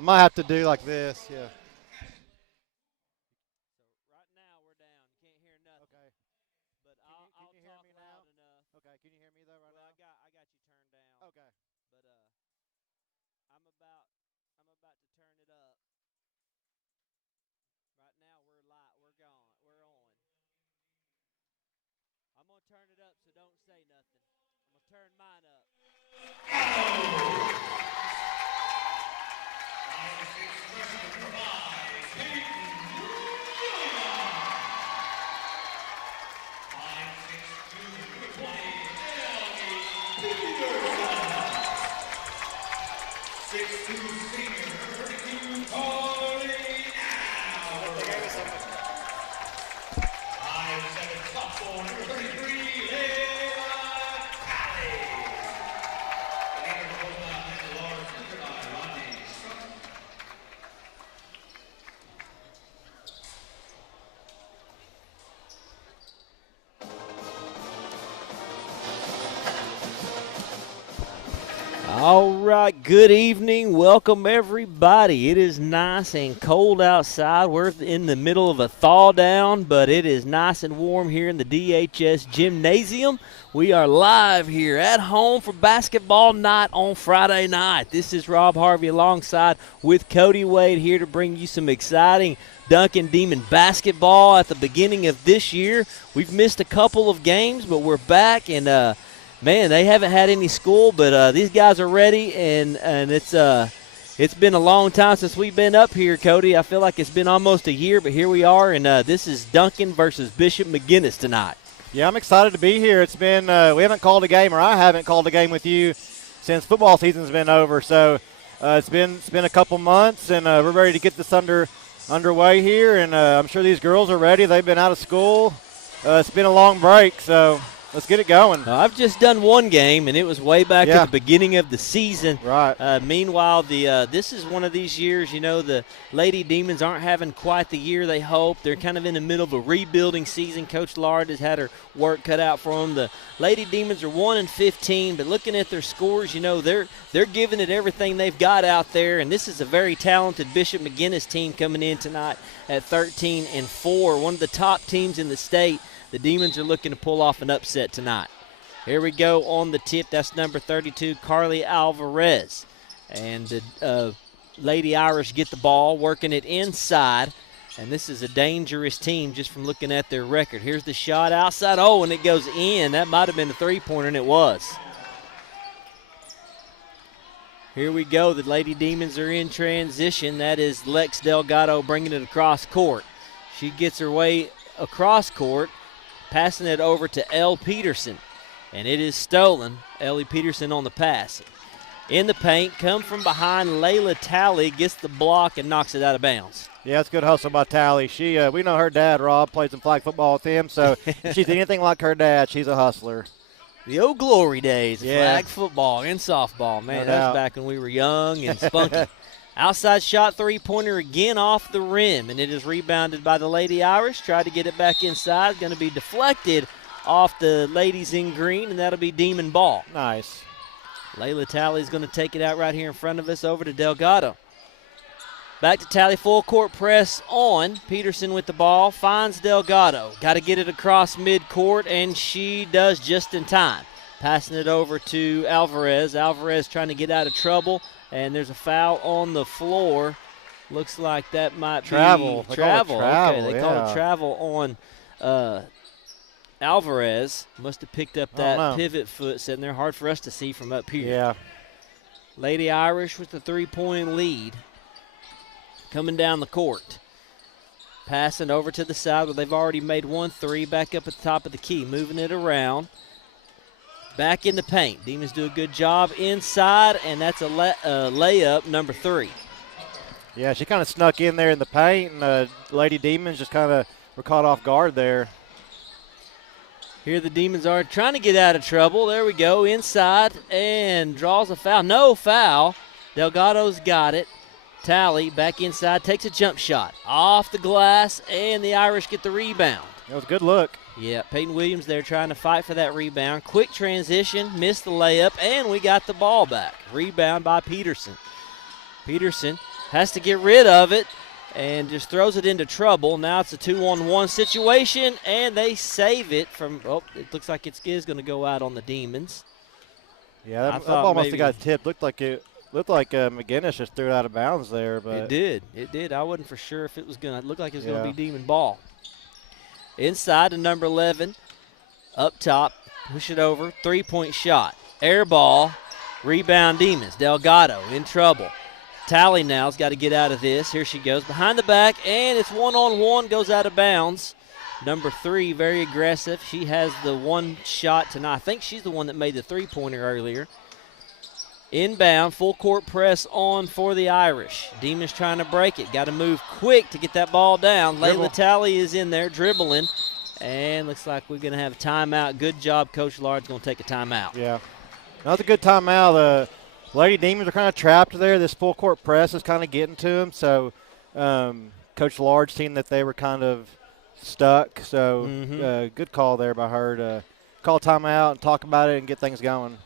I might have to do like this, yeah. Right now we're down. Can't hear nothing. Okay. But Can you I'll hear talk me loud now? enough. Okay, can you hear me though right Well, now? I got you turned down. Okay. But I'm about to turn it up. Right now we're live. We're gone. We're on. I'm gonna turn it up, so don't say nothing. I'm gonna turn mine up. All right, good evening. Welcome, everybody. It is nice and cold outside. We're in the middle of a thaw down, but it is nice and warm here in the DHS gymnasium. We are live here at home for basketball night on Friday night. This is Rob Harvey alongside with Cody Wade here to bring you some exciting Duncan Demon basketball at the beginning of this year. We've missed a couple of games, but we're back, and man, they haven't had any school, but these guys are ready, and it's been a long time since we've been up here, Cody. I feel like it's been almost a year, but here we are, and this is Duncan versus Bishop McGuiness tonight. Yeah, I'm excited to be here. It's been we haven't called a game, or I haven't called a game with you since football season's been over. So it's been a couple months, and we're ready to get this underway here. And I'm sure these girls are ready. They've been out of school. It's been a long break, so let's get it going. I've just done one game, and it was way back Yeah. at the beginning of the season. Right. Meanwhile, this is one of these years, the Lady Demons aren't having quite the year they hoped. They're kind of in the middle of a rebuilding season. Coach Lard has had her work cut out for them. The Lady Demons are 1-15, but looking at their scores, they're giving it everything they've got out there, and this is a very talented Bishop McGuiness team coming in tonight at 13-4, one of the top teams in the state. The Demons are looking to pull off an upset tonight. Here we go on the tip. That's number 32, Carly Alvarez. And the Lady Irish get the ball, working it inside. And this is a dangerous team just from looking at their record. Here's the shot outside. Oh, and it goes in. That might have been a three-pointer, and it was. Here we go. The Lady Demons are in transition. That is Lex Delgado bringing it across court. She gets her way across court, passing it over to Elle Peterson, and it is stolen. Ellie Peterson on the pass. In the paint, come from behind, Layla Talley gets the block and knocks it out of bounds. Yeah, it's good hustle by Tally. We know her dad, Rob, played some flag football with him, so if she's anything like her dad, she's a hustler. The old glory days of Yeah. flag football and softball. Man, No that was doubt. back when we were young and spunky. Outside shot, three-pointer again off the rim, and it is rebounded by the Lady Irish. Tried to get it back inside. Going to be deflected off the ladies in green, and that'll be Demon ball. Nice. Layla Talley's going to take it out right here in front of us over to Delgado. Back to Talley, full court press on. Peterson with the ball, finds Delgado. Got to get it across midcourt, and she does just in time. Passing it over to Alvarez. Alvarez trying to get out of trouble. And there's a foul on the floor. Looks like that might Travel. be They call it travel. travel, Okay, they call yeah. it travel on Alvarez. Must have picked up I don't know. that pivot foot sitting there. Hard for us to see from up here. Yeah. Lady Irish with the three-point lead. Coming down the court. Passing over to the side where they've already made 1-3. Back up at the top of the key. Moving it around. Back in the paint. Demons do a good job inside, and that's a layup, number 3. Yeah, she kind of snuck in there in the paint, and Lady Demons just kind of were caught off guard there. Here the Demons are trying to get out of trouble. There we go, inside, and draws a foul. No foul. Delgado's got it. Tally back inside, takes a jump shot. Off the glass, and the Irish get the rebound. It was a good look. Yeah, Peyton Williams there trying to fight for that rebound. Quick transition, missed the layup, and we got the ball back. Rebound by Peterson. Peterson has to get rid of it and just throws it into trouble. Now it's a 2-on-1 situation, and they save it from, it looks like it is going to go out on the Demons. Yeah, that ball must have got tipped. Looked like McGuiness just threw it out of bounds there. But It did. I wasn't for sure if it was going to look like it was going to be Demon ball. Inside to number 11, up top, push it over, three-point shot. Air ball, rebound Demons. Delgado in trouble. Tally now's got to get out of this. Here she goes behind the back, and it's one-on-one, goes out of bounds. Number 3, very aggressive. She has the one shot tonight. I think she's the one that made the three-pointer earlier. Inbound, full court press on for the Irish. Demons trying to break it. Got to move quick to get that ball down. Layla Tally is in there dribbling, and looks like we're going to have a timeout. Good job, Coach Lard's going to take a timeout. Yeah, that's a good timeout. The Lady Demons are kind of trapped there. This full court press is kind of getting to them. So Coach Lard seen that they were kind of stuck. So good call there by her to call timeout and talk about it and get things going.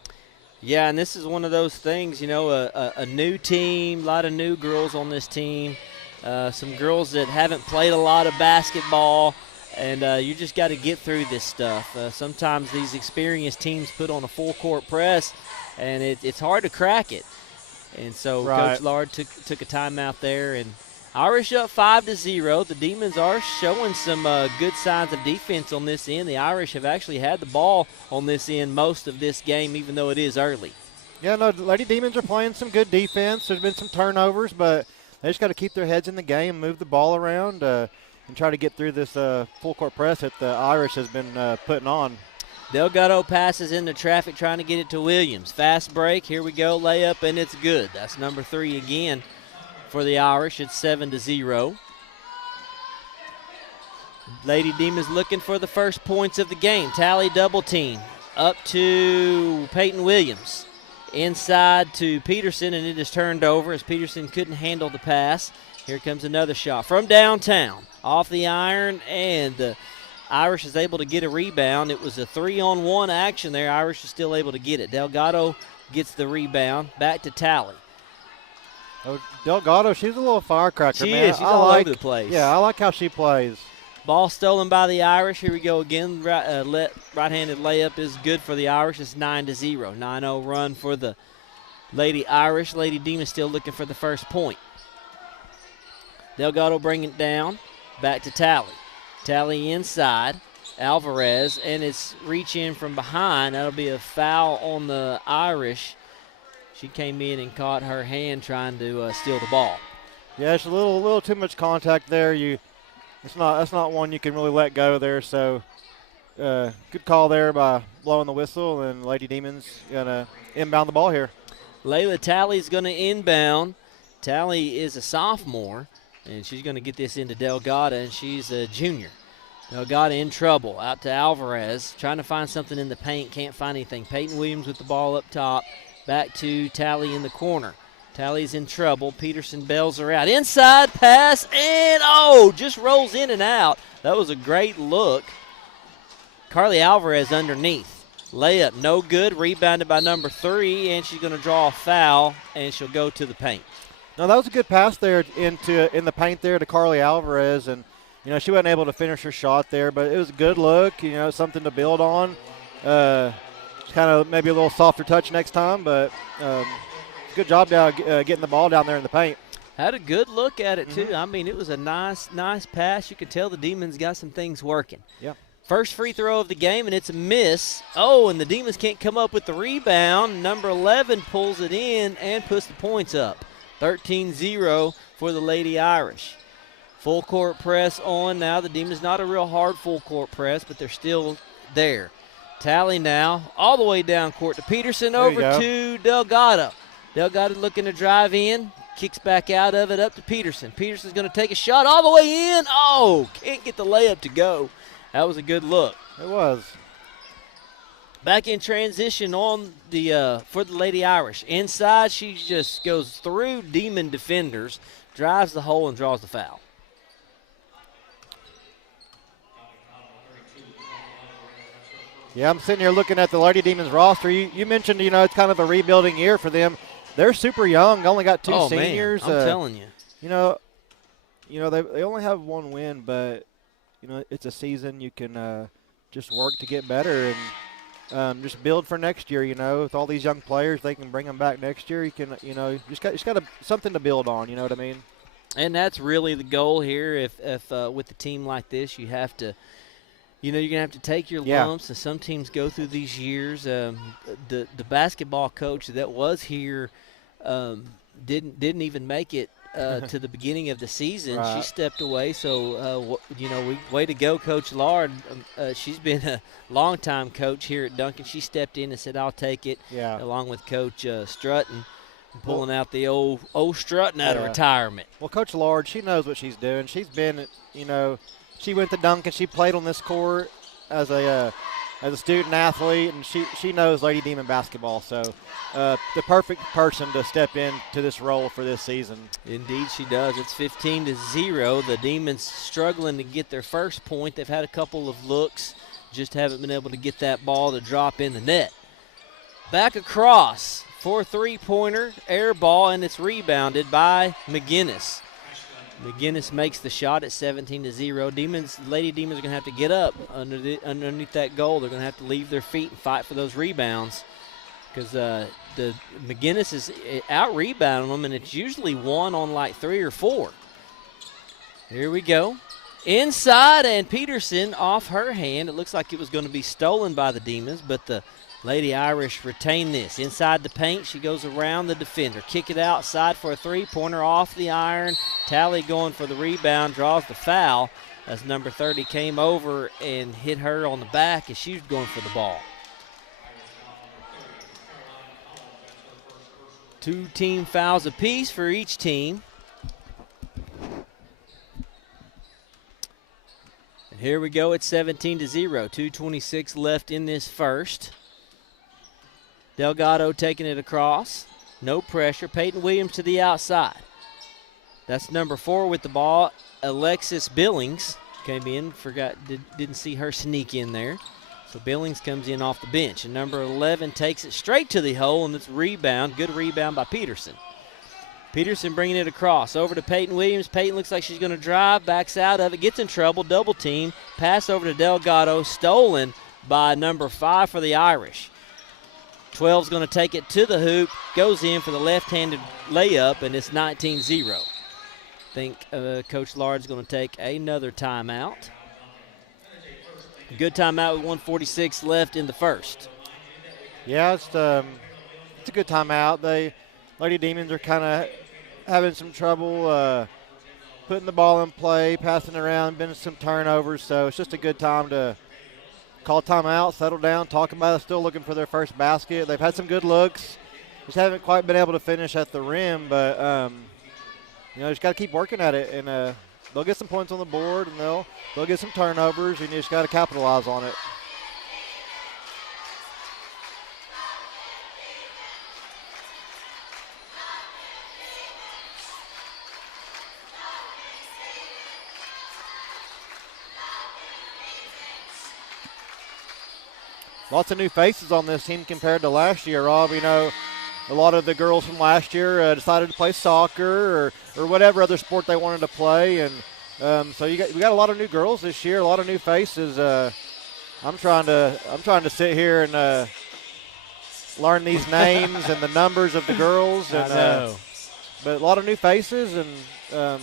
Yeah, and this is one of those things, a new team, a lot of new girls on this team, some girls that haven't played a lot of basketball, and you just got to get through this stuff. Sometimes these experienced teams put on a full court press, and it's hard to crack it. And so Coach Lard took a timeout there, and Irish up 5-0. The Demons are showing some good signs of defense on this end. The Irish have actually had the ball on this end most of this game, even though it is early. Yeah, no, the Lady Demons are playing some good defense. There's been some turnovers, but they just got to keep their heads in the game, move the ball around, and try to get through this full court press that the Irish has been putting on. Delgado passes into traffic, trying to get it to Williams. Fast break. Here we go. Layup, and it's good. That's number 3 again. For the Irish, it's 7-0. Lady Demons looking for the first points of the game. Tally double team up to Peyton Williams. Inside to Peterson, and it is turned over as Peterson couldn't handle the pass. Here comes another shot from downtown. Off the iron, and the Irish is able to get a rebound. It was a 3-on-1 action there. Irish is still able to get it. Delgado gets the rebound. Back to Tally. Oh, Delgado, she's a little firecracker, man. She is. She's all over the place. Yeah, I like how she plays. Ball stolen by the Irish. Here we go again. Right-handed layup is good for the Irish. It's 9-0. 9-0 run for the Lady Irish. Lady Demons still looking for the first point. Delgado bringing it down. Back to Tally. Tally inside. Alvarez, and it's reach in from behind. That'll be a foul on the Irish. She came in and caught her hand trying to steal the ball. Yeah, it's a little too much contact there. That's not one you can really let go there. So good call there by blowing the whistle, and Lady Demons gonna inbound the ball here. Layla Talley's gonna inbound. Tally is a sophomore, and she's gonna get this into Delgado, and she's a junior. Delgado in trouble. Out to Alvarez, trying to find something in the paint, can't find anything. Peyton Williams with the ball up top. Back to Tally in the corner. Tally's in trouble. Peterson bails her out. Inside pass, and just rolls in and out. That was a great look. Carly Alvarez underneath. Layup, no good. Rebounded by number 3, and she's going to draw a foul, and she'll go to the paint. No, that was a good pass there in the paint there to Carly Alvarez, and she wasn't able to finish her shot there, but it was a good look. Something to build on. Kind of maybe a little softer touch next time, but good job down getting the ball down there in the paint. Had a good look at it, too. I mean, it was a nice pass. You could tell the Demons got some things working. Yeah. First free throw of the game, and it's a miss. And the Demons can't come up with the rebound. Number 11 pulls it in and puts the points up. 13-0 for the Lady Irish. Full court press on now. The Demons not a real hard full court press, but they're still there. Tally now all the way down court to Peterson, over to Delgado. Delgado looking to drive in, kicks back out of it up to Peterson. Peterson's going to take a shot all the way in. Can't get the layup to go. That was a good look. It was. Back in transition on for the Lady Irish. Inside, she just goes through Demon defenders, drives the hole, and draws the foul. Yeah, I'm sitting here looking at the Lady Demons roster. You mentioned, it's kind of a rebuilding year for them. They're super young. Only got 2 seniors. Man, I'm telling you. You know, they only have one win, but it's a season. You can just work to get better and just build for next year. With all these young players, they can bring them back next year. You can, just got something to build on. You know what I mean? And that's really the goal here. If with a team like this, you have to. You're going to have to take your lumps, and some teams go through these years. The basketball coach that was here didn't even make it to the beginning of the season. Right. She stepped away. So, way to go, Coach Lard. She's been a longtime coach here at Duncan. She stepped in and said, I'll take it, along with Coach Strutton, pulling out the old Strutton out of retirement. Well, Coach Lard, she knows what she's doing. She's been, she went to Duncan. She played on this court as a student athlete, and she knows Lady Demon basketball. So the perfect person to step into this role for this season. Indeed, she does. It's 15-0. The Demons struggling to get their first point. They've had a couple of looks, just haven't been able to get that ball to drop in the net. Back across for a three-pointer, air ball, and it's rebounded by McGuiness. McGuiness makes the shot at 17-0. Lady Demons are going to have to get up underneath that goal. They're going to have to leave their feet and fight for those rebounds because the McGuiness is out-rebounding them, and it's usually one on like 3 or 4. Here we go. Inside, and Peterson off her hand. It looks like it was going to be stolen by the Demons, but the Lady Irish retain this. Inside the paint, she goes around the defender. Kick it outside for a three-pointer off the iron. Tally going for the rebound, draws the foul as number 30 came over and hit her on the back as she was going for the ball. 2 team fouls apiece for each team. And here we go at 17-0. 2:26 left in this first. Delgado taking it across. No pressure. Peyton Williams to the outside. That's number 4 with the ball. Alexis Billings came in. Didn't see her sneak in there. So Billings comes in off the bench. And number 11 takes it straight to the hole, and it's rebound. Good rebound by Peterson. Peterson bringing it across. Over to Peyton Williams. Peyton looks like she's going to drive. Backs out of it. Gets in trouble. Double team. Pass over to Delgado. Stolen by number 5 for the Irish. 12's going to take it to the hoop, goes in for the left-handed layup, and it's 19-0. I think Coach Lard's going to take another timeout. Good timeout with 1:46 left in the first. Yeah, it's a good timeout. Lady Demons are kind of having some trouble putting the ball in play, passing around, been some turnovers, so it's just a good time to call timeout, settle down, talk about it, still looking for their first basket. They've had some good looks. Just haven't quite been able to finish at the rim, but, just got to keep working at it. And they'll get some points on the board, and they'll get some turnovers, and you just got to capitalize on it. Lots of new faces on this team compared to last year, Rob. A lot of the girls from last year decided to play soccer or whatever other sport they wanted to play, and so we got a lot of new girls this year, a lot of new faces. I'm trying to sit here and learn these names and the numbers of the girls, and but a lot of new faces and.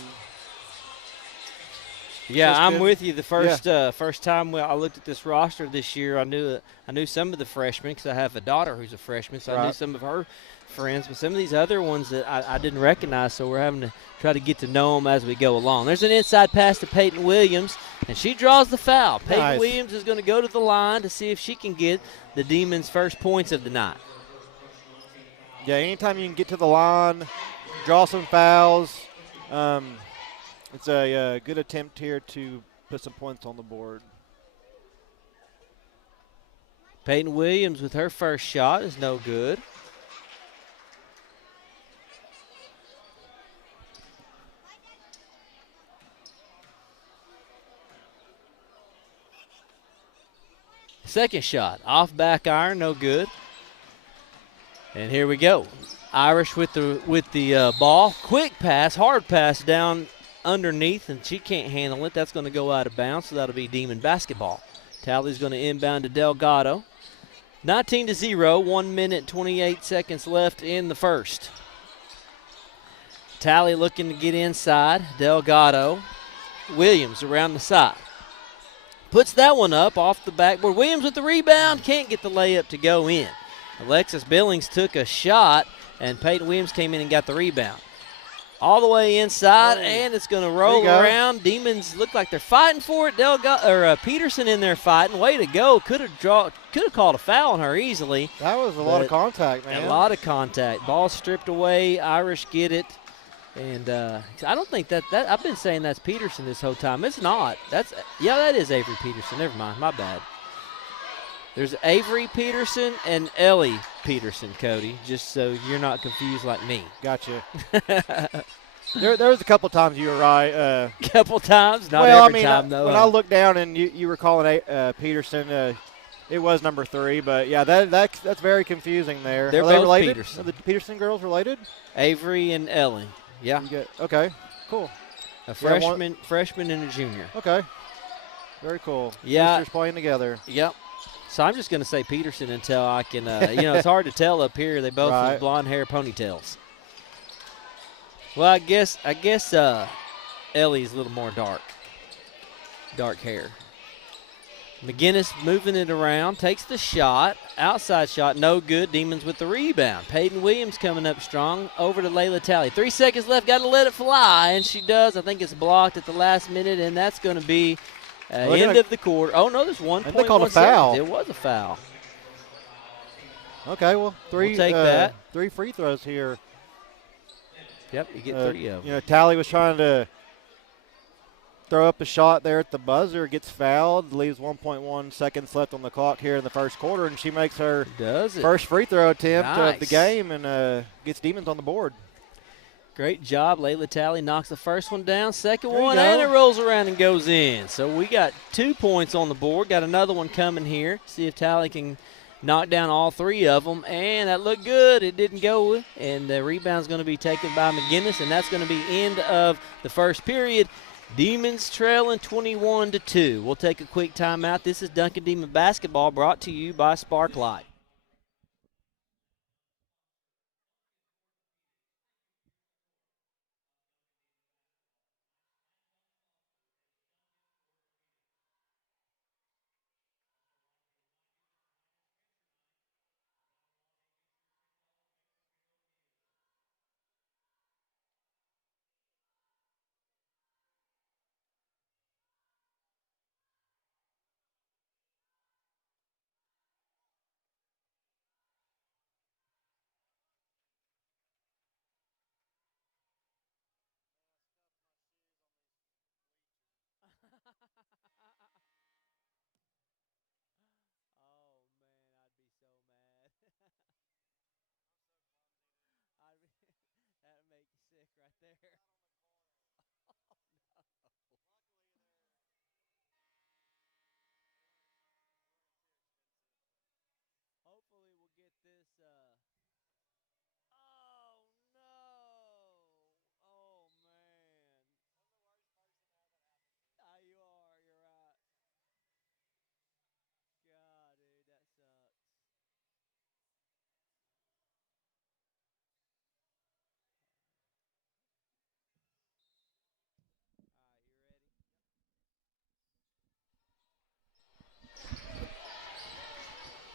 Yeah, I'm with you. The first time I looked at this roster this year, I knew some of the freshmen because I have a daughter who's a freshman, so I knew some of her friends. But some of these other ones that I didn't recognize, so we're having to try to get to know them as we go along. There's an inside pass to Peyton Williams, and she draws the foul. Nice. Peyton Williams is going to go to the line to see if she can get the Demons' first points of the night. Yeah, anytime you can get to the line, draw some fouls. It's a good attempt here to put some points on the board. Peyton Williams with her first shot is no good. Second shot, off back iron, no good. And here we go. Irish with the ball. Quick pass, hard pass down underneath, and she can't handle it. That's going to go out of bounds, so that'll be Demon basketball. Tally's going to inbound to Delgado. 19-0, 1 minute, 28 seconds left in the first. Tally looking to get inside. Delgado. Williams around the side. Puts that one up off the backboard. Williams with the rebound. Can't get the layup to go in. Alexis Billings took a shot, and Peyton Williams came in and got the rebound. All the way inside, and it's going to roll around. Demons look like they're fighting for it. Peterson in there fighting. Way to go. Could have called a foul on her easily. That was a lot of contact, man. A lot of contact. Ball stripped away. Irish get it. And I don't think that I've been saying that's Peterson this whole time. It's not. That is Avery Peterson. Never mind. My bad. There's Avery Peterson and Ellie Peterson, Cody, just so you're not confused like me. Gotcha. there was a couple times you were right. Couple times? Not every time, though. When I looked down and you were calling Peterson, it was number 3. But, yeah, that's very confusing there. They're both related? Peterson. Are the Peterson girls related? Avery and Ellie, yeah. Okay, cool. A freshman and a junior. Okay, very cool. Yeah. Sisters playing together. Yep. So I'm just going to say Peterson until I can, it's hard to tell up here. They both have blonde hair, ponytails. Well, I guess Ellie's a little more dark hair. McGuiness moving it around, takes the shot, outside shot, no good. Demons with the rebound. Peyton Williams coming up strong, over to Layla Tally. 3 seconds left, got to let it fly, and she does. I think it's blocked at the last minute, and that's going to be end of the quarter. Oh, no, there's 1.1 they called a foul. It was a foul. Okay, well, we'll take that. 3 free throws here. Yep, you get 3 of them. Tally was trying to throw up a shot there at the buzzer, gets fouled, leaves 1.1 seconds left on the clock here in the first quarter, and she makes her first free throw attempt of the game and gets Demons on the board. Great job. Layla Tally knocks the first one down, second one, and it rolls around and goes in. So we got 2 points on the board. Got another one coming here. See if Tally can knock down all 3 of them, and that looked good. It didn't go, and the rebound's going to be taken by McGuiness, and that's going to be end of the first period. Demons trailing 21-2. We'll take a quick timeout. This is Duncan Demon Basketball brought to you by Sparklight.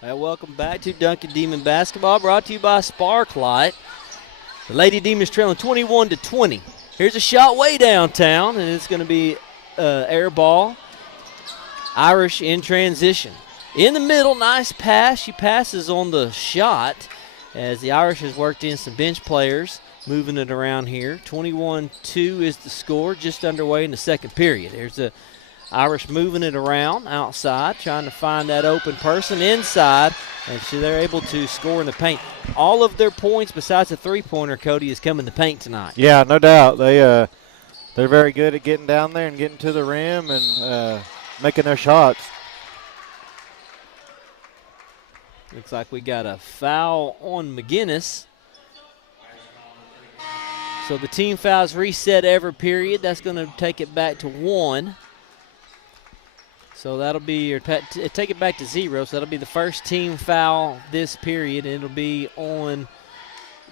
Welcome back to Duncan Demon Basketball, brought to you by Sparklight. The Lady Demons trailing 21-20. Here's a shot way downtown, and it's going to be air ball. Irish in transition. In the middle, nice pass. She passes on the shot as the Irish has worked in some bench players, moving it around here. 21-2 is the score, just underway in the second period. There's the Irish moving it around outside, trying to find that open person inside, and so they're able to score in the paint. All of their points, besides the three-pointer, Cody, is coming to paint tonight. Yeah, no doubt. They're very good at getting down there and getting to the rim and making their shots. Looks like we got a foul on McGuiness. So the team fouls reset every period. That's going to take it back to 1. So that'll be take it back to 0. So that'll be the first team foul this period. And it'll be on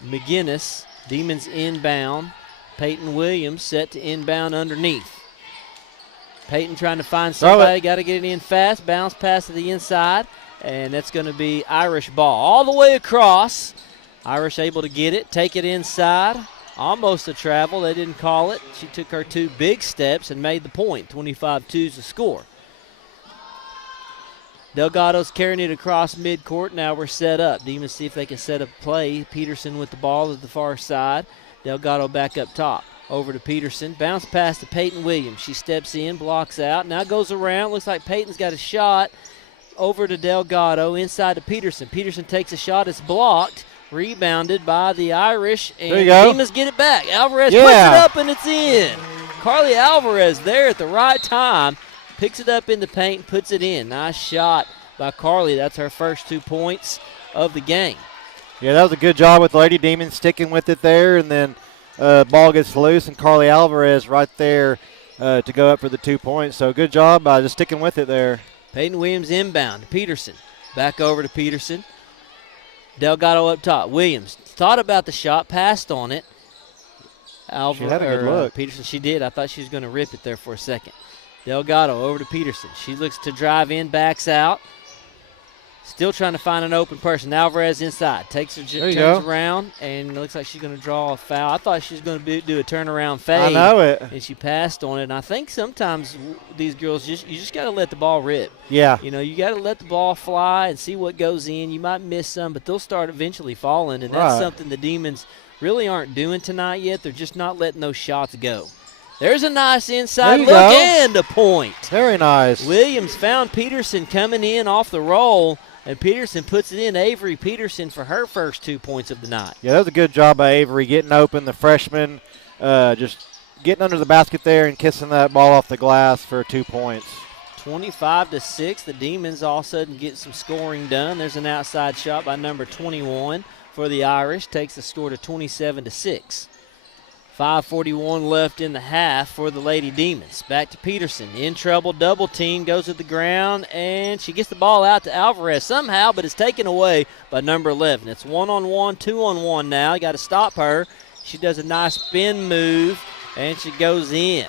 McGuiness. Demons inbound. Peyton Williams set to inbound underneath. Peyton trying to find somebody. Got to get it in fast. Bounce pass to the inside. And that's going to be Irish ball. All the way across. Irish able to get it. Take it inside. Almost a travel. They didn't call it. She took her 2 big steps and made the point. 25-2 is the score. Delgado's carrying it across midcourt. Now we're set up. Demons see if they can set up play. Peterson with the ball at the far side. Delgado back up top. Over to Peterson. Bounce pass to Peyton Williams. She steps in, blocks out. Now goes around. Looks like Peyton's got a shot. Over to Delgado. Inside to Peterson. Peterson takes a shot. It's blocked. Rebounded by the Irish. And the Demons get it back. Alvarez puts it up and it's in. Carly Alvarez there at the right time. Picks it up in the paint, puts it in. Nice shot by Carly. That's her first 2 points of the game. Yeah, that was a good job with Lady Demons sticking with it there, and then ball gets loose, and Carly Alvarez right there to go up for the 2 points. So good job by just sticking with it there. Peyton Williams inbound. Peterson. Back over to Peterson. Delgado up top. Williams thought about the shot, passed on it. She had a good look. Peterson, she did. I thought she was going to rip it there for a second. Delgado over to Peterson. She looks to drive in, backs out. Still trying to find an open person. Alvarez inside. Turns around, and it looks like she's going to draw a foul. I thought she was going to do a turnaround fade. I know it. And she passed on it. And I think sometimes these girls, you just got to let the ball rip. Yeah. You know, you got to let the ball fly and see what goes in. You might miss some, but they'll start eventually falling. And that's something the Demons really aren't doing tonight yet. They're just not letting those shots go. There's a nice inside look and a point. Very nice. Williams found Peterson coming in off the roll, and Peterson puts it in. Avery Peterson for her first 2 points of the night. Yeah, that was a good job by Avery getting open. The freshman just getting under the basket there and kissing that ball off the glass for 2 points. 25-6. The Demons all of a sudden get some scoring done. There's an outside shot by number 21 for the Irish. Takes the score to 27-6. 5:41 left in the half for the Lady Demons. Back to Peterson. In trouble, double team, goes to the ground, and she gets the ball out to Alvarez somehow, but it's taken away by number 11. It's 1-on-1, 2-on-1 now. You got to stop her. She does a nice spin move, and she goes in.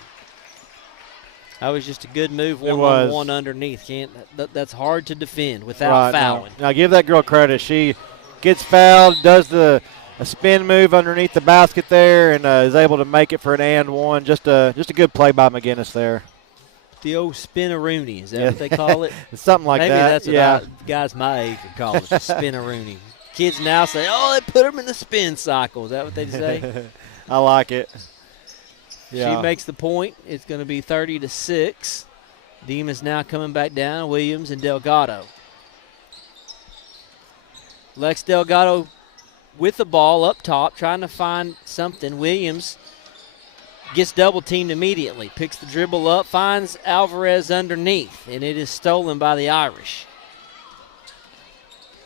That was just a good move, 1-on-1 underneath. That's hard to defend without fouling. Now give that girl credit. She gets fouled, does a spin move underneath the basket there, and is able to make it for an and one. Just a good play by McGuiness there. The old spin-a-rooney, is that what they call it? Something like Maybe that. Maybe that's what guys my age would call it, spin-a-rooney. Kids now say, they put them in the spin cycle. Is that what they say? I like it. Yeah. She makes the point. It's going to be 30-6. Demons now coming back down, Williams and Delgado. Lex Delgado with the ball up top, trying to find something. Williams gets double teamed immediately, picks the dribble up, finds Alvarez underneath, and it is stolen by the Irish.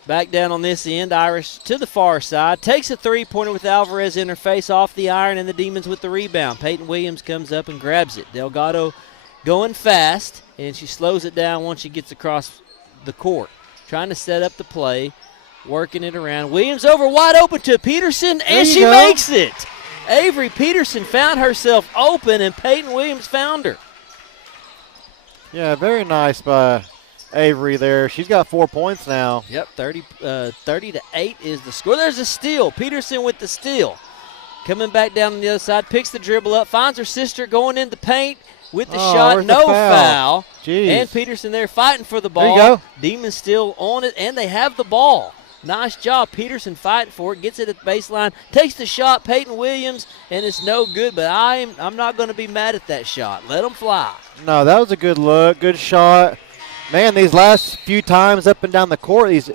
Back down on this end, Irish to the far side, takes a three-pointer with Alvarez in her face off the iron, and the Demons with the rebound. Peyton Williams comes up and grabs it. Delgado going fast, and she slows it down once she gets across the court. Trying to set up the play. Working it around. Williams over wide open to Peterson, and she makes it. Avery Peterson found herself open, and Peyton Williams found her. Yeah, very nice by Avery there. She's got 4 points now. Yep, 30-8 is the score. There's a steal. Peterson with the steal. Coming back down on the other side, picks the dribble up, finds her sister going in the paint with the shot. No foul. Jeez. And Peterson there fighting for the ball. There you go. Demons still on it, and they have the ball. Nice job. Peterson fighting for it, gets it at the baseline, takes the shot, Peyton Williams, and it's no good, but I'm not going to be mad at that shot. Let them fly. No, that was a good look, good shot. Man, these last few times up and down the court, these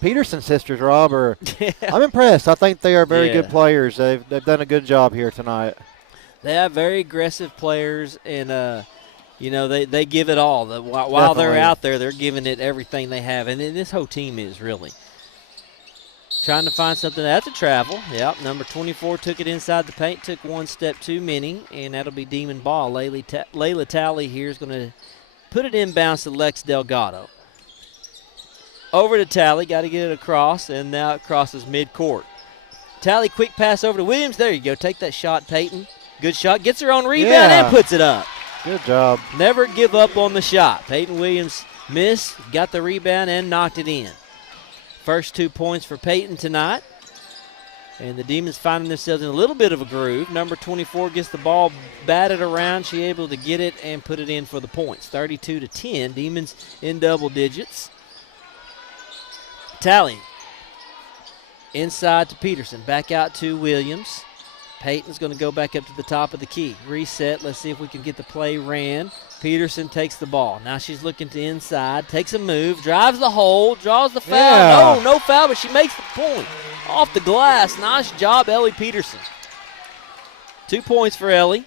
Peterson sisters, Rob, I'm impressed. I think they are very good players. They've done a good job here tonight. They have very aggressive players, and they give it all. While they're out there, they're giving it everything they have, and this whole team is really. Trying to find something. That's a travel. Yep, number 24 took it inside the paint, took one step too many, and that'll be Demon ball. Layla Talley here is going to put it inbounds to Lex Delgado. Over to Talley, got to get it across, and now it crosses midcourt. Talley, quick pass over to Williams. There you go. Take that shot, Peyton. Good shot. Gets her own rebound and puts it up. Good job. Never give up on the shot. Peyton Williams missed, got the rebound, and knocked it in. First 2 points for Peyton tonight. And the Demons finding themselves in a little bit of a groove. Number 24 gets the ball batted around. She able to get it and put it in for the points. 32-10. Demons in double digits. Talley. Inside to Peterson. Back out to Williams. Peyton's going to go back up to the top of the key. Reset. Let's see if we can get the play ran. Peterson takes the ball. Now she's looking to inside. Takes a move. Drives the hole. Draws the foul. Yeah. No foul, but she makes the point. Off the glass. Nice job, Ellie Peterson. 2 points for Ellie.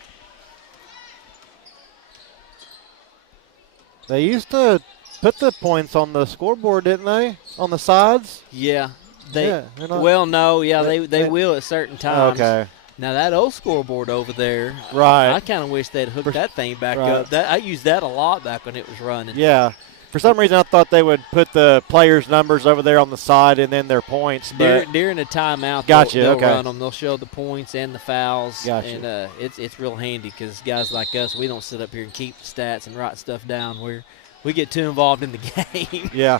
They used to put the points on the scoreboard, didn't they? On the sides? Yeah. They will at certain times. Okay. Now that old scoreboard over there, right? I kind of wish they'd hooked that thing back up. I used that a lot back when it was running. Yeah. For some reason, I thought they would put the players' numbers over there on the side and then their points. But during the timeout, they'll run them. They'll show the points and the fouls. Gotcha. And it's real handy because guys like us, we don't sit up here and keep stats and write stuff down. We get too involved in the game. Yeah.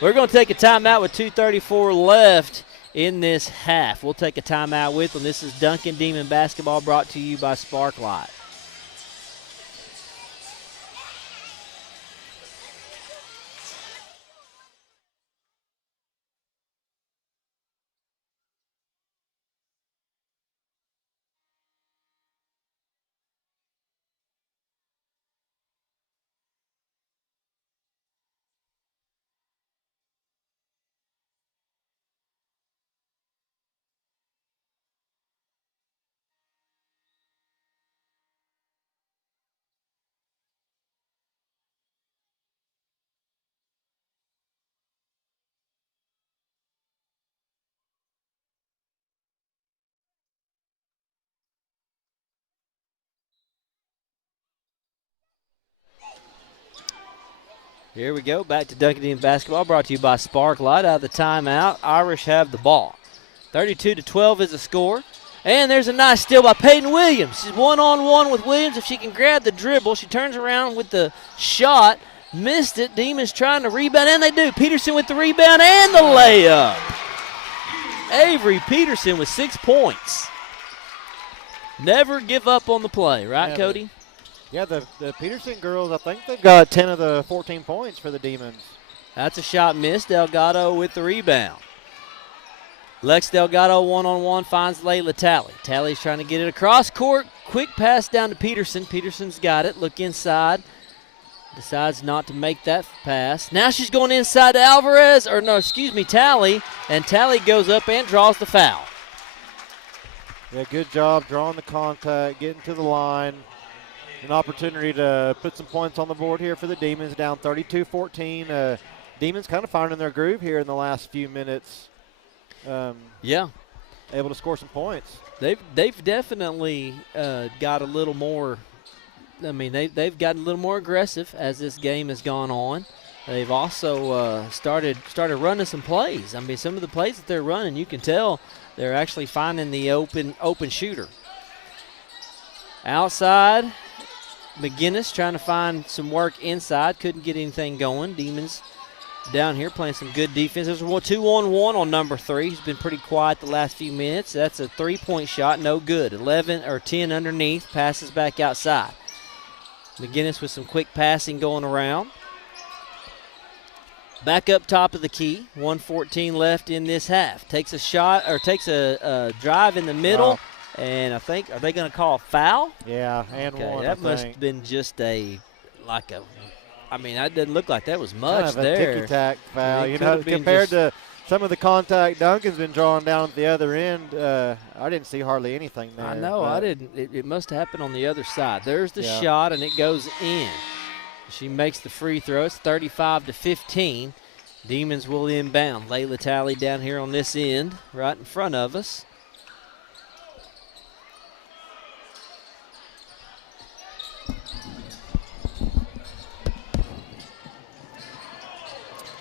We're going to take a timeout with 2:34 left in this half. We'll take a timeout with them. This is Duncan Demon Basketball brought to you by Sparklight. Here we go. Back to Duncan Demon Basketball brought to you by Sparklight. Out of the timeout, Irish have the ball. 32-12 is the score. And there's a nice steal by Peyton Williams. She's one-on-one with Williams. If she can grab the dribble, she turns around with the shot. Missed it. Demons trying to rebound, and they do. Peterson with the rebound and the layup. Avery Peterson with 6 points. Never give up on the play, right, Cody? Yeah, the Peterson girls, I think they've got 10 of the 14 points for the Demons. That's a shot missed. Delgado with the rebound. Lex Delgado one-on-one finds Layla Talley. Talley's trying to get it across court. Quick pass down to Peterson. Peterson's got it. Look inside. Decides not to make that pass. Now she's going inside to Talley. And Talley goes up and draws the foul. Yeah, good job drawing the contact, getting to the line. An opportunity to put some points on the board here for the Demons, down 32-14. Demons kind of finding their groove here in the last few minutes. Able to score some points. They've definitely got a little more. I mean, they've gotten a little more aggressive as this game has gone on. They've also started running some plays. I mean, some of the plays that they're running, you can tell they're actually finding the open shooter. Outside, McGuiness trying to find some work inside. Couldn't get anything going. Demons down here playing some good defense. There's a 2-on-1 on number 3. He's been pretty quiet the last few minutes. That's a 3-point shot, no good. 11 or 10 underneath, passes back outside. McGuiness with some quick passing going around. Back up top of the key. 1:14 left in this half. Takes a drive in the middle. Wow. And I think, are they going to call a foul? Yeah, and okay, one. That must have been just that didn't look like that was much kind of there. A ticky-tack foul. Compared to some of the contact Duncan's been drawing down at the other end, I didn't see hardly anything there. I know, I didn't. It must have happened on the other side. There's the shot, and it goes in. She makes the free throw. It's 35-15. Demons will inbound. Layla Talley down here on this end, right in front of us.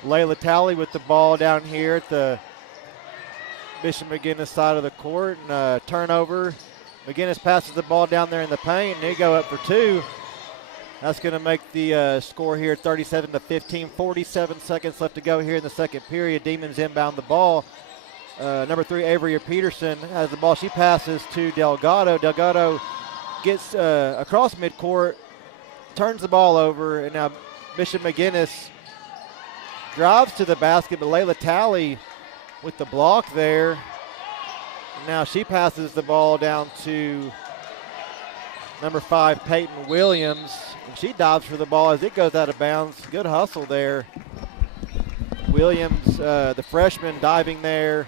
Layla Talley with the ball down here at the Bishop McGuiness side of the court, and turnover. McGuiness passes the ball down there in the paint, and they go up for two. That's going to make the score here 37-15. 47 seconds left to go here in the second period. Demons inbound the ball. Number 3, Avery Peterson has the ball. She passes to Delgado. Delgado gets across midcourt, turns the ball over, and now Bishop McGuiness drives to the basket, but Layla Talley with the block there. Now she passes the ball down to number 5, Peyton Williams, and she dives for the ball as it goes out of bounds. Good hustle there. Williams, the freshman, diving there.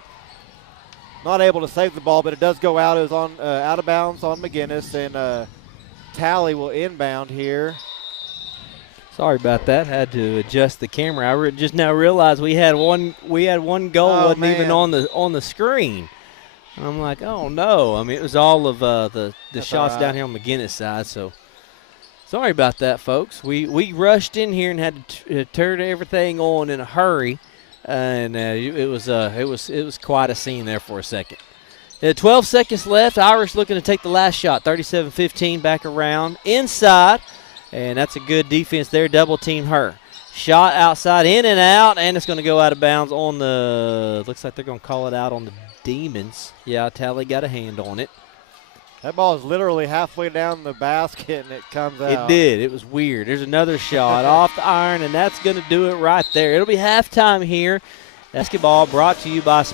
Not able to save the ball, but it does go out. It was on out of bounds on McGuiness, and Talley will inbound here. Sorry about that. Had to adjust the camera. I just now realized we had one goal wasn't even on the screen. I'm like, oh no. I mean, it was all of the shots down here on McGuiness' side. So sorry about that, folks. We rushed in here and had to turn everything on in a hurry, and it was quite a scene there for a second. 12 seconds left. Irish looking to take the last shot. 37-15 back around inside. And that's a good defense there. Double team her. Shot outside, in and out, and it's going to go out of bounds on the – looks like they're going to call it out on the Demons. Yeah, Talley got a hand on it. That ball is literally halfway down the basket, and it comes out. It did. It was weird. There's another shot off the iron, and that's going to do it right there. It'll be halftime here. Basketball brought to you by –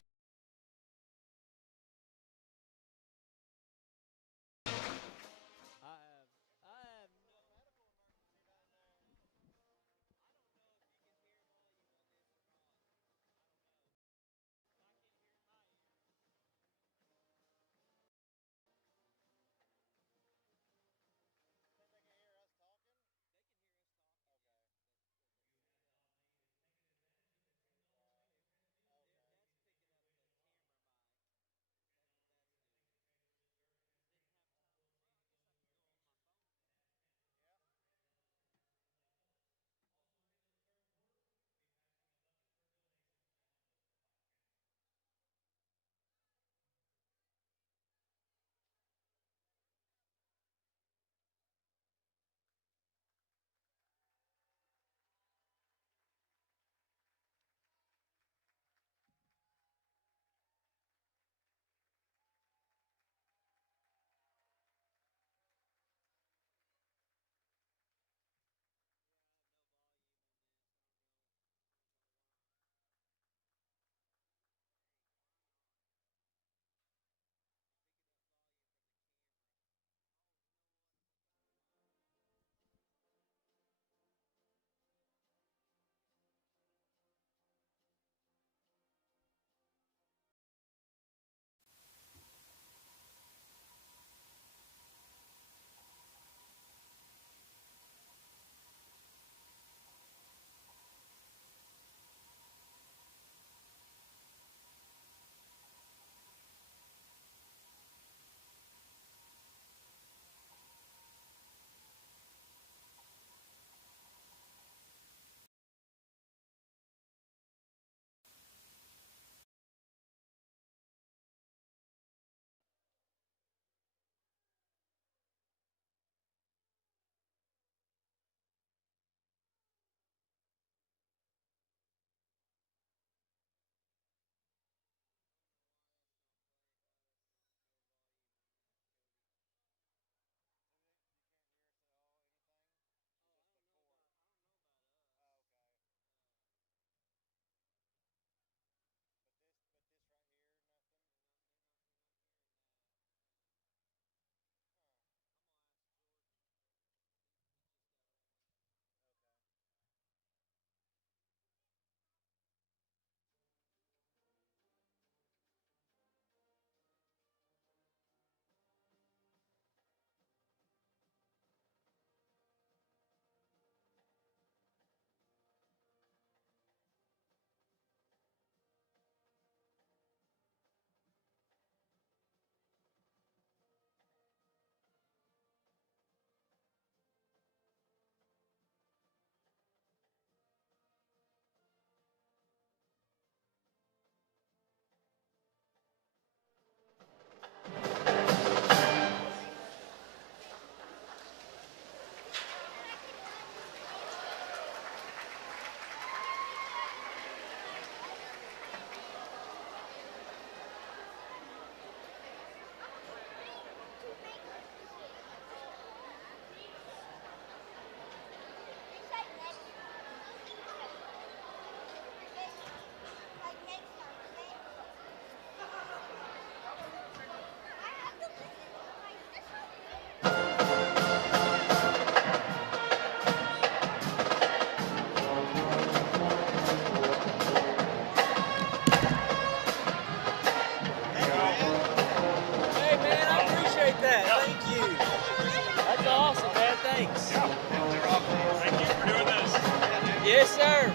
Yes, sir.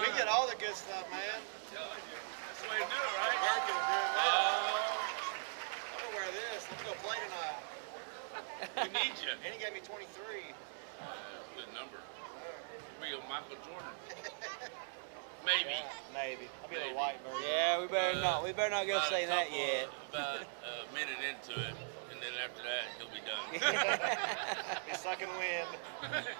We get all the good stuff, man. That's the way to do it, right? Duncan doing that. I'm gonna wear this. I'm gonna play tonight. We need you. And he gave me 23. Good number. Real Michael Jordan. Maybe. Maybe. I'll be the white version. Yeah, we better not. We better not go say that yet. About a minute into it, and then after that, he'll be done. He's sucking wind. Sorry.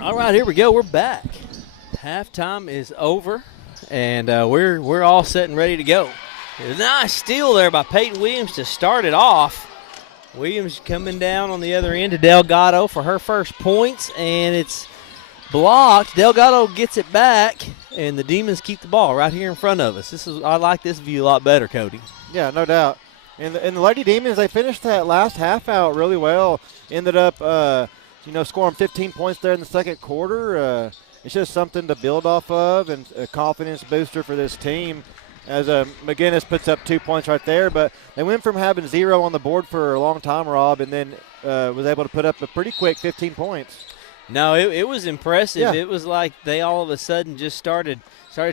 All right, here we go. We're back. Halftime is over, and we're all set and ready to go. A nice steal there by Peyton Williams to start it off. Williams coming down on the other end to Delgado for her first points, and it's blocked. Delgado gets it back, and the Demons keep the ball right here in front of us. I like this view a lot better, Cody. Yeah, no doubt. And the Lady Demons, they finished that last half out really well. Ended up, scoring 15 points there in the second quarter. It's just something to build off of and a confidence booster for this team as McGuiness puts up 2 points right there. But they went from having 0 on the board for a long time, Rob, and then was able to put up a pretty quick 15 points. No, it was impressive. Yeah. It was like they all of a sudden just started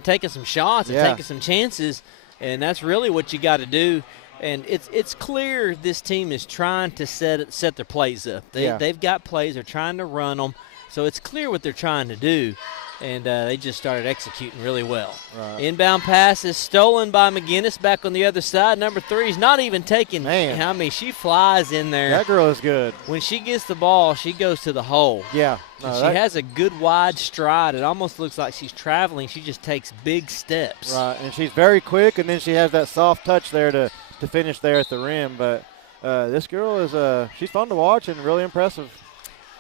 taking some shots and taking some chances, and that's really what you got to do. And it's clear this team is trying to set their plays up. They've got plays. They're trying to run them. So it's clear what they're trying to do, and they just started executing really well. Right. Inbound pass is stolen by McGuiness back on the other side. Number 3 is not even taking. Man. I mean, she flies in there. That girl is good. When she gets the ball, she goes to the hole. Yeah. She has a good wide stride. It almost looks like she's traveling. She just takes big steps. Right, and she's very quick, and then she has that soft touch there to finish there at the rim. But this girl is she's fun to watch and really impressive.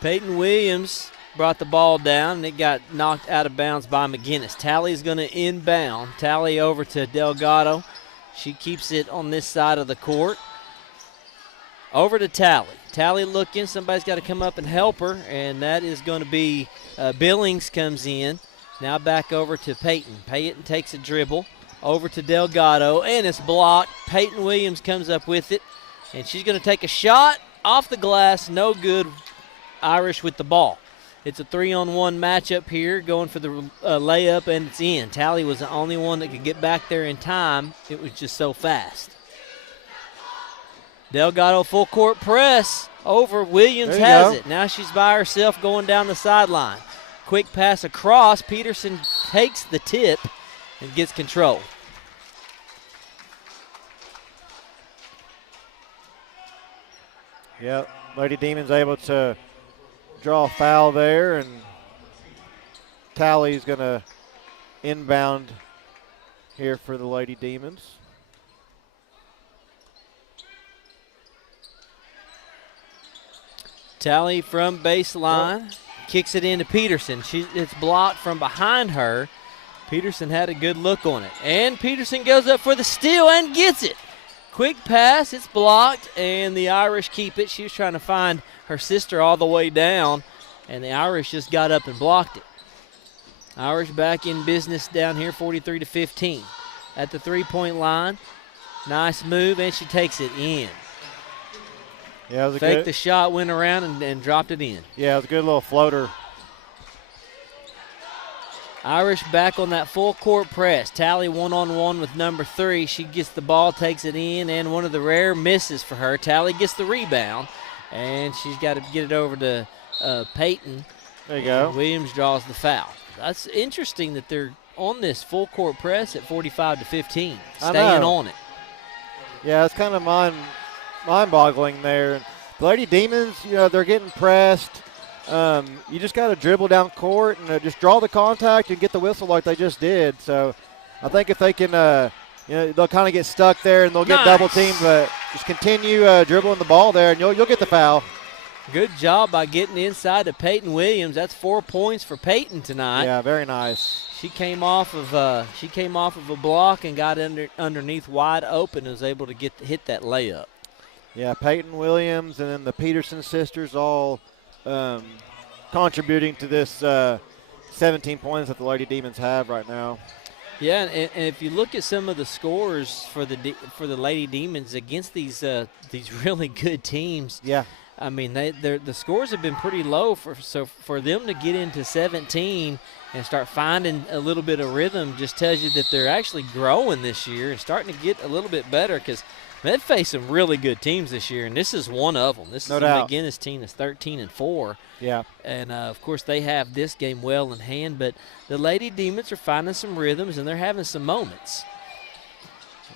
Peyton Williams brought the ball down, and it got knocked out of bounds by McGuiness. Tally's going to inbound. Tally over to Delgado. She keeps it on this side of the court. Over to Tally. Tally looking. Somebody's got to come up and help her, and that is going to be Billings comes in. Now back over to Peyton. Peyton takes a dribble. Over to Delgado, and it's blocked. Peyton Williams comes up with it, and she's going to take a shot off the glass. No good. Irish with the ball. It's a 3-on-1 matchup here, going for the layup, and it's in. Tally was the only one that could get back there in time. It was just so fast. Delgado full court press over. Williams has it. Now she's by herself going down the sideline. Quick pass across. Peterson takes the tip and gets control. Yep, Lady Demons able to draw a foul there, and Tally's going to inbound here for the Lady Demons. Tally from baseline, kicks it into Peterson. It's blocked from behind her. Peterson had a good look on it. And Peterson goes up for the steal and gets it. Quick pass, it's blocked, and the Irish keep it. She was trying to find her sister all the way down, and the Irish just got up and blocked it. Irish back in business down here, 43-15. At the three-point line, nice move, and she takes it in. Yeah, it was Faked the shot, went around, and dropped it in. Yeah, it was a good little floater. Irish back on that full court press. Tally one-on-one with number 3. She gets the ball, takes it in, and one of the rare misses for her. Tally gets the rebound, and she's got to get it over to Peyton. There you go. Williams draws the foul. That's interesting that they're on this full court press at 45-15, staying on it. Yeah, it's kind of mind-boggling there. The Lady Demons, they're getting pressed. You just got to dribble down court and just draw the contact and get the whistle like they just did. So I think if they can, they'll kind of get stuck there and they'll get double teamed, but just continue dribbling the ball there and you'll get the foul. Good job by getting inside to Peyton Williams. That's 4 points for Peyton tonight. Yeah, very nice. She came off of a block and got underneath wide open and was able to hit that layup. Yeah, Peyton Williams and then the Peterson sisters all contributing to this 17 points that the Lady Demons have right now. Yeah, and if you look at some of the scores for the Lady Demons against these really good teams, yeah, I mean the scores have been pretty low for them to get into 17 and start finding a little bit of rhythm just tells you that they're actually growing this year and starting to get a little bit better because they've faced some really good teams this year, and this is one of them. This is the McGuiness team that's 13-4. Yeah. And, of course, they have this game well in hand, but the Lady Demons are finding some rhythms, and they're having some moments.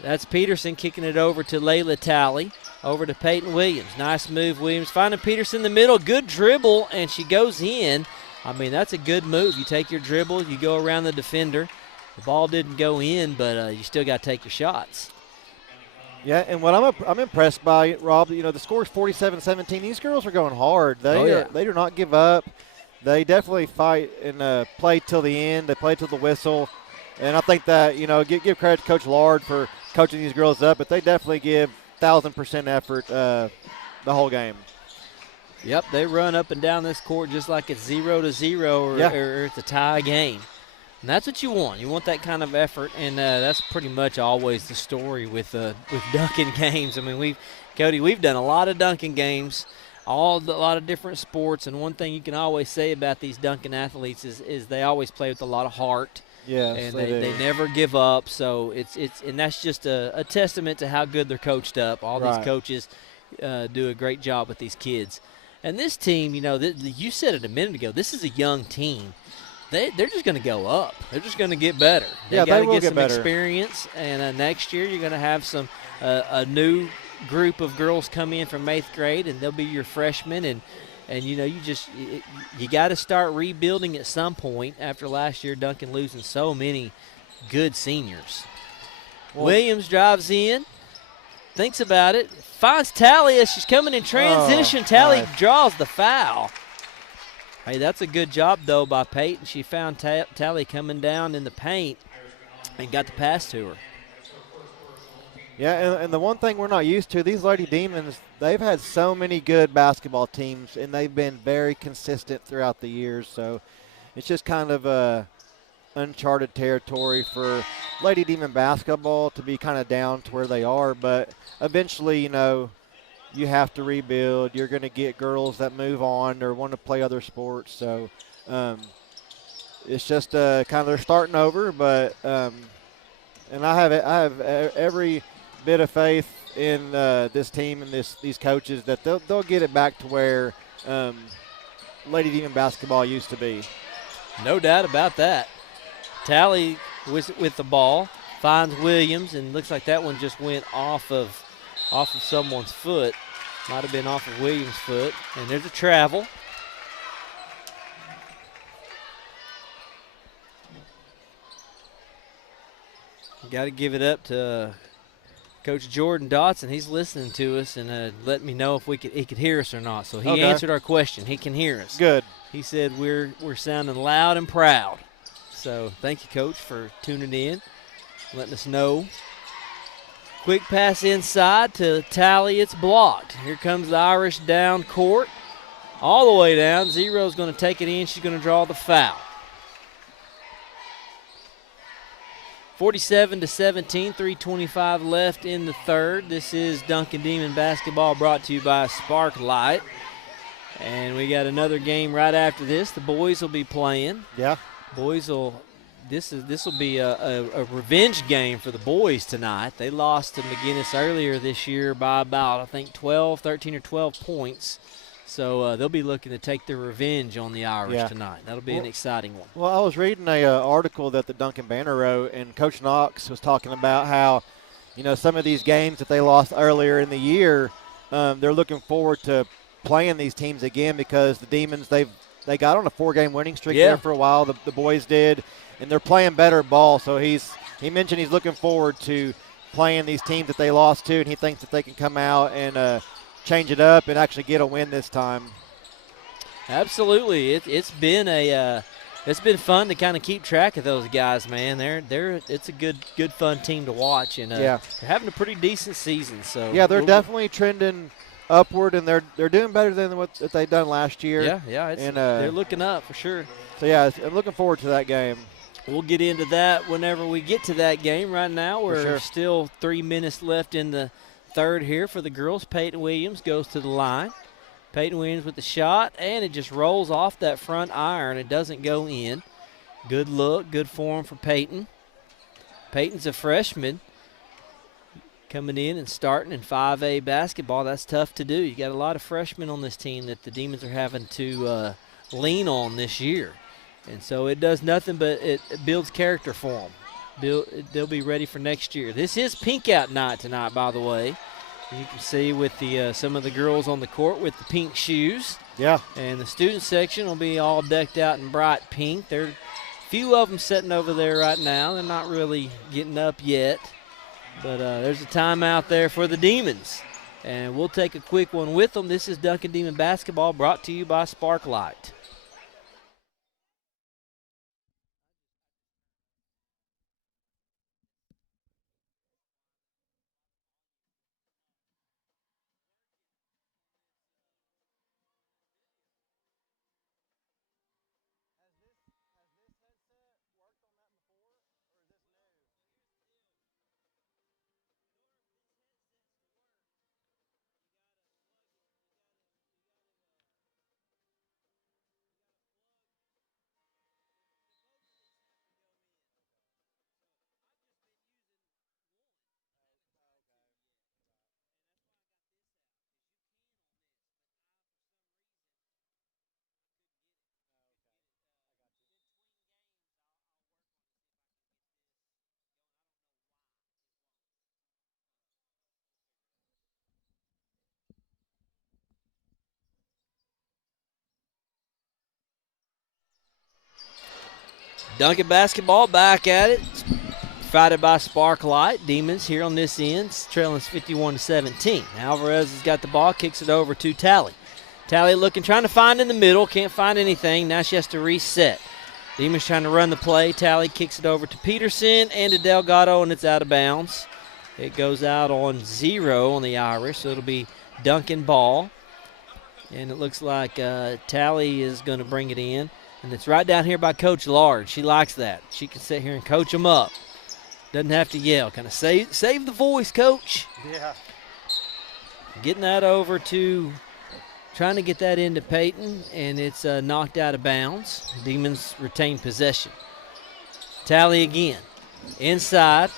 That's Peterson kicking it over to Layla Tally, over to Peyton Williams. Nice move, Williams. Finding Peterson in the middle. Good dribble, and she goes in. I mean, that's a good move. You take your dribble, you go around the defender. The ball didn't go in, but you still got to take your shots. Yeah, and what I'm impressed by, Rob, the score is 47-17. These girls are going hard. They do not give up. They definitely fight and play till the end. They play till the whistle. And I think that, give credit to Coach Lard for coaching these girls up, but they definitely give 1,000% effort the whole game. Yep, they run up and down this court just like it's 0-0 or it's a tie game. And that's what you want. You want that kind of effort, and that's pretty much always the story with Duncan games. I mean, we've done a lot of Duncan games, a lot of different sports, and one thing you can always say about these Duncan athletes is they always play with a lot of heart. Yes, and they never give up. So and that's just a testament to how good they're coached up. All these coaches do a great job with these kids. And this team, you said it a minute ago, this is a young team. They're just going to go up. They're just going to get better. They got to get some experience, and next year you're going to have a new group of girls come in from 8th grade, and they'll be your freshmen. And you got to start rebuilding at some point after last year Duncan losing so many good seniors. Williams drives in, thinks about it, finds Tally as she's coming in transition. Tally draws the foul. Hey, that's a good job, though, by Peyton. She found Tally coming down in the paint and got the pass to her. Yeah, and the one thing we're not used to, these Lady Demons, they've had so many good basketball teams, and they've been very consistent throughout the years. So it's just kind of uncharted territory for Lady Demon basketball to be kind of down to where they are. But eventually, you have to rebuild. You're going to get girls that move on or want to play other sports. So it's just kind of they're starting over. But and I have every bit of faith in this team and these coaches that they'll get it back to where Lady Demon basketball used to be. No doubt about that. Tally with the ball finds Williams, and looks like that one just went off of someone's foot. Might have been off of Williams' foot. And there's a travel. Got to give it up to Coach Jordan Dotson. He's listening to us and letting me know if he could hear us or not. So he answered our question. He can hear us. Good. He said we're sounding loud and proud. So thank you, Coach, for tuning in, letting us know. Quick pass inside to Tally. It's blocked. Here comes the Irish down court. All the way down. Zero's going to take it in. She's going to draw the foul. 47-17, 3:25 left in the third. This is Duncan Demon basketball brought to you by Sparklight. And we got another game right after this. The boys will be playing. Yeah. This will be a revenge game for the boys tonight. They lost to McGuiness earlier this year by about, I think, 13 or 12 points. So they'll be looking to take their revenge on the Irish tonight. That'll be an exciting one. Well, I was reading a article that the Duncan Banner wrote, and Coach Knox was talking about how, some of these games that they lost earlier in the year, they're looking forward to playing these teams again because the Demons, they got on a 4-game winning streak there for a while. The boys did, and they're playing better ball. So he mentioned he's looking forward to playing these teams that they lost to, and he thinks that they can come out and change it up and actually get a win this time. Absolutely, it's been fun to kind of keep track of those guys, man. It's a good fun team to watch, and they're having a pretty decent season. So they're definitely trending upward, and they're doing better than what they've done last year. They're looking up for sure. So I'm looking forward to that game. We'll get into that whenever we get to that game. Right now, we're still 3 minutes left in the third here for the girls. Peyton Williams goes to the line. Peyton Williams with the shot, and it just rolls off that front iron. It doesn't go in. Good look, good form for Peyton. Peyton's a freshman coming in and starting in 5A basketball. That's tough to do. You got a lot of freshmen on this team that the Demons are having to lean on this year. And so it does nothing but it builds character for them. They'll be ready for next year. This is pink out night tonight, by the way. You can see with the some of the girls on the court with the pink shoes. Yeah. And the student section will be all decked out in bright pink. There are a few of them sitting over there right now. They're not really getting up yet. But there's a timeout there for the Demons. And we'll take a quick one with them. This is Duncan Demon Basketball brought to you by Sparklight. Duncan Basketball back at it. Provided by Sparklight. Demons here on this end, trailing 51-17. Alvarez has got the ball, kicks it over to Tally. Tally looking, trying to find in the middle, can't find anything. Now she has to reset. Demons trying to run the play. Tally kicks it over to Peterson and to Delgado, and it's out of bounds. It goes out on 0 on the Irish, so it'll be Duncan ball. And it looks like Tally is going to bring it in. And it's right down here by Coach Lard. She likes that. She can sit here and coach them up. Doesn't have to yell. Kind of save the voice, Coach. Yeah. Getting that over to, trying to get that into Peyton, and it's knocked out of bounds. Demons retain possession. Tally again. Inside.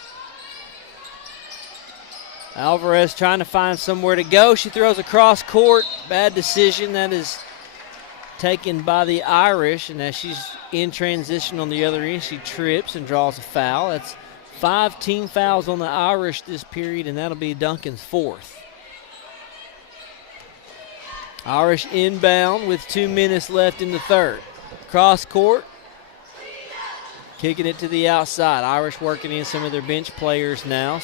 Alvarez trying to find somewhere to go. She throws across court. Bad decision. That is taken by the Irish, and as she's in transition on the other end, she trips and draws a foul. That's 5 team fouls on the Irish this period, and that'll be Duncan's 4th. Irish inbound with 2 minutes left in the third. Cross court, kicking it to the outside. Irish working in some of their bench players now.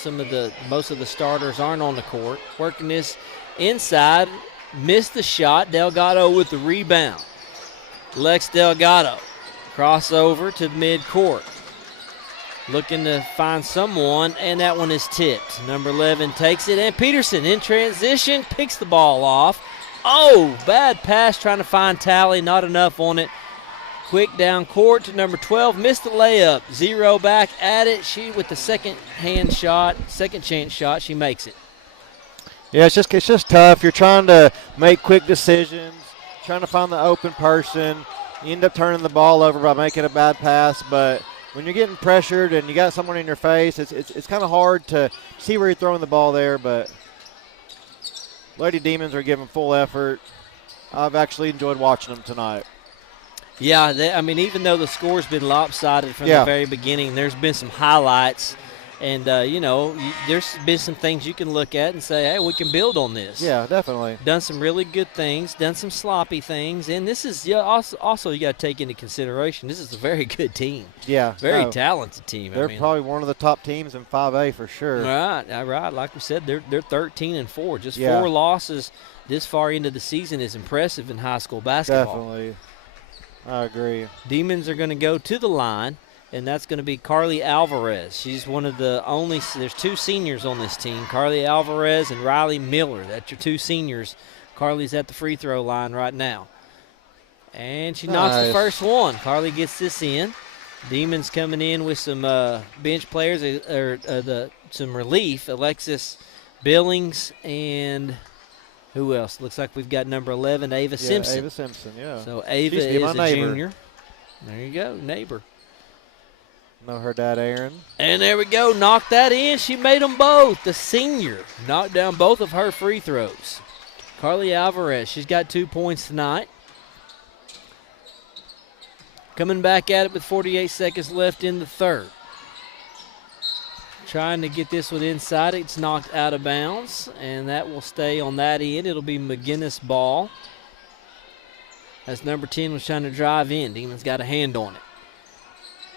Most of the starters aren't on the court. Working this inside. Missed the shot. Delgado with the rebound. Lex Delgado. Crossover to midcourt. Looking to find someone, and that one is tipped. Number 11 takes it, and Peterson in transition picks the ball off. Oh, bad pass trying to find Tally. Not enough on it. Quick down court to number 12. Missed the layup. 0 back at it. She with the second chance shot, she makes it. Yeah, it's just tough. You're trying to make quick decisions, trying to find the open person. You end up turning the ball over by making a bad pass, but when you're getting pressured and you got someone in your face, it's kind of hard to see where you're throwing the ball there, but Lady Demons are giving full effort. I've actually enjoyed watching them tonight. Yeah, even though the score's been lopsided from the very beginning, there's been some highlights. And, there's been some things you can look at and say, hey, we can build on this. Yeah, definitely. Done some really good things, done some sloppy things. And this is also you got to take into consideration, this is a very good team. Yeah. Very talented team. They're probably one of the top teams in 5A for sure. Right. Like we said, they're 13-4. Just 4 losses this far into the season is impressive in high school basketball. Definitely. I agree. Demons are going to go to the line. And that's going to be Carly Alvarez. She's one of the only – there's 2 seniors on this team, Carly Alvarez and Riley Miller. That's your 2 seniors. Carly's at the free throw line right now. And she knocks the first one. Carly gets this in. Demons coming in with some bench players, some relief. Alexis Billings and who else? Looks like we've got number 11, Ava Simpson. Ava Simpson, yeah. So Ava is a junior. There you go, neighbor. Know her dad, Aaron. And there we go. Knocked that in. She made them both. The senior knocked down both of her free throws. Carly Alvarez, she's got 2 points tonight. Coming back at it with 48 seconds left in the third. trying to get this one inside. It's knocked out of bounds, and that will stay on that end. It'll be McGuinness ball. As number 10 was trying to drive in. Demon's got a hand on it.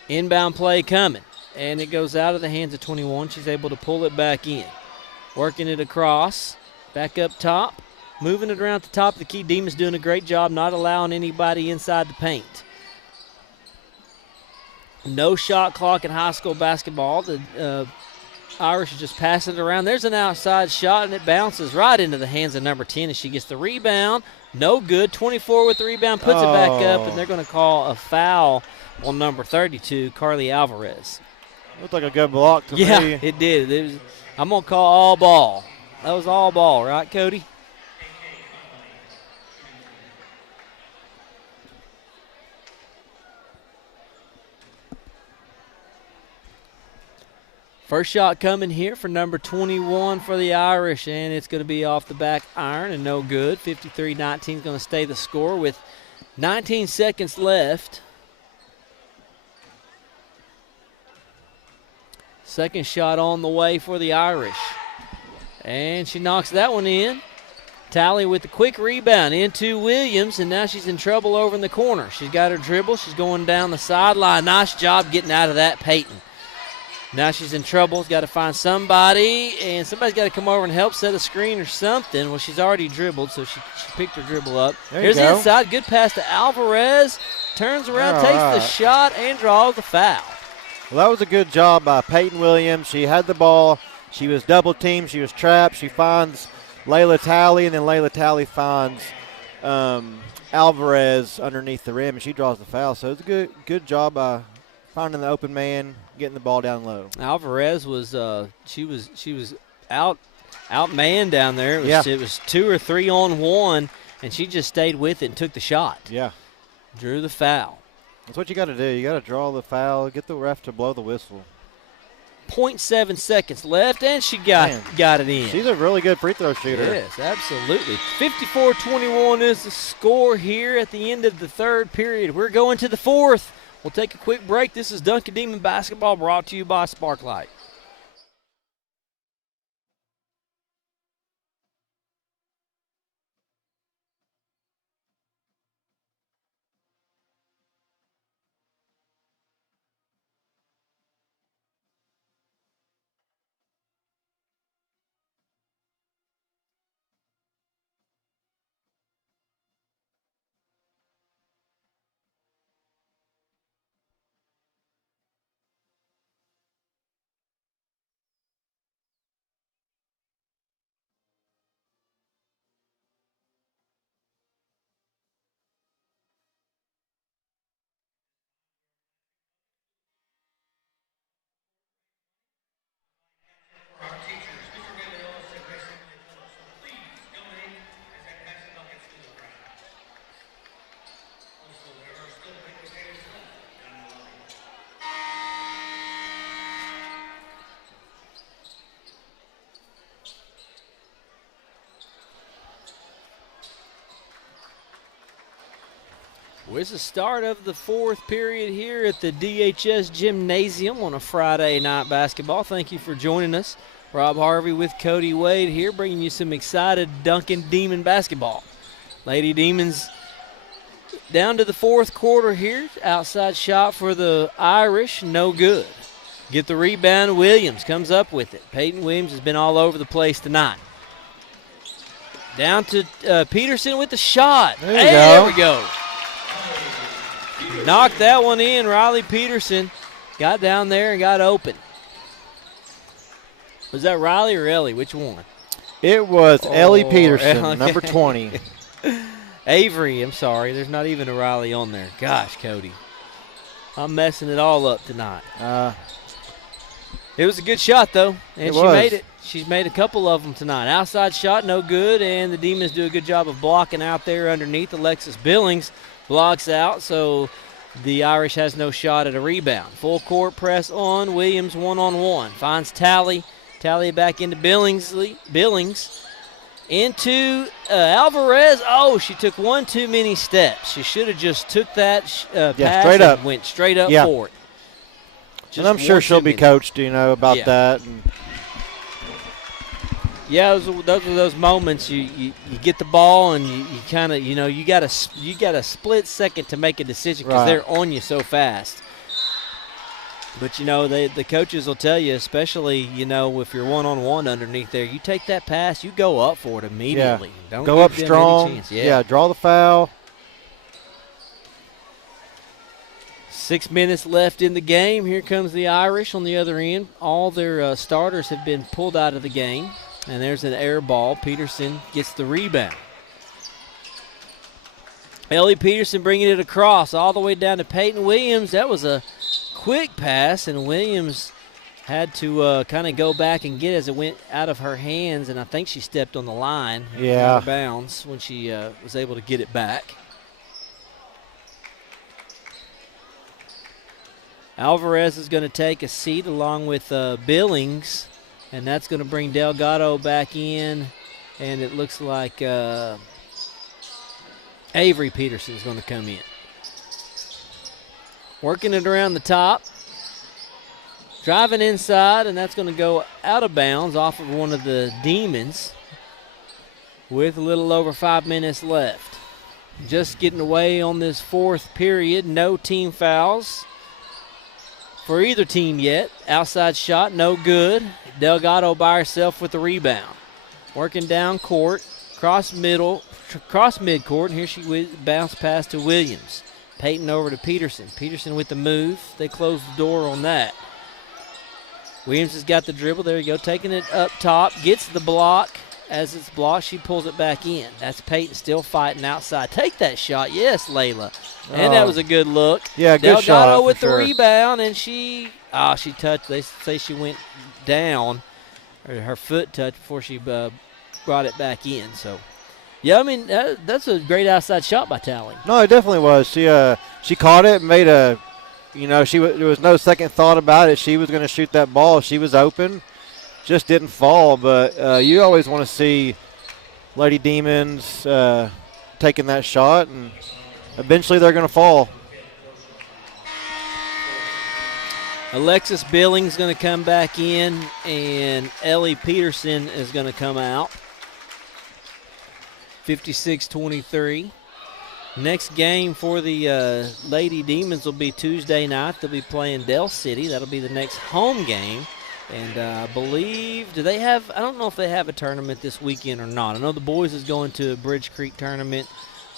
Inbound play coming, and it goes out of the hands of 21. She's able to pull it back in. Working it across, back up top, moving it around the top of the key. Demon's doing a great job not allowing anybody inside the paint. No shot clock in high school basketball. The Irish is just passing it around. There's an outside shot, and it bounces right into the hands of number 10 as she gets the rebound. No good. 24 with the rebound, puts it back up, and they're going to call a foul on number 32, Carly Alvarez. Looked like a good block to me. Yeah, it did. I'm going to call all ball. That was all ball, right, Cody? First shot coming here for number 21 for the Irish, and it's going to be off the back iron and no good. 53-19 is going to stay the score with 19 seconds left. Second shot on the way for the Irish. And she knocks that one in. Talley with the quick rebound into Williams, and now she's in trouble over in the corner. She's got her dribble. She's going down the sideline. Nice job getting out of that, Peyton. Now she's in trouble. She's got to find somebody, and somebody's got to come over and help set a screen or something. Well, she's already dribbled, so she picked her dribble up. Here's the inside. Good pass to Alvarez. Turns around, takes the shot, and draws the foul. Well, that was a good job by Peyton Williams. She had the ball. She was double-teamed. She was trapped. She finds Layla Talley, and then Layla Talley finds Alvarez underneath the rim, and she draws the foul. So it's a good job by finding the open man, getting the ball down low. Alvarez was she was outmanned down there. It was 2 or 3 on 1, and she just stayed with it and took the shot. Yeah. Drew the foul. That's what you got to do. You got to draw the foul, get the ref to blow the whistle. 0.7 seconds left, and she got it in. She's a really good free throw shooter. Yes, absolutely. 54-21 is the score here at the end of the third period. We're going to the fourth. We'll take a quick break. This is Duncan Demon Basketball brought to you by Sparklight. Well, it's the start of the fourth period here at the DHS Gymnasium on a Friday night basketball. Thank you for joining us. Rob Harvey with Cody Wade here, bringing you some excited Duncan Demon basketball. Lady Demons down to the fourth quarter here. Outside shot for the Irish, no good. Get the rebound, Williams comes up with it. Peyton Williams has been all over the place tonight. Down to Peterson with the shot. There we go. Knocked that one in. Riley Peterson got down there and got open. Was that Riley or Ellie? Which one? It was Ellie Peterson, number 20. Avery, I'm sorry. There's not even a Riley on there. Gosh, Cody. I'm messing it all up tonight. It was a good shot, though, and she made it. She's made a couple of them tonight. Outside shot, no good, and the Demons do a good job of blocking out there underneath. Alexis Billings blocks out, so the Irish has no shot at a rebound. Full court press on. Williams one-on-one. Finds Talley. Talley back into Billings. Into Alvarez. Oh, she took one too many steps. She should have just took that pass straight up. and went straight up for it. And I'm sure she'll be coached, about that. And yeah, those are those moments you get the ball and you kind of you got a split second to make a decision because they're on you so fast. But the coaches will tell you, especially if you're one-on-one underneath there, you take that pass, you go up for it immediately. Yeah. Don't go up give them strong. any chance. Yeah, draw the foul. 6 minutes left in the game. Here comes the Irish on the other end. All their starters have been pulled out of the game. And there's an air ball. Peterson gets the rebound. Ellie Peterson bringing it across all the way down to Peyton Williams. That was a quick pass, and Williams had to kind of go back and get it as it went out of her hands, and I think she stepped on the line out of bounds when she was able to get it back. Alvarez is going to take a seat along with Billings, and that's going to bring Delgado back in, and it looks like Avery Peterson is going to come in. Working it around the top. Driving inside, and that's going to go out of bounds off of one of the Demons with a little over 5 minutes left. Just getting away on this fourth period. No team fouls for either team yet. Outside shot, no good. Delgado by herself with the rebound. Working down court, cross midcourt, and here she bounce pass to Williams. Peyton over to Peterson. Peterson with the move. They close the door on that. Williams has got the dribble. There you go. Taking it up top. Gets the block. As it's blocked, she pulls it back in. That's Peyton still fighting outside. Take that shot. Yes, Layla. And that was a good look. Yeah, good shot. Delgado with the rebound, and she touched. They say she went down. Or her foot touched before she brought it back in. So, yeah, I mean, that's a great outside shot by Tally. No, it definitely was. She caught it and made a, there was no second thought about it. She was going to shoot that ball. She was open. Just didn't fall, but you always want to see Lady Demons taking that shot, and eventually they're going to fall. Alexis Billings going to come back in, and Ellie Peterson is going to come out. 56-23. Next game for the Lady Demons will be Tuesday night. They'll be playing Dell City. That'll be the next home game. And I believe, I don't know if they have a tournament this weekend or not. I know the boys is going to a Bridge Creek tournament.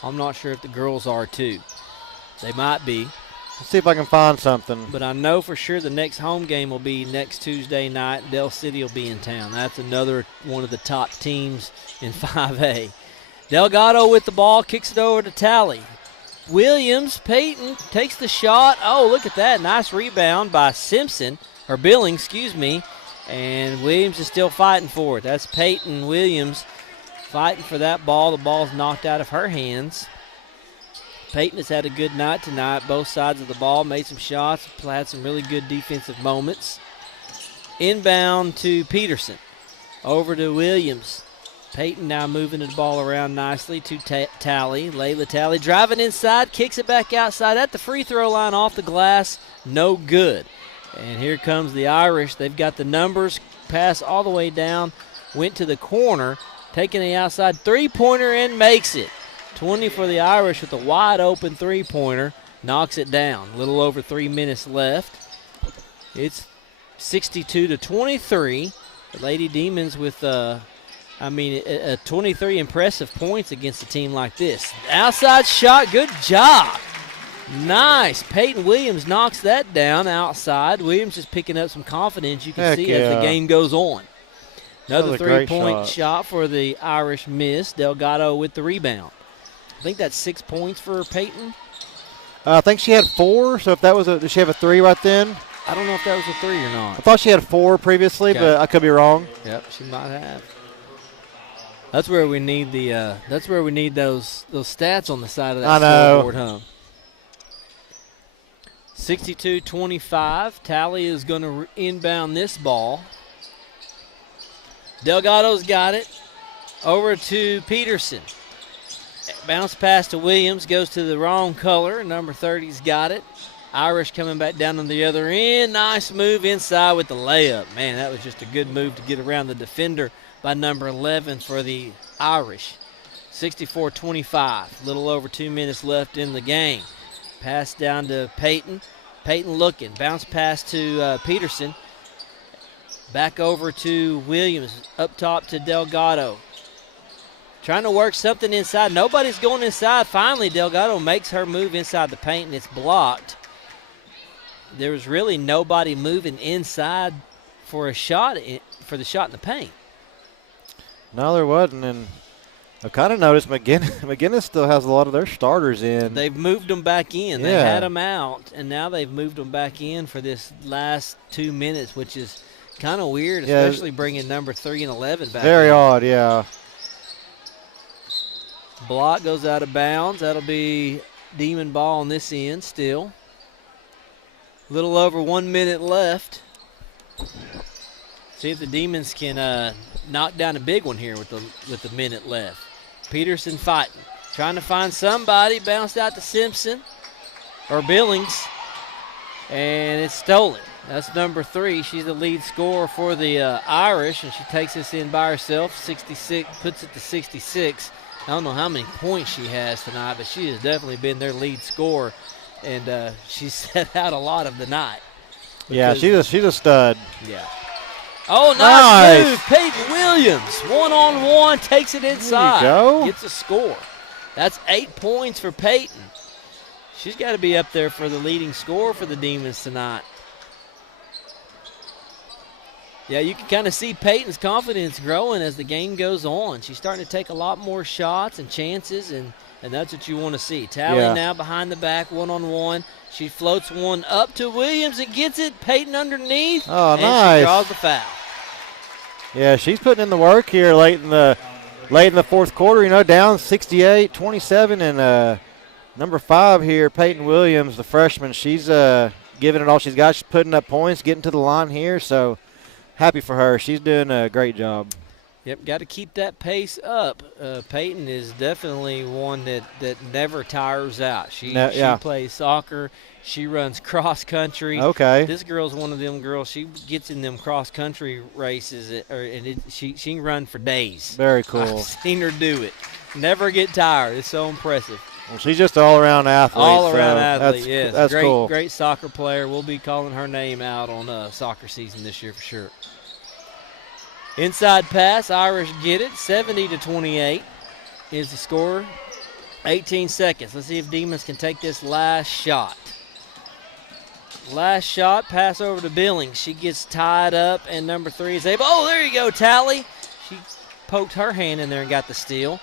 I'm not sure if the girls are too. They might be. Let's see if I can find something. But I know for sure the next home game will be next Tuesday night. Dell City will be in town. That's another one of the top teams in 5A. Delgado with the ball, kicks it over to Tally. Williams, Peyton takes the shot. Oh, look at that. Nice rebound by Billings, excuse me, and Williams is still fighting for it. That's Peyton Williams fighting for that ball. The ball's knocked out of her hands. Peyton has had a good night tonight. Both sides of the ball, made some shots, had some really good defensive moments. Inbound to Peterson. Over to Williams. Peyton now moving the ball around nicely to Tally. Layla Tally driving inside, kicks it back outside at the free throw line off the glass. No good. And here comes the Irish. They've got the numbers. Pass all the way down. Went to the corner. Taking the outside three-pointer and makes it. 20 for the Irish with a wide-open three-pointer. Knocks it down. A little over 3 minutes left. It's 62-23. The Lady Demons with, 23 impressive points against a team like this. Outside shot. Good job. Nice. Peyton Williams knocks that down outside. Williams is picking up some confidence, you can see, as the game goes on. Another three-point shot for the Irish miss. Delgado with the rebound. I think that's 6 points for Peyton. I think she had 4, so if that was did she have a 3 right then? I don't know if that was a 3 or not. I thought she had 4 previously, but I could be wrong. Yep, she might have. That's where we need those stats on the side of that scoreboard, huh? 62-25. Tally is going to inbound this ball. Delgado's got it. Over to Peterson. Bounce pass to Williams. Goes to the wrong color. Number 30's got it. Irish coming back down on the other end. Nice move inside with the layup. Man, that was just a good move to get around the defender by number 11 for the Irish. 64-25. A little over 2 minutes left in the game. Pass down to Peyton. Peyton looking. Bounce pass to Peterson. Back over to Williams. Up top to Delgado. Trying to work something inside. Nobody's going inside. Finally, Delgado makes her move inside the paint, and it's blocked. There was really nobody moving inside for a shot for the shot in the paint. No, there wasn't, and I kind of noticed McGuiness still has a lot of their starters in. They've moved them back in. Yeah. They had them out, and now they've moved them back in for this last 2 minutes, which is kind of weird, especially bringing number 3 and 11 back. Very odd, yeah. Block goes out of bounds. That'll be Demon ball on this end still. A little over 1 minute left. See if the Demons can knock down a big one here with the minute left. Peterson fighting. Trying to find somebody. Bounced out to Simpson. Or Billings. And it's stolen. That's number 3. She's the lead scorer for the Irish, and she takes this in by herself. 66, puts it to 66. I don't know how many points she has tonight, but she has definitely been their lead scorer, and she's set out a lot of the night. Yeah, she's a stud. Yeah. Oh, nice move. Peyton Williams, one-on-one, takes it inside. There you go. Gets a score. That's 8 points for Peyton. She's got to be up there for the leading scorer for the Demons tonight. Yeah, you can kind of see Peyton's confidence growing as the game goes on. She's starting to take a lot more shots and chances, and that's what you want to see. Tally now behind the back, one-on-one. She floats one up to Williams and gets it. Peyton underneath. Oh, and nice. She draws the foul. Yeah, she's putting in the work here late in the fourth quarter. You know, down 68-27, and number 5 here, Peyton Williams, the freshman. She's giving it all she's got. She's putting up points, getting to the line here. So happy for her. She's doing a great job. Yep, got to keep that pace up. Peyton is definitely one that never tires out. She plays soccer. She runs cross country. Okay. This girl's one of them girls. She gets in them cross country races, she can run for days. Very cool. I've seen her do it. Never get tired. It's so impressive. Well, she's just an all-around athlete. All-around athlete, yes. That's great, cool. Great soccer player. We'll be calling her name out on soccer season this year for sure. Inside pass, Irish get it. 70-28 is the score. 18 seconds. Let's see if Demons can take this last shot. Last shot, pass over to Billings. She gets tied up, and number 3 is able. Oh, there you go, Tally. She poked her hand in there and got the steal.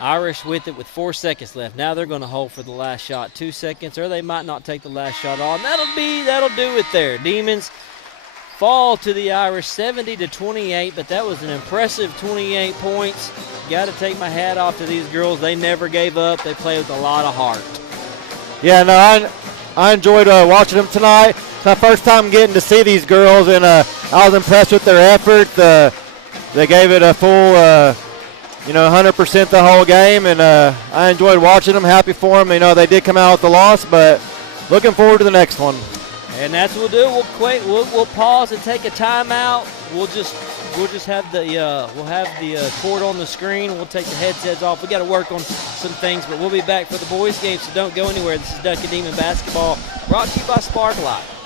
Irish with it with 4 seconds left. Now they're going to hold for the last shot. 2 seconds, or they might not take the last shot on. That'll do it there. Demons fall to the Irish 70-28, but that was an impressive 28 points. Got to take my hat off to these girls. They never gave up. They played with a lot of heart. Yeah, no, I enjoyed watching them tonight. It's my first time getting to see these girls, and I was impressed with their effort. They gave it a full, 100% the whole game, and I enjoyed watching them. Happy for them. They did come out with the loss, but looking forward to the next one. And that's what we'll do. We'll pause and take a timeout. We'll just have the court on the screen. We'll take the headsets off. We got to work on some things, but we'll be back for the boys' game. So don't go anywhere. This is Duncan Demon basketball, brought to you by Sparklight.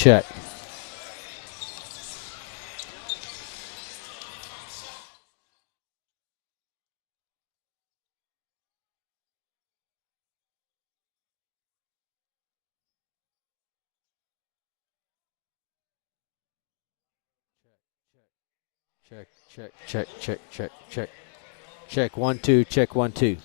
check. Check, check, check, check, check, check. Check 1 2, check 1 2.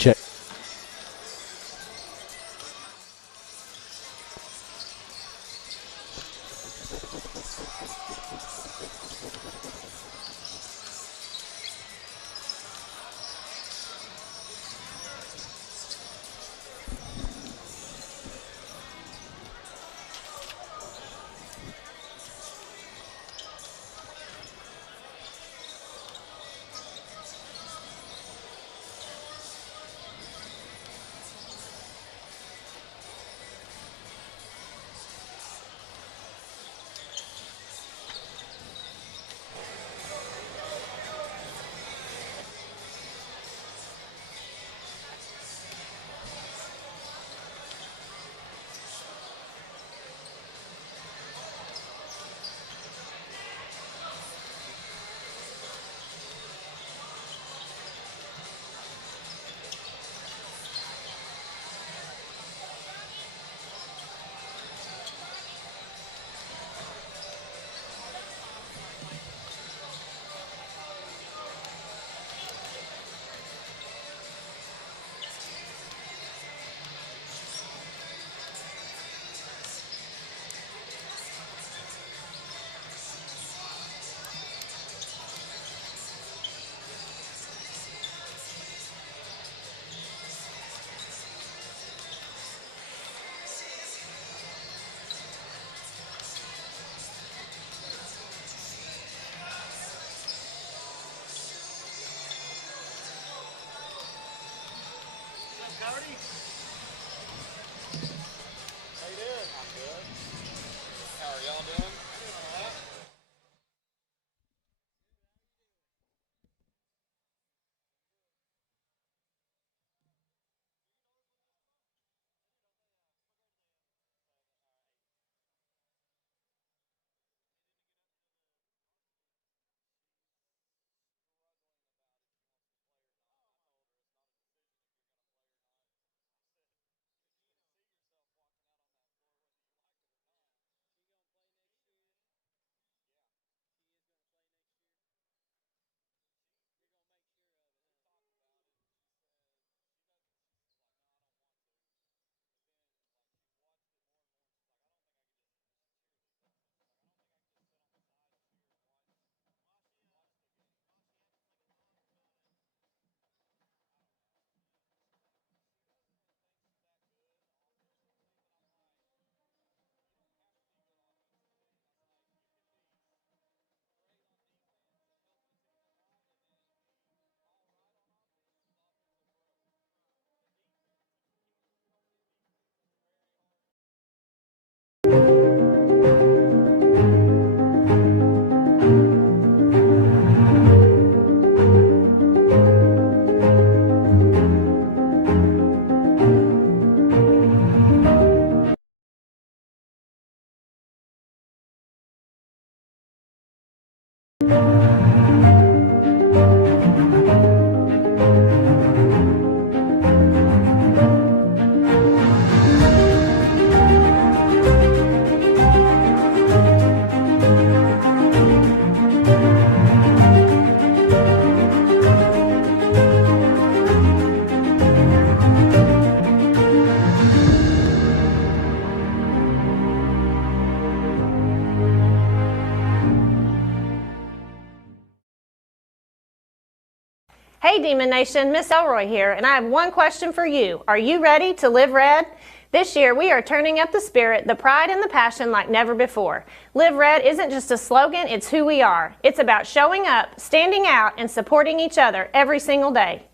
Check. Hey Demon Nation, Miss Elroy here, and I have one question for you. Are you ready to live red? This year we are turning up the spirit, the pride, and the passion like never before. Live Red isn't just a slogan, it's who we are. It's about showing up, standing out, and supporting each other every single day.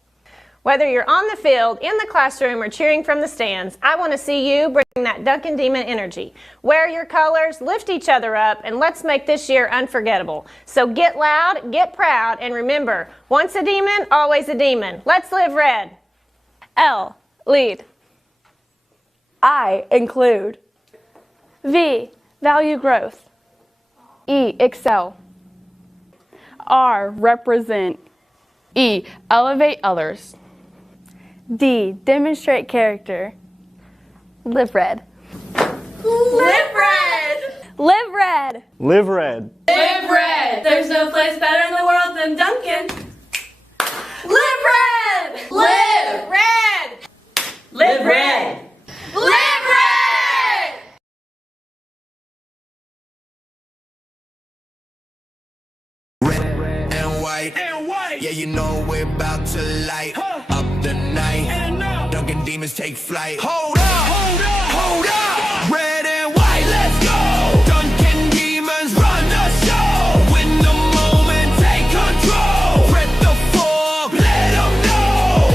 Whether you're on the field, in the classroom, or cheering from the stands, I want to see you bring that Duncan Demon energy. Wear your colors, lift each other up, and let's make this year unforgettable. So get loud, get proud, and remember, once a demon, always a demon. Let's live red. L, lead. I, include. V, value growth. E, excel. R, represent. E, elevate others. D, demonstrate character. Live red. Live red! Live red! Live red. Live red! There's no place better in the world than Duncan. Live red! Live red! Live red! Live red! Red and white. Yeah, you know we're about to light up the night. Duncan demons take flight. Hold up, hold up, hold up. Red and white, let's go. Duncan demons run the show. Win the moment, take control. Red the fog, let them know.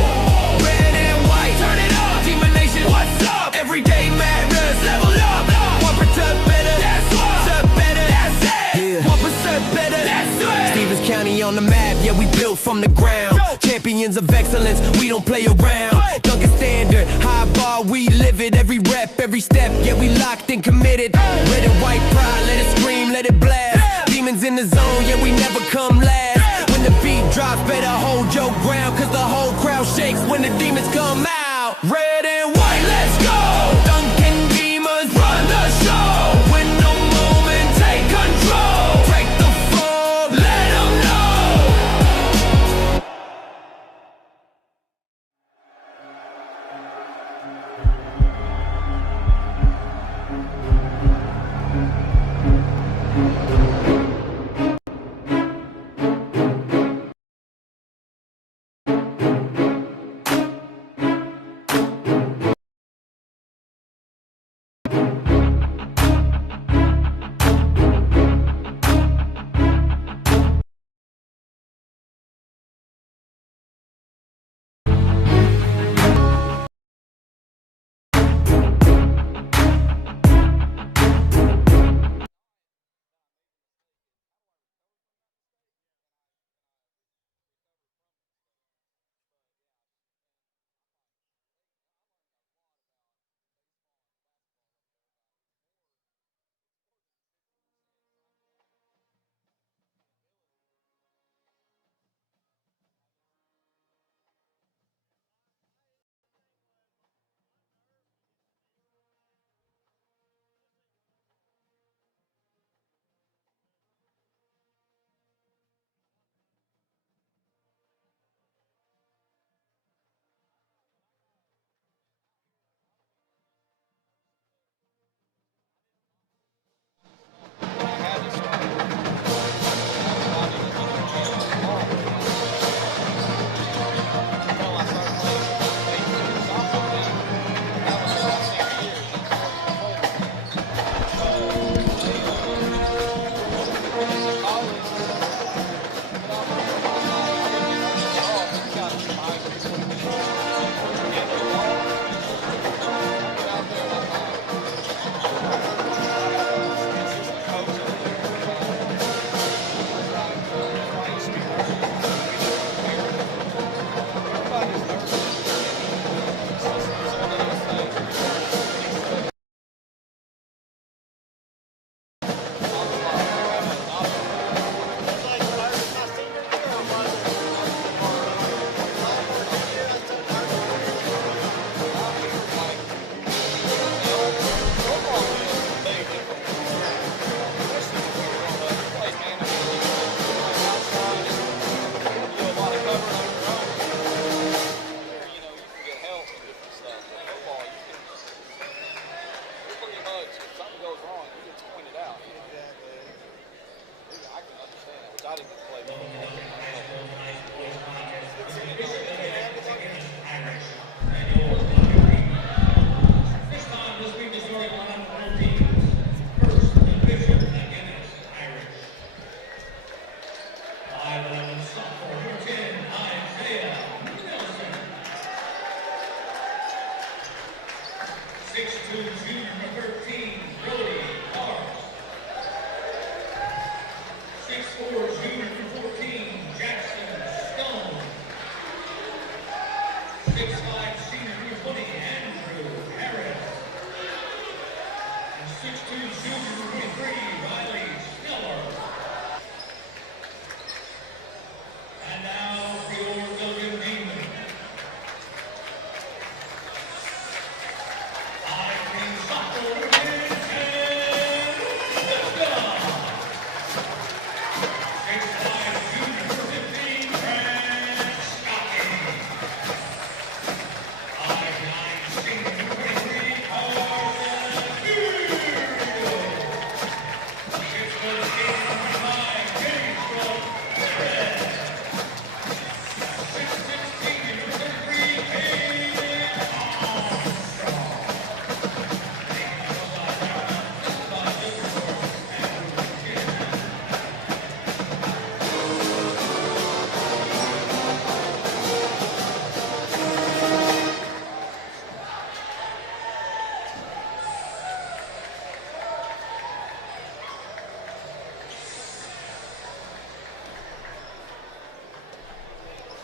Red and white, turn it up. Demon Nation, what's up? Everyday madness, level up. 1% better, that's what. 1% better, that's it. 1% better, that's it. Stevens County on the map, yeah, we built from the ground. Champions of excellence, we don't play around. Duncan standard, high bar, we live it. Every rep, every step, yeah, we locked and committed. Red and white pride, let it scream, let it blast. Demons in the zone, yeah, we never come last. When the beat drops, better hold your ground, cause the whole crowd shakes when the demons come out. Red and white, let's go. Duncan demons run the show. Win the moment, take control. Break the fog, let them know.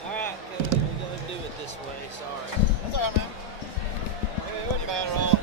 All right, Cody, we're going to do it this way. Sorry. That's all right, man. It wasn't bad at all.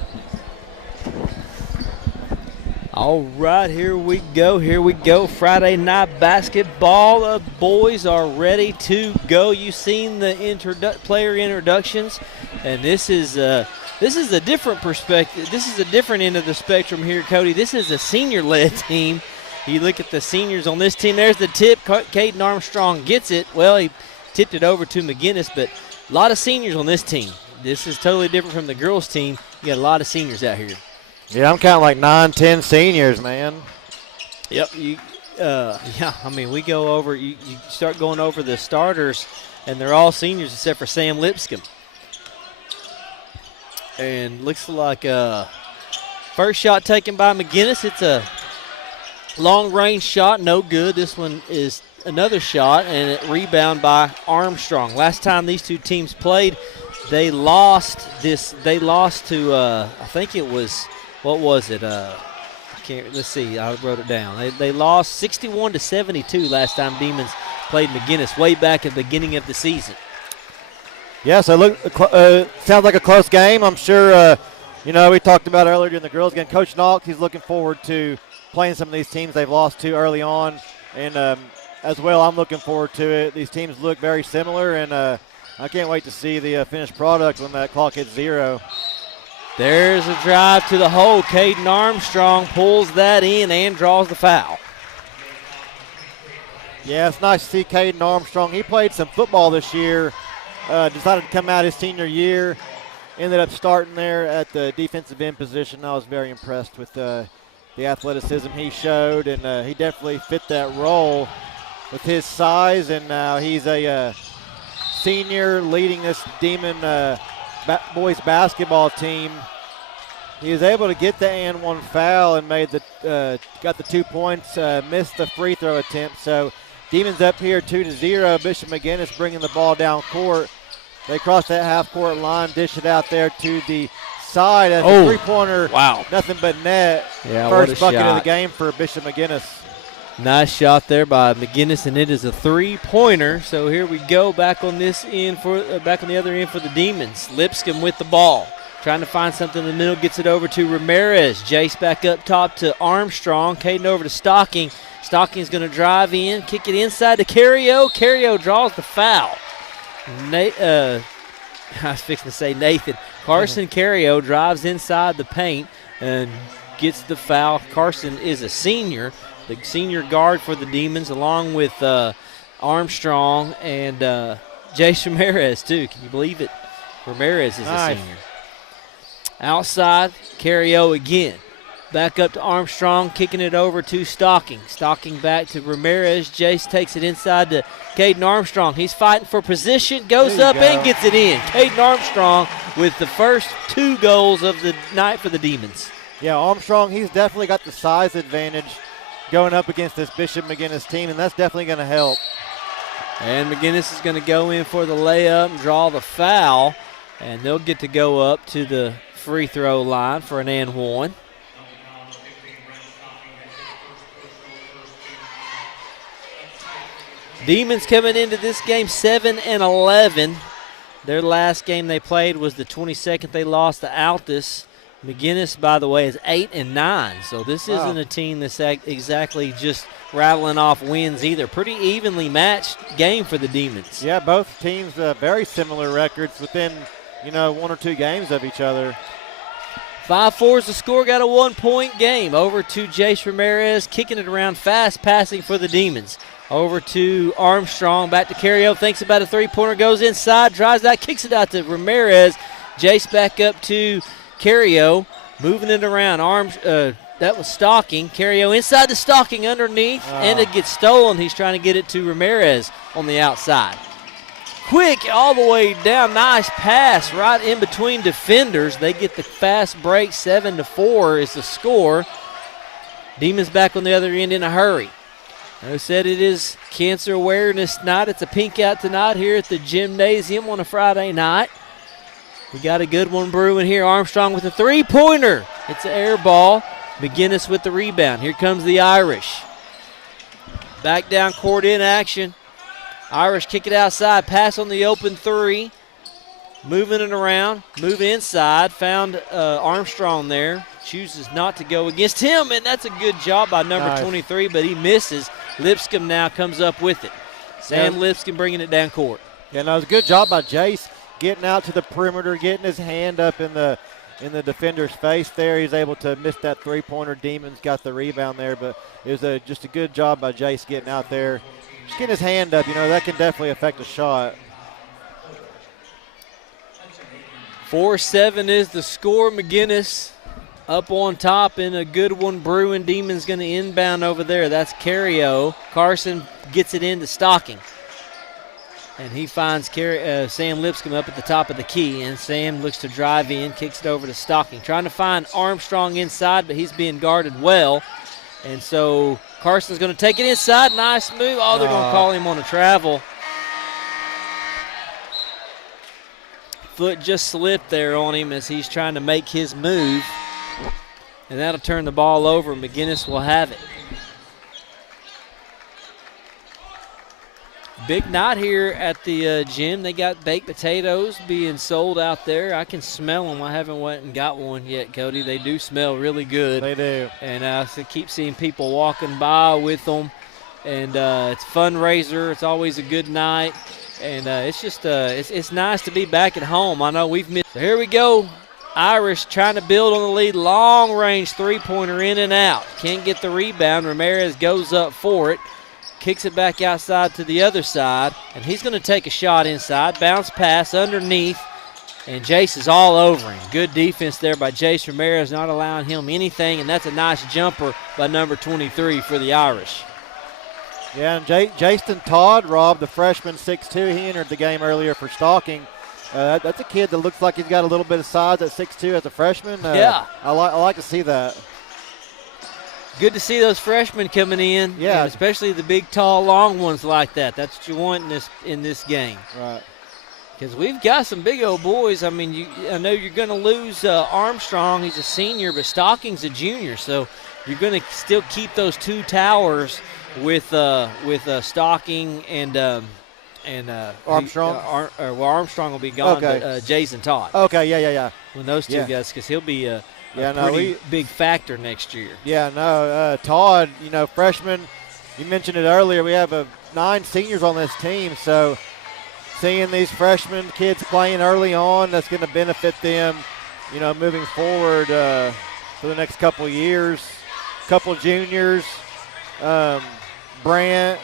All right, here we go. Here we go. Friday night basketball. The boys are ready to go. You've seen the player introductions, and this is a different perspective. This is a different end of the spectrum here, Cody. This is a senior-led team. You look at the seniors on this team. There's the tip. Caden Armstrong gets it. Well, he tipped it over to McGuiness, but a lot of seniors on this team. This is totally different from the girls' team. You got a lot of seniors out here. Yeah, I'm counting like 9, 10 seniors, man. Yep. I mean, we go over. You start going over the starters, and they're all seniors except for Sam Lipscomb. And looks like first shot taken by McGuiness. It's a long-range shot, no good. This one is another shot, and it rebound by Armstrong. Last time these two teams played, they lost this. They lost to I think it was. What was it? Let's see. I wrote it down. They lost 61-72 last time Demons played McGuiness way back at the beginning of the season. Yeah, so sounds like a close game. I'm sure, we talked about earlier during the girls game. Coach Knox, he's looking forward to playing some of these teams they've lost to early on. And as well, I'm looking forward to it. These teams look very similar, and I can't wait to see the finished product when that clock hits 0. There's a drive to the hole. Caden Armstrong pulls that in and draws the foul. Yeah, it's nice to see Caden Armstrong. He played some football this year, decided to come out his senior year, ended up starting there at the defensive end position. I was very impressed with the athleticism he showed, and he definitely fit that role with his size, and now he's a senior leading this Demon boys basketball team. He was able to get the and one foul and made got the 2 points, missed the free throw attempt. So Demons up here 2-0. Bishop McGuiness bringing the ball down court. They cross that half court line, dish it out there to the side. As a three-pointer, wow, nothing but net. Yeah, first bucket shot of the game for Bishop McGuiness. Nice shot there by McGuiness, and it is a three-pointer. So here we go, back on this end back on the other end for the Demons. Lipscomb with the ball, trying to find something in the middle, gets it over to Ramirez. Jace back up top to Armstrong. Caden over to Stocking. Stocking's going to drive in, kick it inside to Carrio. Carrio draws the foul. I was fixing to say Nathan. Carson Carrio drives inside the paint and gets the foul. Carson is a senior, the senior guard for the Demons, along with Armstrong and Jace Ramirez, too. Can you believe it? Ramirez is a senior. Outside, Carrio again. Back up to Armstrong, kicking it over to Stocking. Stocking back to Ramirez. Jace takes it inside to Caden Armstrong. He's fighting for position, goes up and gets it in. Caden Armstrong with the first 2 goals of the night for the Demons. Yeah, Armstrong, he's definitely got the size advantage going up against this Bishop McGuiness team, and that's definitely going to help. And McGuiness is going to go in for the layup and draw the foul, and they'll get to go up to the free throw line for an and one. Demons coming into this game 7-11. Their last game they played was the 22nd. They lost to Altus. McGuiness, by the way, is 8-9. So this isn't a team that's exactly just rattling off wins either. Pretty evenly matched game for the Demons. Yeah, both teams very similar records within, 1 or 2 games of each other. 5-4 is the score. Got a 1-point game. Over to Jace Ramirez, kicking it around, fast passing for the Demons. Over to Armstrong, back to Carrio, thinks about a three-pointer, goes inside, drives that, kicks it out to Ramirez. Jace back up to Carrio, moving it around. That was Stocking. Carrio inside the Stocking underneath, and it gets stolen. He's trying to get it to Ramirez on the outside. Quick all the way down, nice pass right in between defenders. They get the fast break, 7-4 is the score. Demons back on the other end in a hurry. I said it is Cancer Awareness Night. It's a pink out tonight here at the gymnasium on a Friday night. We got a good one brewing here. Armstrong with a three-pointer. It's an air ball. McGuiness with the rebound. Here comes the Irish. Back down court in action. Irish kick it outside, pass on the open 3. Moving it around, move inside, found Armstrong there. Chooses not to go against him, and that's a good job by number 23, but he misses. Lipscomb now comes up with it. Sam Lipscomb bringing it down court. Yeah, no, it was a good job by Jace getting out to the perimeter, getting his hand up in the defender's face there. He's able to miss that three-pointer. Demons got the rebound there, but it was just a good job by Jace getting out there. Just getting his hand up, that can definitely affect a shot. 4-7 is the score. McGuiness up on top in a good one. Bruin Demons going to inbound over there. That's Cario. Carson gets it into Stocking. And he finds Sam Lipscomb up at the top of the key. And Sam looks to drive in, kicks it over to Stocking. Trying to find Armstrong inside, but he's being guarded well. And so Carson's going to take it inside. Nice move. Oh, they're going to call him on a travel. Foot just slipped there on him as he's trying to make his move. And that'll turn the ball over. McGuiness will have it. Big night here at the gym. They got baked potatoes being sold out there. I can smell them. I haven't went and got one yet, Cody. They do smell really good. They do. And I keep seeing people walking by with them. And it's a fundraiser. It's always a good night. And it's just it's nice to be back at home. I know we've missed. So here we go. Irish trying to build on the lead. Long-range three-pointer in and out. Can't get the rebound. Ramirez goes up for it. Kicks it back outside to the other side. And he's going to take a shot inside. Bounce pass underneath. And Jace is all over him. Good defense there by Jace Ramirez, not allowing him anything. And that's a nice jumper by number 23 for the Irish. Yeah, and Jason Todd, Rob, the freshman, 6'2", he entered the game earlier for Stocking. That's a kid that looks like he's got a little bit of size at 6'2" as a freshman. Yeah. I like to see that. Good to see those freshmen coming in. Yeah. And especially the big, tall, long ones like that. That's what you want in this game. Right. Because we've got some big old boys. I mean, I know you're going to lose Armstrong. He's a senior, but Stocking's a junior. So you're going to still keep those two towers with Stocking and Armstrong. Armstrong will be gone, okay. But Jason Todd. Okay, yeah. When those two guys, because he'll be a big factor next year. Yeah, no, Todd, freshman. You mentioned it earlier. We have 9 seniors on this team, so seeing these freshman kids playing early on, that's going to benefit them, moving forward for the next couple of years. Couple juniors. Brant,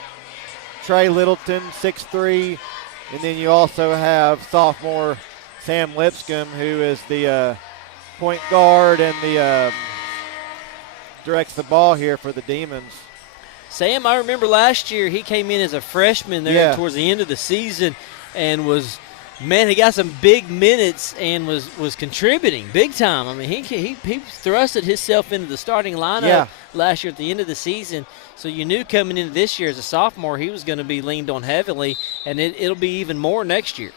Trey Littleton, 6'3", and then you also have sophomore Sam Lipscomb, who is the point guard and the directs the ball here for the Demons. Sam, I remember last year he came in as a freshman there towards the end of the season and he got some big minutes and was contributing big time. I mean, he thrusted himself into the starting lineup last year at the end of the season. So you knew coming into this year as a sophomore he was going to be leaned on heavily, and it'll be even more next year.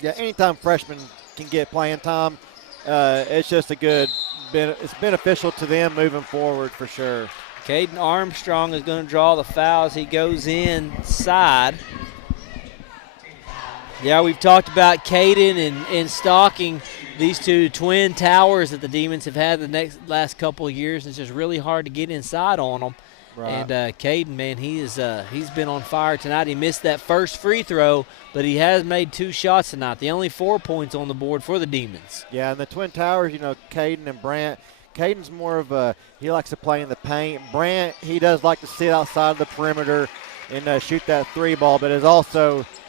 Yeah, anytime freshmen can get playing time, it's just it's beneficial to them moving forward for sure. Caden Armstrong is going to draw the fouls. He goes inside. Yeah, we've talked about Caden and Stocking, these two twin towers that the Demons have had the last couple of years. It's just really hard to get inside on them. Right. And Caden, man, he's been on fire tonight. He missed that first free throw, but he has made 2 shots tonight. The only 4 points on the board for the Demons. Yeah, and the twin towers, Caden and Brant. Caden's more of he likes to play in the paint. Brant, he does like to sit outside of the perimeter and shoot that 3 ball, but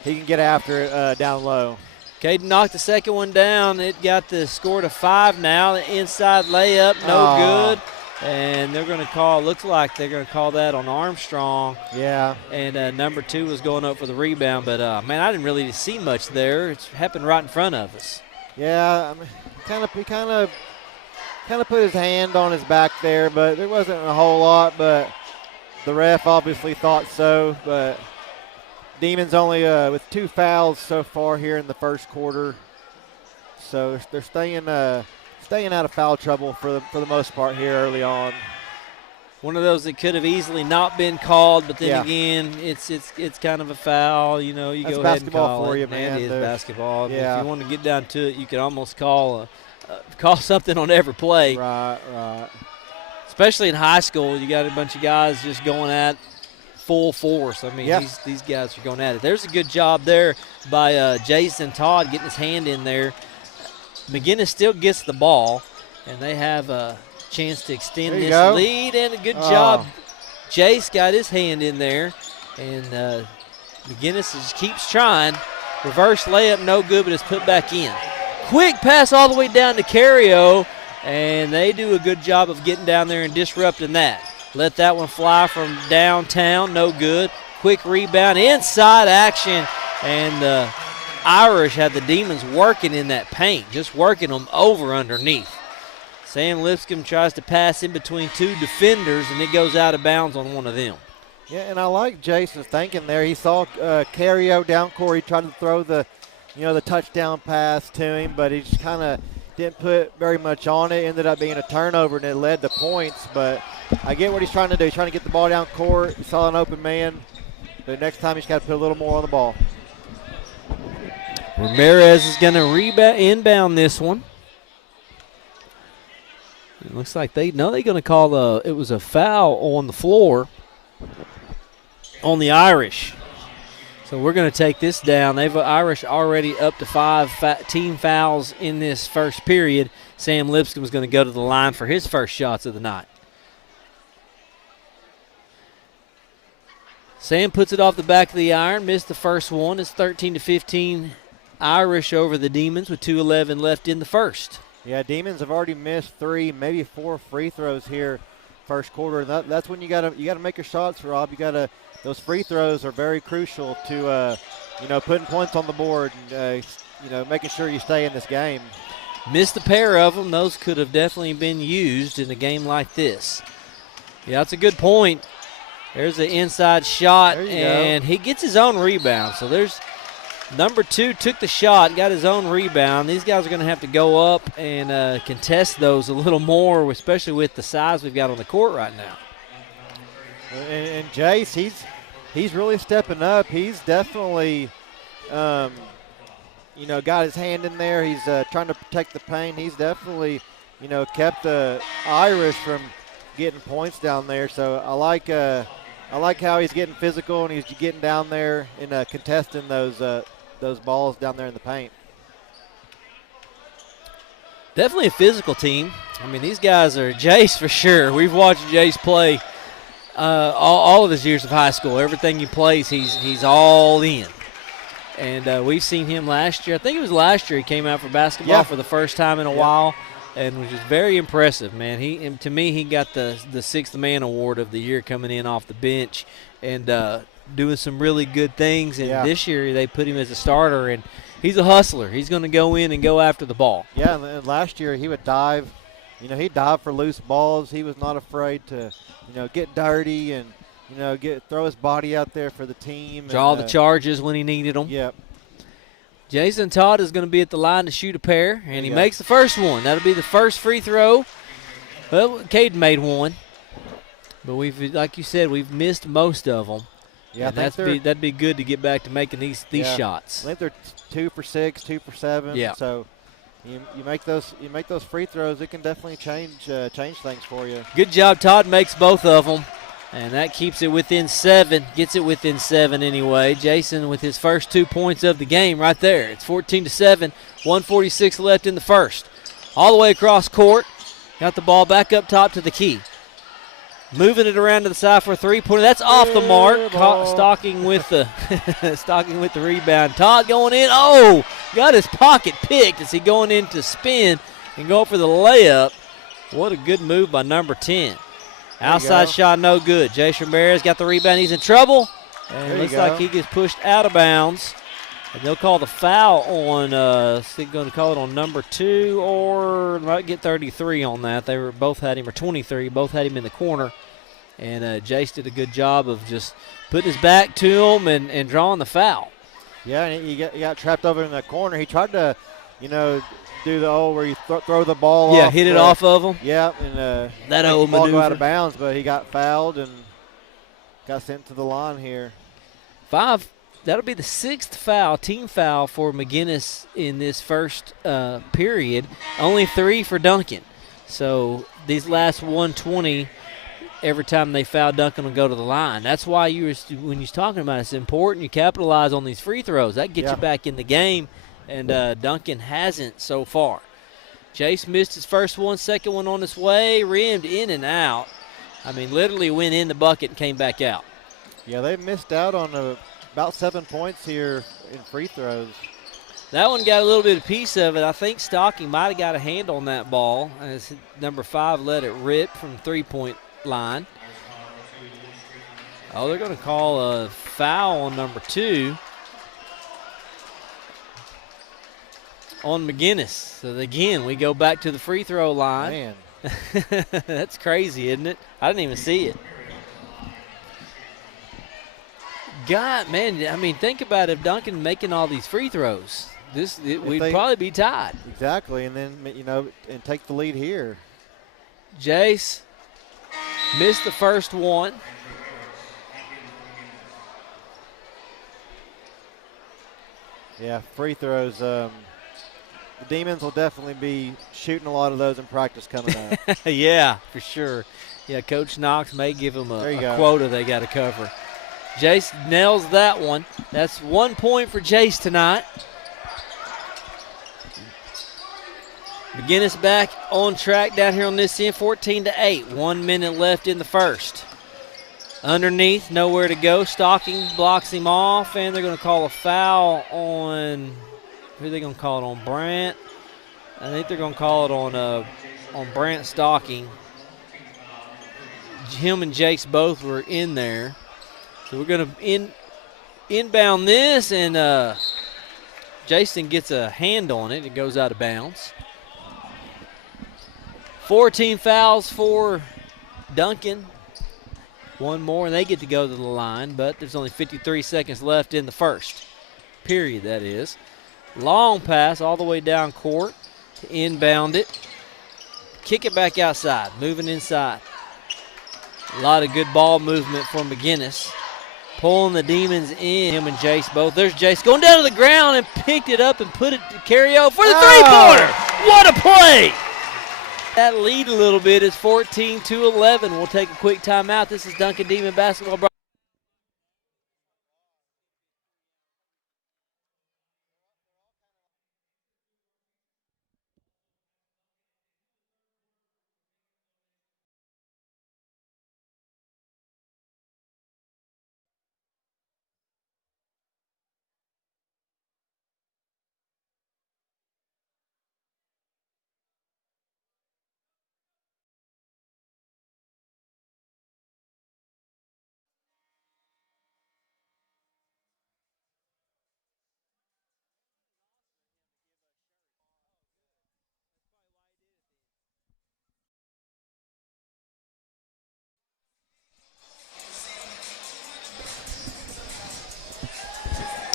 he can get after it down low. Caden knocked the second one down. It got the score to 5 now. The inside layup, no good. And looks like they're going to call that on Armstrong. Yeah. And number 2 was going up for the rebound. But, man, I didn't really see much there. It happened right in front of us. Yeah, I mean, he kind of put his hand on his back there, but there wasn't a whole lot. But the ref obviously thought so. But Demons only with 2 fouls so far here in the first quarter. So they're staying out of foul trouble for the most part here early on. One of those that could have easily not been called, but then Yeah. again, it's kind of a foul. You know, you That's go ahead and basketball call for it. you, man. It is basketball. Yeah. If you want to get down to it, you could almost call something on every play. Right. Especially in high school, you got a bunch of guys just going at full force. I mean, these guys are going at it. There's a good job there by Jason Todd getting his hand in there. McGuiness still gets the ball, and they have a chance to extend this lead, and a good job. Jace got his hand in there, and McGuiness just keeps trying. Reverse layup, no good, but it's put back in. Quick pass all the way down to Cario, and they do a good job of getting down there and disrupting that. Let that one fly from downtown, no good. Quick rebound, inside action, and the Irish had the Demons working in that paint, just working them over underneath. Sam Lipscomb tries to pass in between two defenders, and it goes out of bounds on one of them. Yeah, and I like Jason's thinking there. He saw Cario down court. He tried to throw the touchdown pass to him, but he just kind of didn't put very much on it. Ended up being a turnover, and it led to points. But I get what he's trying to do. He's trying to get the ball down court. He saw an open man, but next time he's got to put a little more on the ball. Ramirez is going to inbound this one. It looks like they're going to call it was a foul on the floor on the Irish. So we're going to take this down. They've Irish already up to 5 team fouls in this first period. Sam Lipscomb is going to go to the line for his first shots of the night. Sam puts it off the back of the iron, missed the first one. It's 13-15 Irish over the Demons with 2:11 left in the first. Yeah, Demons have already missed 3, maybe 4 free throws here first quarter. And that's when you gotta make your shots, Rob. Those free throws are very crucial to putting points on the board and making sure you stay in this game. Missed a pair of them. Those could have definitely been used in a game like this. Yeah, that's a good point. There's the inside shot, and he gets his own rebound. So there's number 2 took the shot, got his own rebound. These guys are going to have to go up and contest those a little more, especially with the size we've got on the court right now. And Jace, he's really stepping up. He's definitely, got his hand in there. He's trying to protect the paint. He's definitely, kept the Irish from getting points down there. So I like how he's getting physical and he's getting down there and contesting those balls down there in the paint. Definitely a physical team. I mean, these guys are Jace for sure. We've watched Jace play all of his years of high school. Everything he plays, he's all in. And we've seen him last year. I think it was last year he came out for basketball for the first time in a while, and was just very impressive, man. To me, he got the sixth man award of the year coming in off the bench and doing some really good things. And this year they put him as a starter, and he's a hustler. He's going to go in and go after the ball. Yeah, and last year he would dive. He'd dive for loose balls. He was not afraid to, get dirty and, throw his body out there for the team. Draw the charges when he needed them. Yep. Jason Todd is going to be at the line to shoot a pair, and he makes the first one. That'll be the first free throw. Well, Caden made one. But like you said, we've missed most of them. Yeah, that'd be good to get back to making these shots. I think they're 2 for 6, 2 for 7. Yeah. So you make those free throws, it can definitely change things for you. Good job. Todd makes both of them, and that keeps it within 7. Gets it within 7 anyway. Jason with his first 2 points of the game right there. It's 14-7. 1:46 left in the first. All the way across court. Got the ball back up top to the key. Moving it around to the side for a three-pointer. That's off the mark. Stalking with the rebound. Todd going in. Oh, got his pocket picked as he going in to spin and go for the layup. What a good move by number 10. Outside shot, no good. Jace Ramirez got the rebound. He's in trouble. And it looks like he gets pushed out of bounds. And they'll call the foul on, they're going to call it on number 2 or might get 33 on that. They both had him, or 23, both had him in the corner. And Jace did a good job of just putting his back to him and drawing the foul. Yeah, and he got trapped over in the corner. He tried to do the where you throw the ball off. Yeah, hit it off of them. Yeah, and that make old the ball maneuver. go out of bounds, but he got fouled and got sent to the line here. 5. That'll be the 6th foul, team foul for McGuiness in this first period. Only 3 for Duncan. So these last 120, every time they foul, Duncan will go to the line. That's why when you're talking about it, it's important you capitalize on these free throws. That gets you back in the game, and Duncan hasn't so far. Jace missed his first one, second one on its way, rimmed in and out. I mean, literally went in the bucket and came back out. Yeah, they missed out on about 7 points here in free throws. That one got a little bit of piece of it. I think Stocking might have got a hand on that ball as number 5 let it rip from three-point line. Oh, they're going to call a foul on number 2 on McGuiness. So, again, we go back to the free throw line. Man. That's crazy, isn't it? I didn't even see it. God, man, I mean, think about if Duncan making all these free throws. We'd probably be tied. Exactly, and then, and take the lead here. Jace missed the first one. Yeah, free throws. The Demons will definitely be shooting a lot of those in practice coming up. Yeah, for sure. Yeah, Coach Knox may give them a quota they got to cover. Jace nails that one. That's 1 point for Jace tonight. McGuiness back on track down here on this end, 14-8. 1 minute left in the first. Underneath, nowhere to go. Stocking blocks him off, and they're going to call a foul on – who are they going to call it on? Brant? I think they're going to call it on Brant Stocking. Him and Jace both were in there. So we're going to inbound this, and Jason gets a hand on it. It goes out of bounds. 14 fouls for Duncan. One more, and they get to go to the line, but there's only 53 seconds left in the first period, that is. Long pass all the way down court to inbound it. Kick it back outside, moving inside. A lot of good ball movement for McGuiness. Pulling the Demons in, him and Jace both. There's Jace going down to the ground and picked it up and put it to carry out for the three-pointer. What a play! That lead a little bit is 14-11. We'll take a quick timeout. This is Duncan Demon basketball.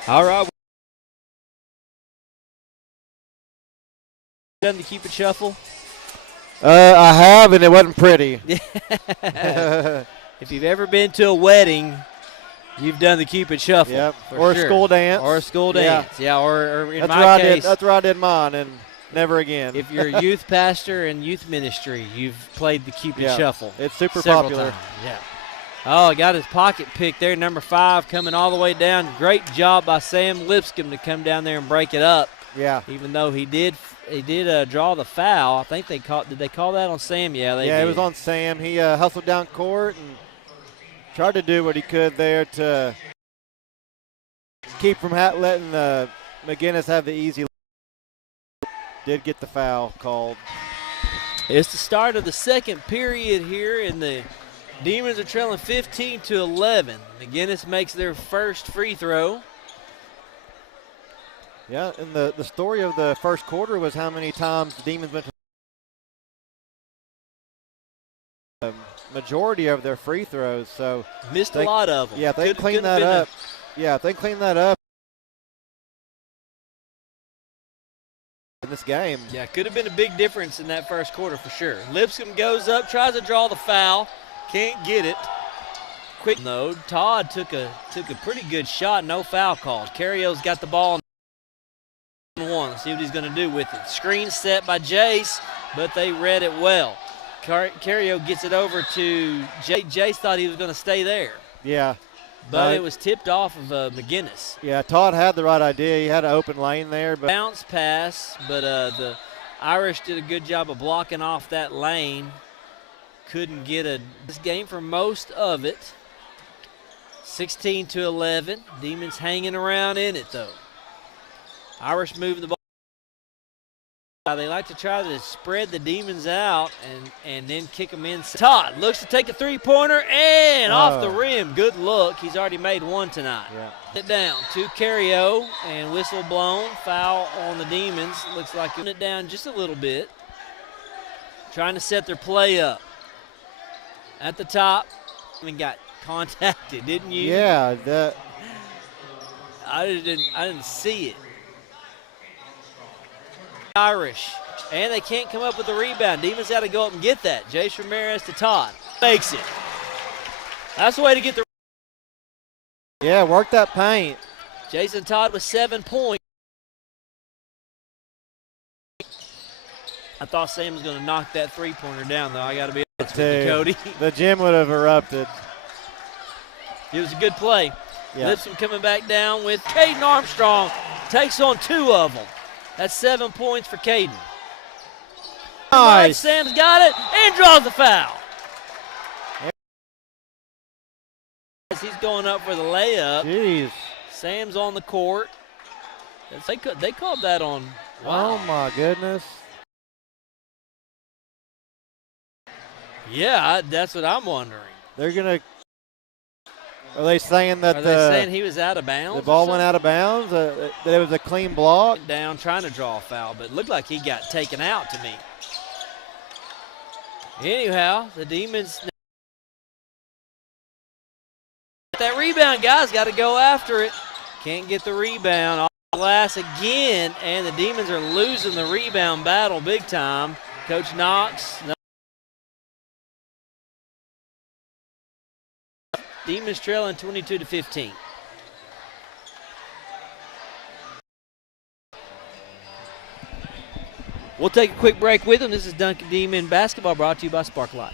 All right. Done the Cupid Shuffle? I have, and it wasn't pretty. If you've ever been to a wedding, you've done the Cupid Shuffle. Yep. Or sure. a school dance. Or a school dance. Yeah, or in that's my case. That's where I did mine, and never again. If you're a youth pastor in youth ministry, you've played the Cupid Shuffle. It's super several popular. times. Yeah. Oh, got his pocket pick there, number 5 coming all the way down. Great job by Sam Lipscomb to come down there and break it up. Yeah. Even though he did draw the foul. I think did they call that on Sam? Yeah, they did. It was on Sam. He hustled down court and tried to do what he could there to keep from letting McGuiness have the easy. Did get the foul called. It's the start of the second period here, and the Demons are trailing 15-11. McGuiness makes their first free throw. Yeah, and the story of the first quarter was how many times the Demons went to the majority of their free throws. So missed a lot of them. Yeah, if they clean that up. Yeah, if they clean that up. this game. Yeah, could have been a big difference in that first quarter for sure. Lipscomb goes up, tries to draw the foul, can't get it. Quick though, Todd took a pretty good shot, no foul called. Carrio's got the ball one. See what he's going to do with it. Screen set by Jace, but they read it well. Carrio gets it over to Jace. Jace thought he was going to stay there. Yeah. But it was tipped off of McGuiness. Yeah, Todd had the right idea. He had an open lane there. But bounce pass, but the Irish did a good job of blocking off that lane. Couldn't get this game for most of it. 16-11. Demons hanging around in it, though. Irish moving the ball. They like to try to spread the Demons out and then kick them in. Todd looks to take a three-pointer and off the rim. Good look. He's already made one tonight. Yeah. It down to Carrio and whistle blown. Foul on the Demons. Looks like it down just a little bit. Trying to set their play up. At the top, got contacted, didn't you? Yeah. I didn't see it. Irish, and they can't come up with the rebound. Demons had to go up and get that. Jace Ramirez to Todd. Makes it. That's the way to get the. Yeah, work that paint. Jason Todd with 7 points. I thought Sam was going to knock that three-pointer down, though. I got to be honest with you, Cody. The gym would have erupted. It was a good play. Yeah. Lipscomb coming back down with Caden Armstrong. Takes on 2 of them. That's 7 points for Caden. Nice. Sam's got it and draws the foul. He's going up for the layup. Jeez. Sam's on the court. They called that on. Wow. Oh, my goodness. Yeah, that's what I'm wondering. They're going to. Are they saying that saying he was out of bounds? The ball went out of bounds? That it was a clean block? Down trying to draw a foul, but it looked like he got taken out to me. Anyhow, the Demons. That rebound, guys, got to go after it. Can't get the rebound. Off the glass again, and the Demons are losing the rebound battle big time. Coach Knox. Demons trailing 22-15. We'll take a quick break with them. This is Duncan Demon Basketball brought to you by Sparklight.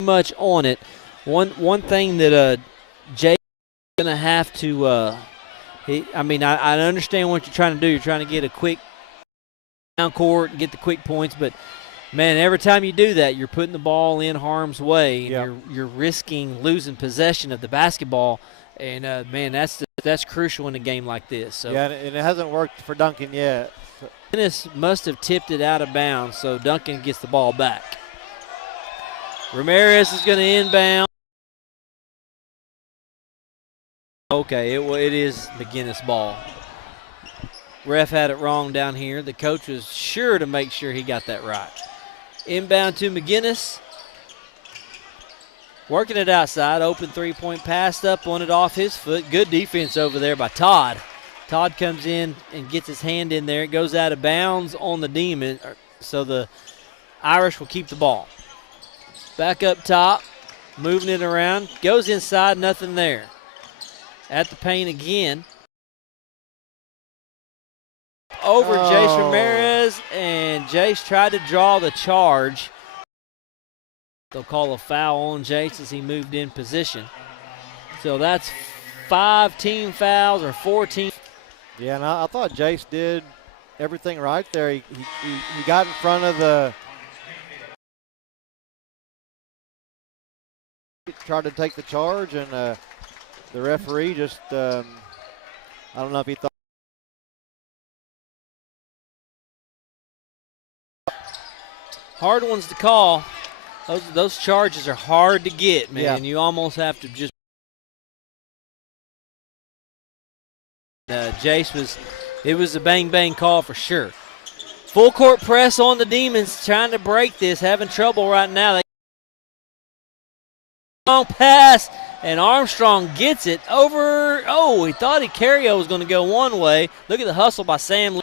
Much on it. One thing that Jay is gonna have to I understand what you're trying to do. You're trying to get a quick down court and get the quick points, but man, every time you do that, you're putting the ball in harm's way. Yep. And you're risking losing possession of the basketball, and man, that's crucial in a game like this. So yeah, and it hasn't worked for Duncan yet. Dennis must have tipped it out of bounds, so Duncan gets the ball back. Ramirez is going to inbound. Okay, it is McGuiness ball. Ref had it wrong down here. The coach was sure to make sure he got that right. Inbound to McGuiness. Working it outside. Open three-point pass up on it off his foot. Good defense over there by Todd. Todd comes in and gets his hand in there. It goes out of bounds on the Demon, so the Irish will keep the ball. Back up top, moving it around. Goes inside, nothing there. At the paint again. Over Jace Ramirez, and Jace tried to draw the charge. They'll call a foul on Jace as he moved in position. So that's 5 team fouls or 14. Yeah, and I thought Jace did everything right there. He got in front of the. Tried to take the charge, and the referee just, I don't know if he thought. Hard ones to call. Those charges are hard to get, man. Yeah. You almost have to just Jace it was a bang-bang call for sure. Full court press on the Demons, trying to break this, having trouble right now. Long pass, and Armstrong gets it over. Oh, he thought Carrio was going to go one way. Look at the hustle by Sam,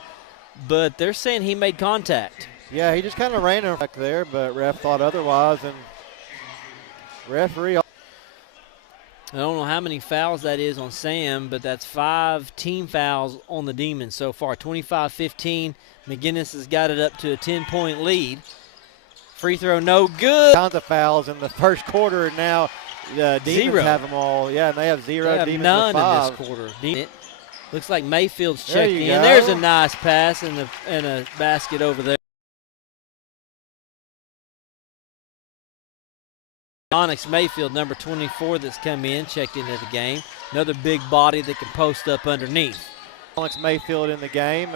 but they're saying he made contact. Yeah, he just kind of ran him back there, but ref thought otherwise, and referee. I don't know how many fouls that is on Sam, but that's 5 team fouls on the Demons so far. 25-15. McGuiness has got it up to a 10-point lead. Free throw no good. Tons of fouls in the first quarter, and now the Demons have them all. Yeah, and they have 0. They have Demons none with 5. in this quarter. Looks like Mayfield's There checked you in. go. There's a nice pass and a basket over there. Onyx Mayfield, number 24, that's come in, checked into the game. Another big body that can post up underneath. Onyx Mayfield in the game.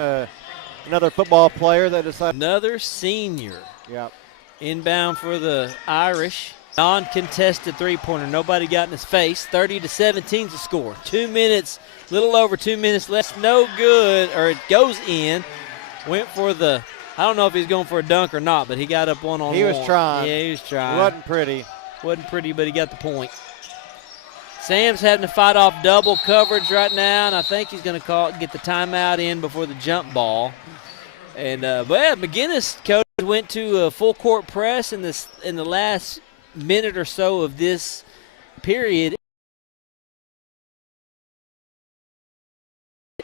Another football player that decided. Another senior. Yep. Inbound for the Irish. Non-contested three-pointer. Nobody got in his face. 30-17 to score. 2 minutes, little over 2 minutes left. No good, or it goes in. Went for the, I don't know if he's going for a dunk or not, but he got up one-on-one. He was trying. Yeah, he was trying. It wasn't pretty. Wasn't pretty, but he got the point. Sam's having to fight off double coverage right now, and I think he's going to get the timeout in before the jump ball. And but yeah, McGuiness coach went to a full court press in the last minute or so of this period.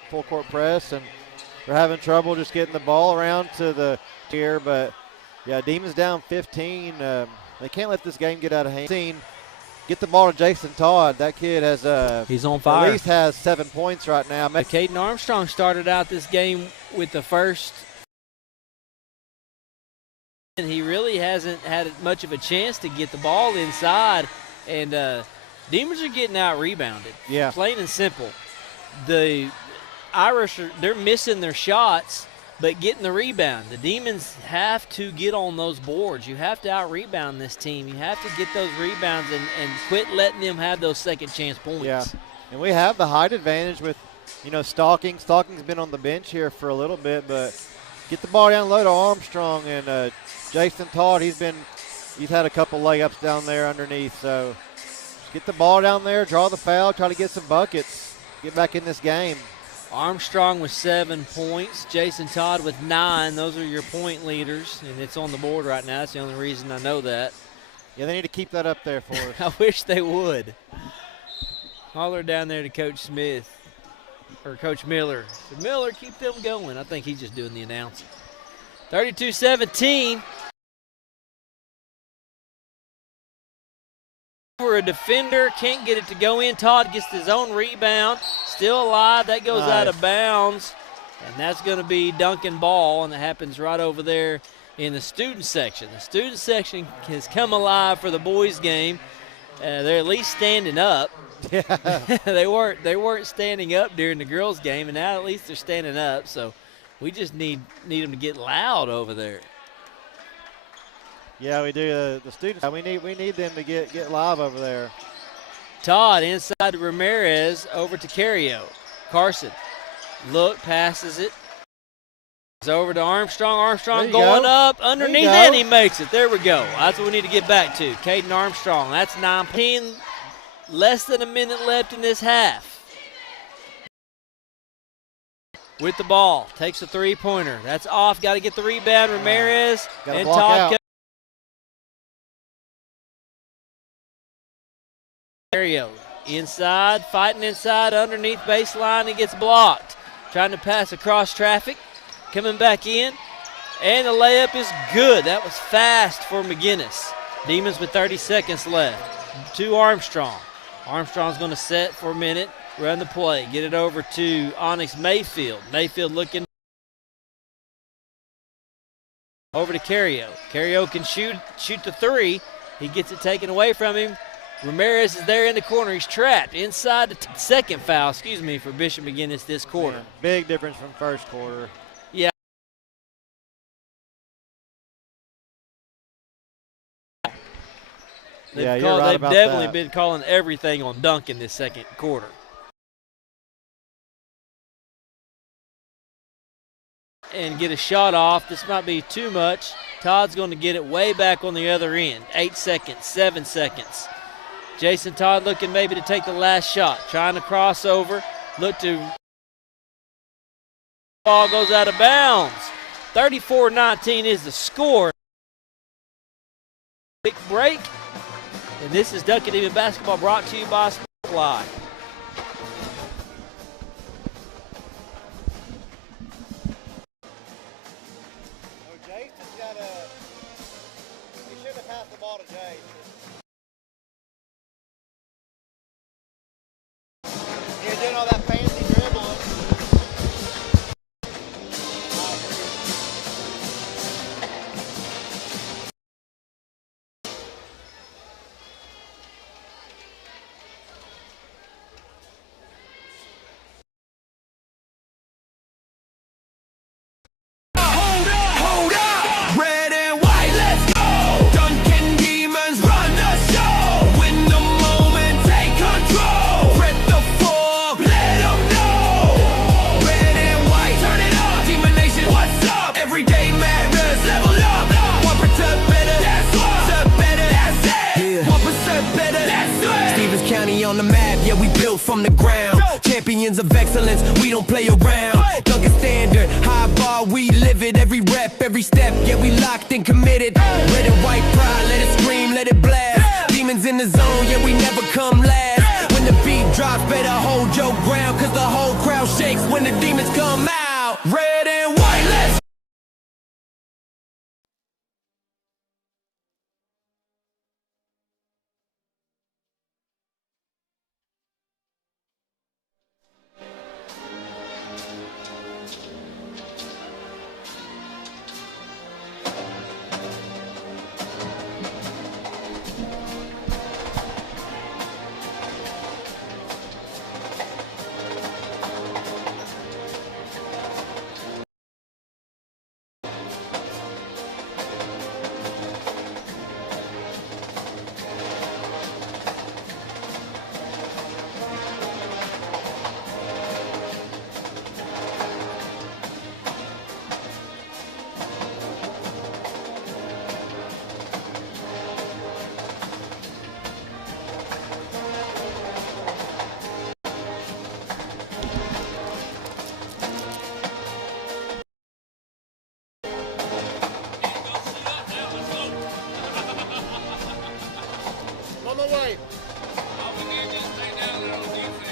Full court press, and they're having trouble just getting the ball around to the here. But yeah, Demons down 15. They can't let this game get out of hand. Get the ball to Jason Todd. That kid has he's on fire. At least has 7 points right now. Caden Armstrong started out this game with the first. And he really hasn't had much of a chance to get the ball inside. And Demons are getting out rebounded. Yeah. Plain and simple. The Irish, they're missing their shots, but getting the rebound. The Demons have to get on those boards. You have to out-rebound this team. You have to get those rebounds and quit letting them have those second-chance points. Yeah, and we have the height advantage with, Stalking. Stalking's been on the bench here for a little bit, but get the ball down low to Armstrong, and Jason Todd, he's had a couple layups down there underneath. So get the ball down there, draw the foul, try to get some buckets, get back in this game. Armstrong with 7 points. Jason Todd with 9. Those are your point leaders, and it's on the board right now. That's the only reason I know that. Yeah, they need to keep that up there for us. I wish they would. Holler down there to Coach Smith, or Coach Miller. So Miller, keep them going. I think he's just doing the announcing. 32-17. For a defender, can't get it to go in. Todd gets his own rebound. Still alive. That goes out of bounds. And that's going to be Duncan ball, and that happens right over there in the student section. The student section has come alive for the boys' game. They're at least standing up. Yeah. they weren't standing up during the girls' game, and now at least they're standing up. So we just need them to get loud over there. Yeah, we do. The students, we need them to get live over there. Todd inside to Ramirez, over to Carrio. Carson, passes it. It's over to Armstrong. Armstrong going up underneath, and he makes it. There we go. That's what we need to get back to. Caden Armstrong, that's 9. Less than a minute left in this half. With the ball, takes a three-pointer. That's off. Got to get the rebound. Ramirez and Todd. Carrio inside, fighting inside, underneath baseline. He gets blocked. Trying to pass across traffic. Coming back in. And the layup is good. That was fast for McGuiness. Demons with 30 seconds left. To Armstrong. Armstrong's going to set for a minute, run the play, get it over to Onyx Mayfield. Mayfield looking over to Carrio. Carrio can shoot the three. He gets it taken away from him. Ramirez is there in the corner. He's trapped inside the second foul, for Bishop McGuiness this quarter. Man, big difference from first quarter. Yeah. They've definitely been calling everything on Duncan this second quarter. and get a shot off. This might be too much. Todd's going to get it way back on the other end. 8 seconds, 7 seconds. Jason Todd looking maybe to take the last shot. Trying to cross over. Look to. Ball goes out of bounds. 34-19 is the score. Quick break. And this is Duncan Demon Basketball brought to you by Sportline. Jason's got he shouldn't have passed the ball to Jason. You're doing all that fancy dribbling. Hold up, red and white, let's go. Duncan Demons run the show. Win the moment, take control. Spread the fog, let 'em know. Red and white, turn it up. Demon Nation, what's up? Everyday matters, level up. 1% better, that's what. 1% better, that's it. 1% better, that's it. Stevens County on the map, yeah, we built from the ground. Champions of excellence, we don't play around. Duncan standard, high bar, we live it. Every rep, every step, yeah, we locked and committed. Red and white pride, let it scream, let it blast. Demons in the zone, yeah, we never come last. When the beat drops, better hold your ground, cause the whole crowd shakes when the demons come out. Red and white, let's On my way. All we need is to stay down there on defense.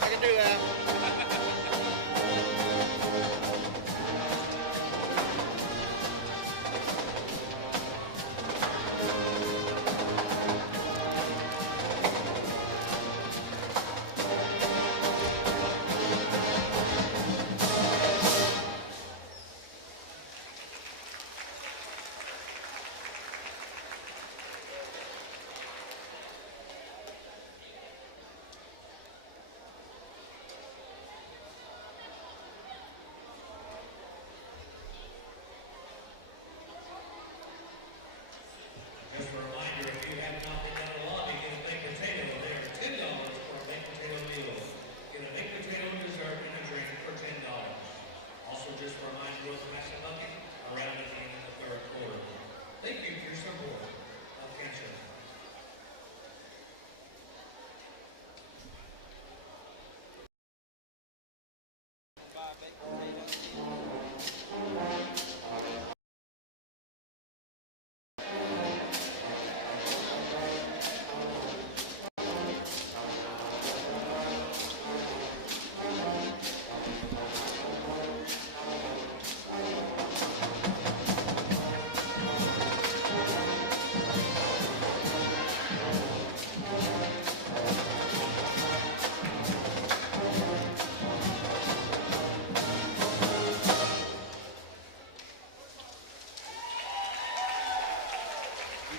I can do that.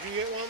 Did you get one?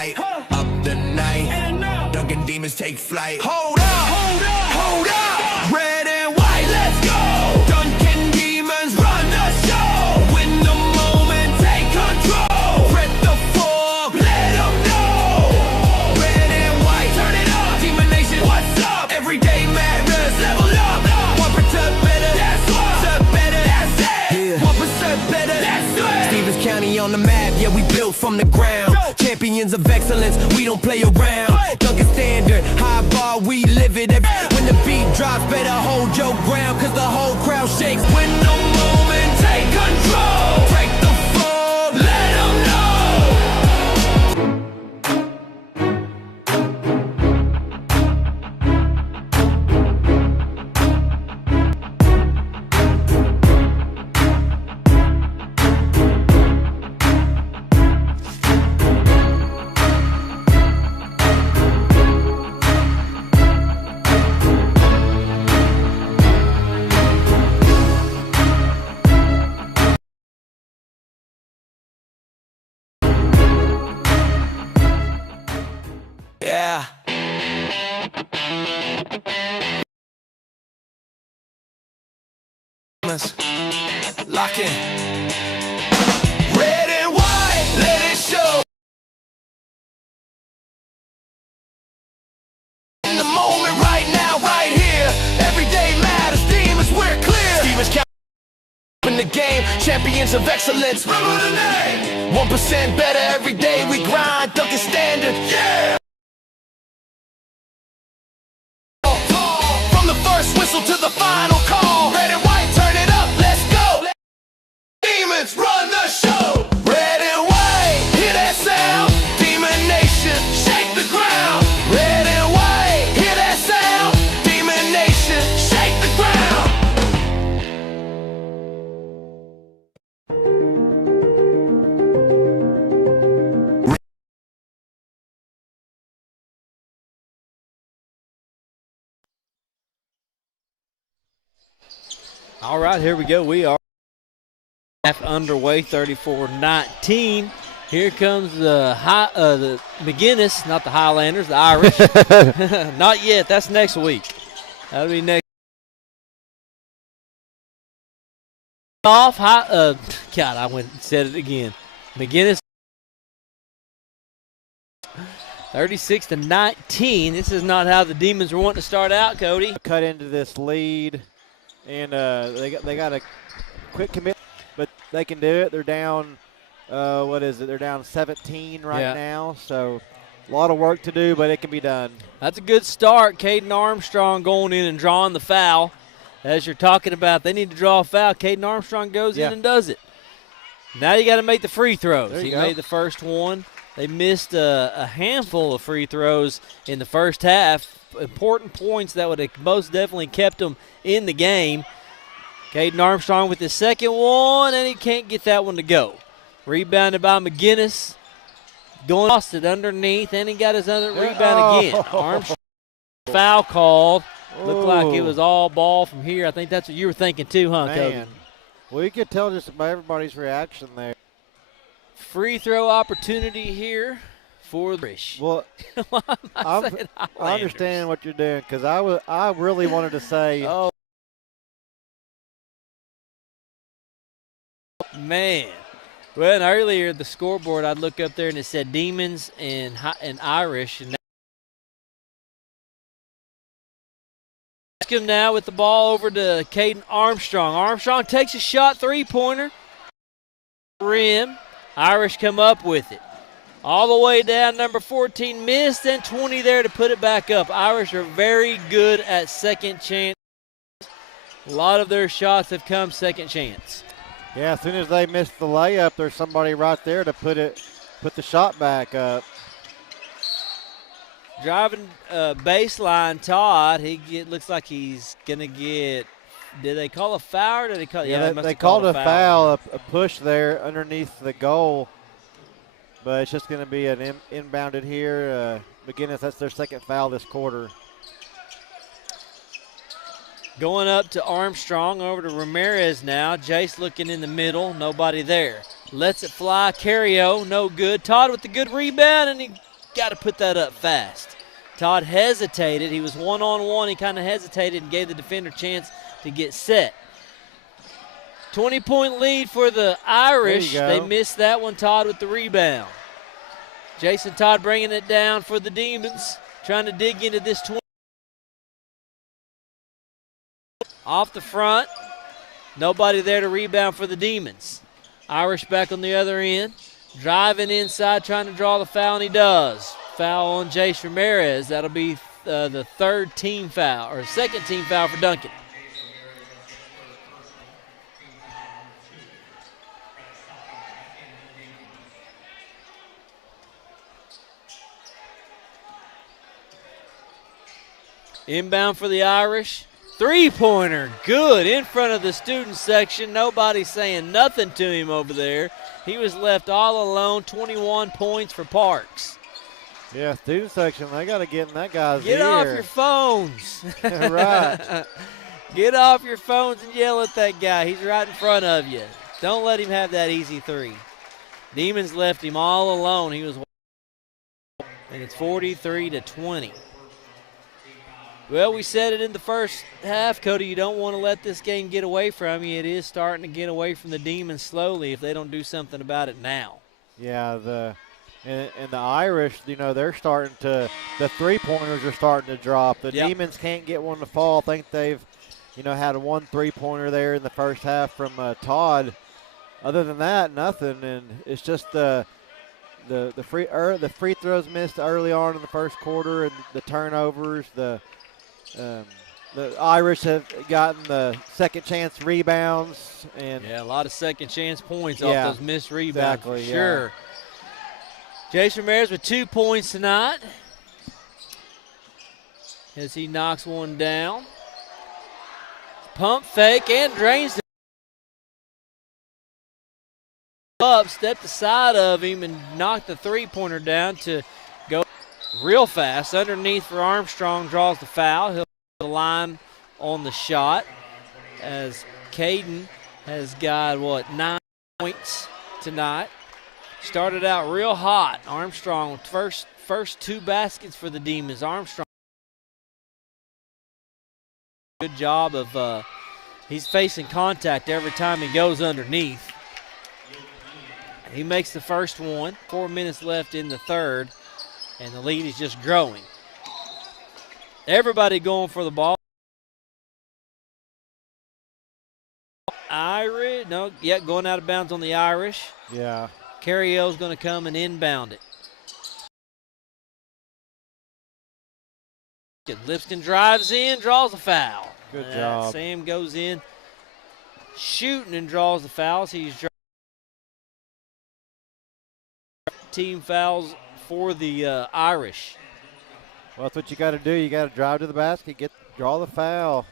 light up the night. Duncan Demons take flight. Hold up, hold up, hold up. Red and white, let's go. Duncan Demons run the show. Win the moment, take control. Spread the fog, let them know. Red and white, turn it up. Demon Nation, what's up? Everyday madness, level up. 1% better, that's what. 1% better, that's it. 1% better, that's it. Stevens County on the map, yeah, we built from the ground. Champions of excellence, we don't play around. Duncan standard, high bar, we live it. When the beat drops, better hold your ground, cause the whole crowd shakes. Win the moment, take control. Break the fog, let them yeah. Lock in. Red and white, let it show. In the moment, right now, right here. Every day matters, Demons, we're clear. Stevens County in the game, champions of excellence. Remember the name. 1% better every day, we grind. Duncan standard, yeah. From the first whistle to the final call. Red and white, turn it up, let's go. Demons run the show. Red and white, hear that sound. Demon Nation, shake the ground. Red and white, hear that sound. Demon Nation, shake the ground. All right, here we go. We are half underway, 34-19. Here comes the McGuiness, not the Highlanders, the Irish. Not yet. That's next week. That'll be next. Off. God, I went and said it again. McGuiness. 36-19. This is not how the Demons were wanting to start out, Cody. Cut into this lead, and they got a quick commit, but they can do it. They're down, what is it? They're down 17 right now, so a lot of work to do, but it can be done. That's a good start. Caden Armstrong going in and drawing the foul. As you're talking about, they need to draw a foul. Caden Armstrong goes in and does it. Now you got to make the free throws. He made the first one. They missed a handful of free throws in the first half. Important points that would have most definitely kept them in the game. Caden Armstrong with his second one, and he can't get that one to go. Rebounded by McGuiness. Going lost it underneath, and he got his other rebound again. Armstrong foul called. Looked like it was all ball from here. I think that's what you were thinking too, huh, Cody? Well, you could tell just about everybody's reaction there. Free throw opportunity here for the Irish. Well, I understand what you're doing, because I really wanted to say. Oh, man. Well, and earlier the scoreboard, I'd look up there and it said Demons and Irish. And him now with the ball over to Caden Armstrong. Armstrong takes a shot, three-pointer. Rim. Irish come up with it. All the way down, number 14 missed, and 20 there to put it back up. Irish are very good at second chance. A lot of their shots have come second chance. Yeah, as soon as they miss the layup, there's somebody right there to put the shot back up. Driving baseline, Todd. Looks like he's gonna get. Did they call a foul? Or did they call? Yeah, they called a foul, a push there underneath the goal. But it's just going to be an inbounded here. McGuiness, that's their second foul this quarter. Going up to Armstrong, over to Ramirez now. Jace looking in the middle, nobody there. Lets it fly, Carrio, no good. Todd with the good rebound, and he got to put that up fast. Todd hesitated. He was one-on-one. He kind of hesitated and gave the defender a chance to get set. 20-point lead for the Irish. They missed that one. Todd with the rebound. Jason Todd bringing it down for the Demons, trying to dig into this 20. Off the front. Nobody there to rebound for the Demons. Irish back on the other end. Driving inside, trying to draw the foul, and he does. Foul on Jace Ramirez. That'll be the third team foul, or second team foul for Duncan. Inbound for the Irish. Three-pointer, good, in front of the student section. Nobody saying nothing to him over there. He was left all alone. 21 points for Parks. Yeah, student section, they got to get in that guy's ear. Get off your phones. Right. Get off your phones and yell at that guy. He's right in front of you. Don't let him have that easy three. Demons left him all alone. He was, and it's 43-20. Well, we said it in the first half, Cody. You don't want to let this game get away from you. It is starting to get away from the Demons slowly if they don't do something about it now. Yeah, and the Irish, they're starting to – the three-pointers are starting to drop. The Demons can't get one to fall. I think they've, had one three-pointer there in the first half from Todd. Other than that, nothing. And it's just the free throws missed early on in the first quarter and the turnovers, the Irish have gotten the second chance rebounds, and a lot of second chance points off those missed rebounds. Exactly, for sure. Jason Ramirez with 2 points tonight as he knocks one down. Pump fake and drains it up, stepped aside of him and knocked the three-pointer down to go real fast. Underneath for Armstrong, draws the foul. He'll the line on the shot as Caden has got, 9 points tonight. Started out real hot. Armstrong, first 2 baskets for the Demons. Armstrong, good job of, he's facing contact every time he goes underneath. He makes the first one. 4 minutes left in the third, and the lead is just growing. Everybody going for the ball. Irish, going out of bounds on the Irish. Yeah. Carriel's going to come and inbound it. Lipscomb drives in, draws a foul. Good job. Sam goes in, shooting and draws the fouls. He's team fouls for the Irish. Well, that's what you got to do. You got to drive to the basket, draw the foul.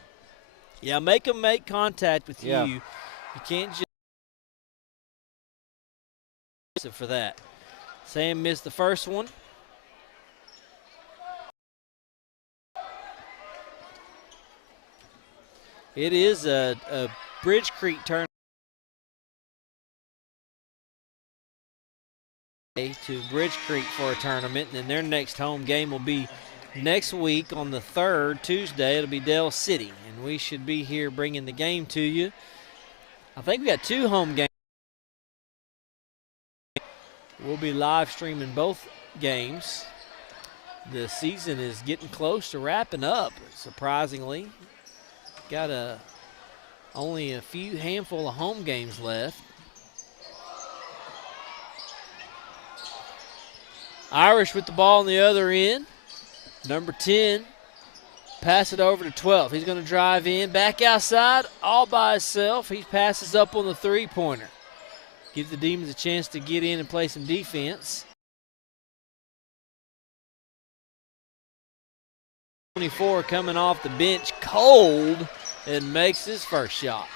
Yeah, make them make contact with you. You can't just for that. Sam missed the first one. It is a Bridge Creek turn to Bridge Creek for a tournament, and then their next home game will be next week on the 3rd, Tuesday. It'll be Dell City, and we should be here bringing the game to you. I think we got 2 home games. We'll be live streaming both games. The season is getting close to wrapping up, surprisingly. Got only a handful of home games left. Irish with the ball on the other end. Number 10, pass it over to 12. He's going to drive in, back outside, all by himself. He passes up on the three-pointer. Gives the Demons a chance to get in and play some defense. 24 coming off the bench, cold, and makes his first shot.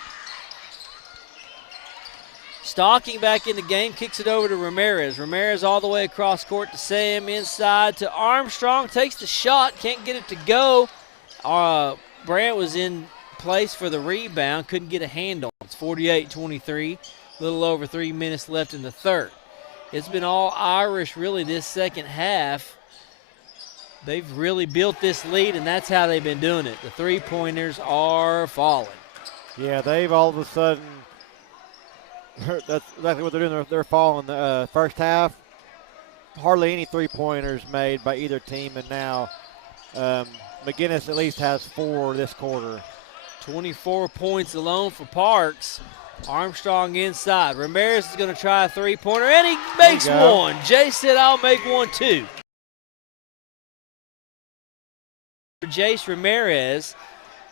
Stalking back in the game, kicks it over to Ramirez. Ramirez all the way across court to Sam, inside to Armstrong, takes the shot, can't get it to go. Brandt was in place for the rebound, couldn't get a handle. It's 48-23, a little over 3 minutes left in the third. it's been all Irish really this second half. They've really built this lead, and that's how they've been doing it. The three-pointers are falling. Yeah, they've all of a sudden, that's exactly what they're doing. They're falling. The first half, hardly any three-pointers made by either team, and now McGuiness at least has 4 this quarter. 24 points alone for Parks. Armstrong inside. Ramirez is going to try a three-pointer, and he makes one. Jay said, I'll make one too. Jace Ramirez,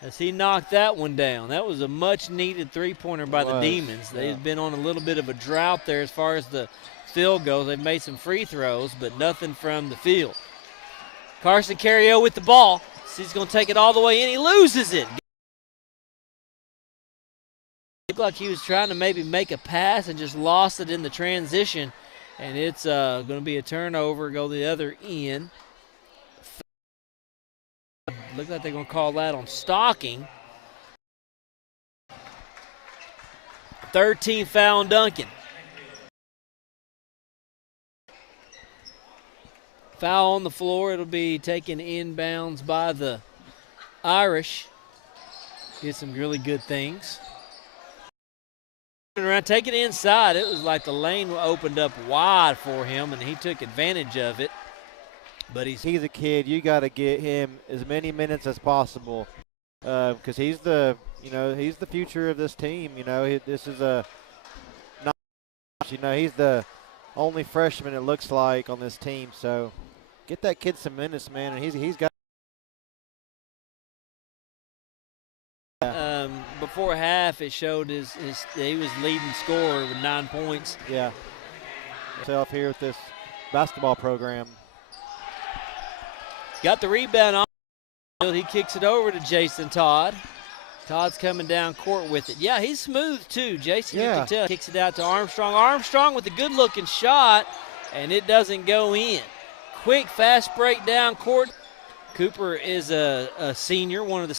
as he knocked that one down. That was a much-needed three-pointer by the Demons. They've been on a little bit of a drought there as far as the field goes. They've made some free throws, but nothing from the field. Carson Carriot with the ball. He's going to take it all the way in. He loses it. Looked like he was trying to maybe make a pass and just lost it in the transition, and it's going to be a turnover, go the other end. Looks like they're going to call that on Stocking. 13th foul on Duncan. Foul on the floor. It'll be taken inbounds by the Irish. Did some really good things. Around, take it inside. It was like the lane opened up wide for him, and he took advantage of it. But he's a kid. You got to get him as many minutes as possible, because he's the future of this team. This is he's the only freshman it looks like on this team. So get that kid some minutes, man, and he's got. Before half, it showed he was leading scorer with 9 points. Yeah. Myself here with this basketball program. Got the rebound on. He kicks it over to Jason Todd. Todd's coming down court with it. Yeah, he's smooth too. Jason, you can tell. Kicks it out to Armstrong. Armstrong with a good-looking shot, and it doesn't go in. Quick, fast break down court. Cooper is a senior, one of the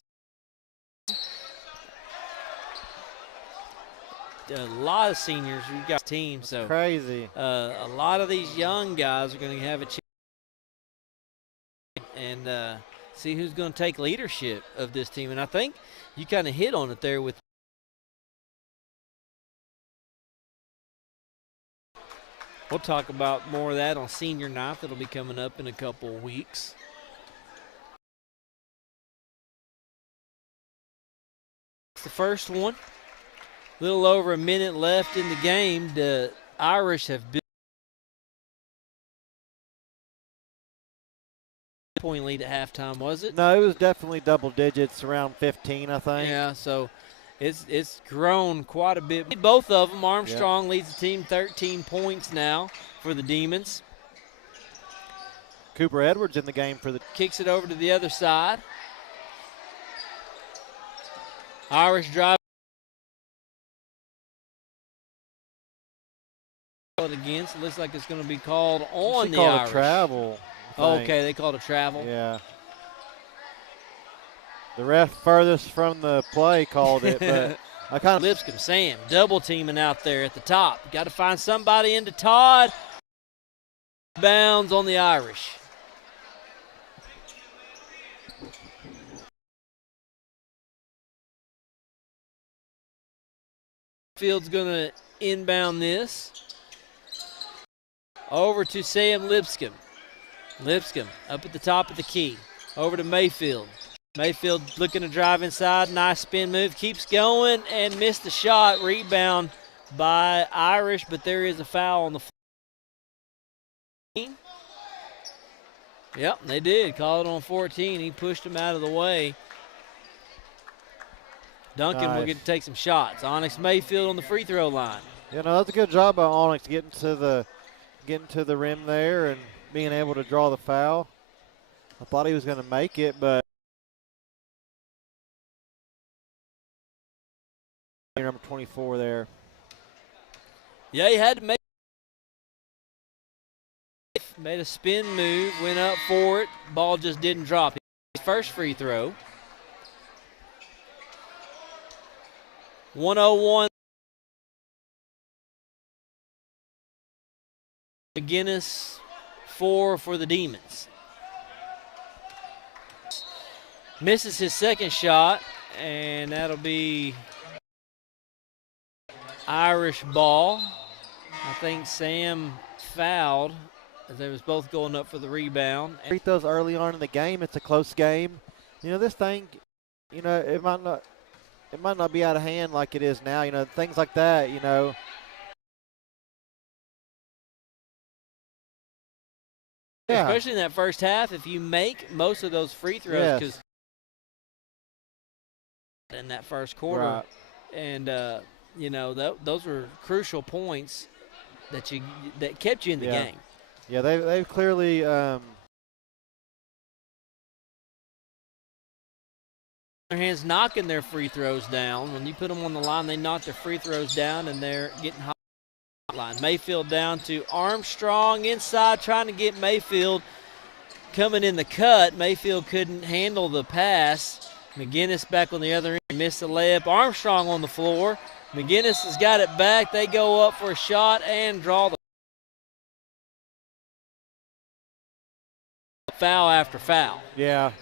a lot of seniors we've got team. So crazy. A lot of these young guys are going to have a chance and see who's going to take leadership of this team. And I think you kind of hit on it there with we'll talk about more of that on senior night that'll be coming up in a couple of weeks. It's the first one. A little over a minute left in the game. The Irish have built a point lead at halftime, was it? No, it was definitely double digits, around 15, I think. Yeah, so it's grown quite a bit. Both of them. Armstrong leads the team 13 points now for the Demons. Cooper Edwards in the game for the kicks it over to the other side. Irish drive again, so it looks like it's going to be called on the Irish. A travel. Okay, they called a travel. Yeah. The ref furthest from the play called it, but I kind of Lipscomb, Sam, double teaming out there at the top. Got to find somebody into Todd. Bounds on the Irish. Field's going to inbound this. Over to Sam Lipscomb. Lipscomb up at the top of the key. Over to Mayfield. Mayfield looking to drive inside. Nice spin move. Keeps going and missed the shot. Rebound by Irish, but there is a foul on the floor. Yep, they did. Call it on 14. He pushed him out of the way. Duncan will get to take some shots. Onyx Mayfield on the free throw line. Yeah, no, that's a good job by Onyx getting to the rim there and being able to draw the foul. I thought he was going to make it, but number 24 there. Yeah, he had to make. Made a spin move, went up for it. Ball just didn't drop. His first free throw. 101. McGuiness, 4 for the Demons. Misses his second shot, and that'll be Irish ball. I think Sam fouled as they was both going up for the rebound. Free throws early on in the game. It's a close game. You know, this thing, you know, it might not be out of hand like it is now. You know, things like that, you know. Yeah. Especially in that first half, if you make most of those free throws, because in that first quarter, Right. and you know those were crucial points that kept you in the game. Yeah, they've clearly Their hands knocking their free throws down. When you put them on the line, they knock their free throws down, and they're getting hot line. Mayfield down to Armstrong inside, trying to get Mayfield coming in the cut. Mayfield couldn't handle the pass. McGuiness back on the other end, missed the layup. Armstrong on the floor. McGuiness has got it back. They go up for a shot and draw the foul after foul. Yeah.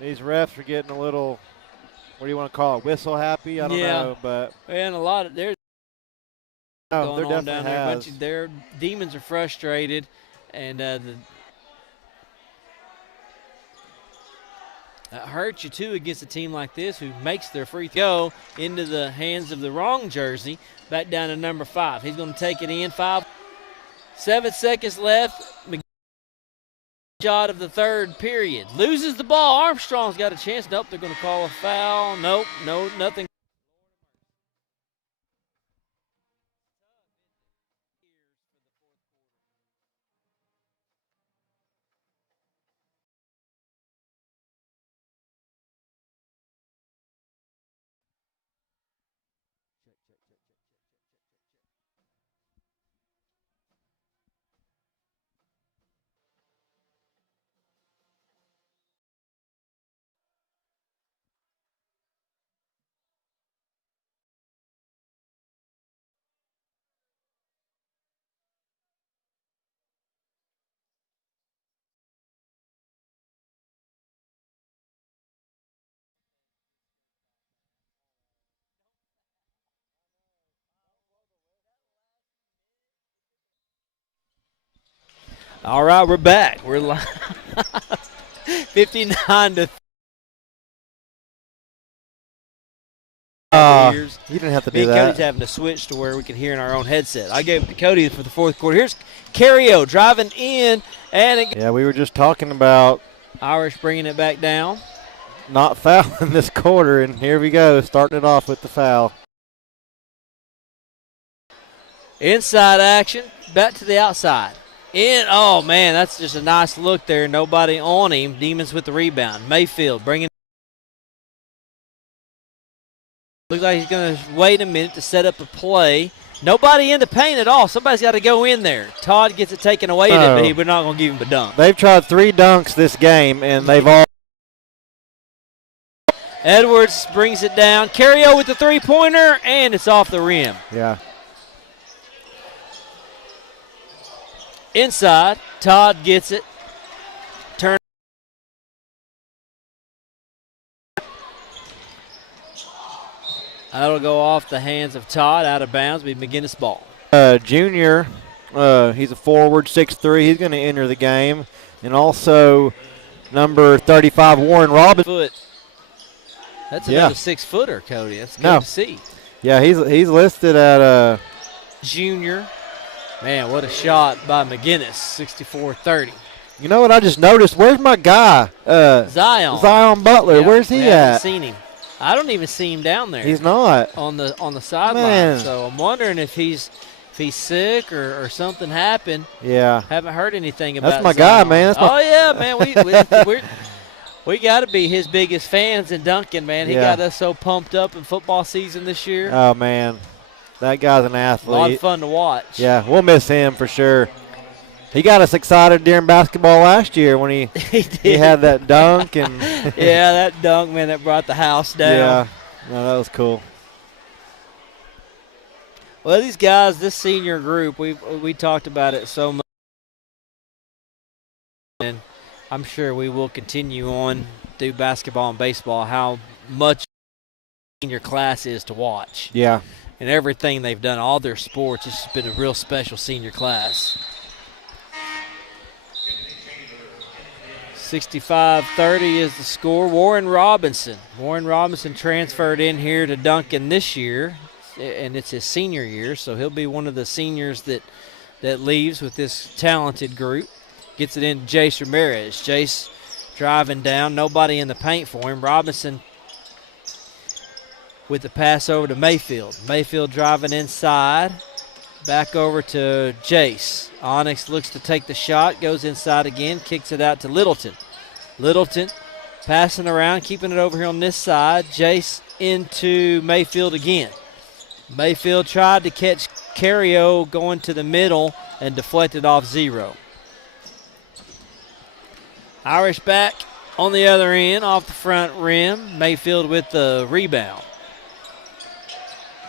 These refs are getting a little, what do you want to call it, whistle happy? I don't know, but. And a lot of there's No, going there on down definitely there. has. Their Demons are frustrated, and that hurts you too against a team like this who makes their free throw into the hands of the wrong jersey. Back down to number 5. He's going to take it in. 7 seconds left. Shot of the third period. Loses the ball. Armstrong's got a chance. Nope, they're going to call a foul. Nope, no, nothing. All right, we're back. We're live. 59 to You didn't have to Me do and Cody's that. having to switch to where we can hear in our own headset. I gave it to Cody for the fourth quarter. Here's Cario driving in, and Yeah, we were just talking about Irish bringing it back down. not fouling this quarter, and here we go, starting it off with the foul. Inside action, back to the outside. Oh, man, that's just a nice look there. Nobody on him. Demons with the rebound. Mayfield bringing. Looks like he's going to wait a minute to set up a play. Nobody in the paint at all. Somebody's got to go in there. Todd gets it taken away, but we're not going to give him a dunk. They've tried 3 dunks this game, and they've all. Edwards brings it down. Cario with the three-pointer, and it's off the rim. Yeah. Inside, Todd gets it. Turn. That'll go off the hands of Todd, out of bounds, be McGuiness ball. Junior, he's a forward, 6'3". He's going to enter the game. And also number 35, Warren Robinson. That's another 6-footer, Cody. That's good to see. Yeah, he's listed at Junior. Man, what a shot by McGuiness, 64-30. You know what I just noticed? Where's my guy? Zion Butler. Yep, Where's he haven't at? Seen him. I don't even see him down there. He's not on the sideline. Man. So I'm wondering if he's sick or something happened. Yeah. Haven't heard anything about. That's my Zion. guy, man. Oh yeah, man. We got to be his biggest fans in Duncan, man. He got us so pumped up in football season this year. Oh man, that guy's an athlete. A lot of fun to watch. Yeah, we'll miss him for sure. He got us excited during basketball last year when he had that dunk and yeah, that dunk, man, that brought the house down. Yeah, no, that was cool. Well, these guys, this senior group, we talked about it so much, and I'm sure we will continue on through basketball and baseball how much senior class is to watch. Yeah. And everything they've done, all their sports, it's been a real special senior class. 65-30 is the score. Warren Robinson transferred in here to Duncan this year, and it's his senior year, so he'll be one of the seniors that leaves with this talented group. Gets it in to Jace Ramirez. Jace driving down, nobody in the paint for him. Robinson with the pass over to Mayfield. Mayfield driving inside, back over to Jace. Onyx looks to take the shot, goes inside again, kicks it out to Littleton. Littleton passing around, keeping it over here on this side. Jace into Mayfield again. Mayfield tried to catch Cario going to the middle and deflected off zero. Irish back on the other end, off the front rim. Mayfield with the rebound.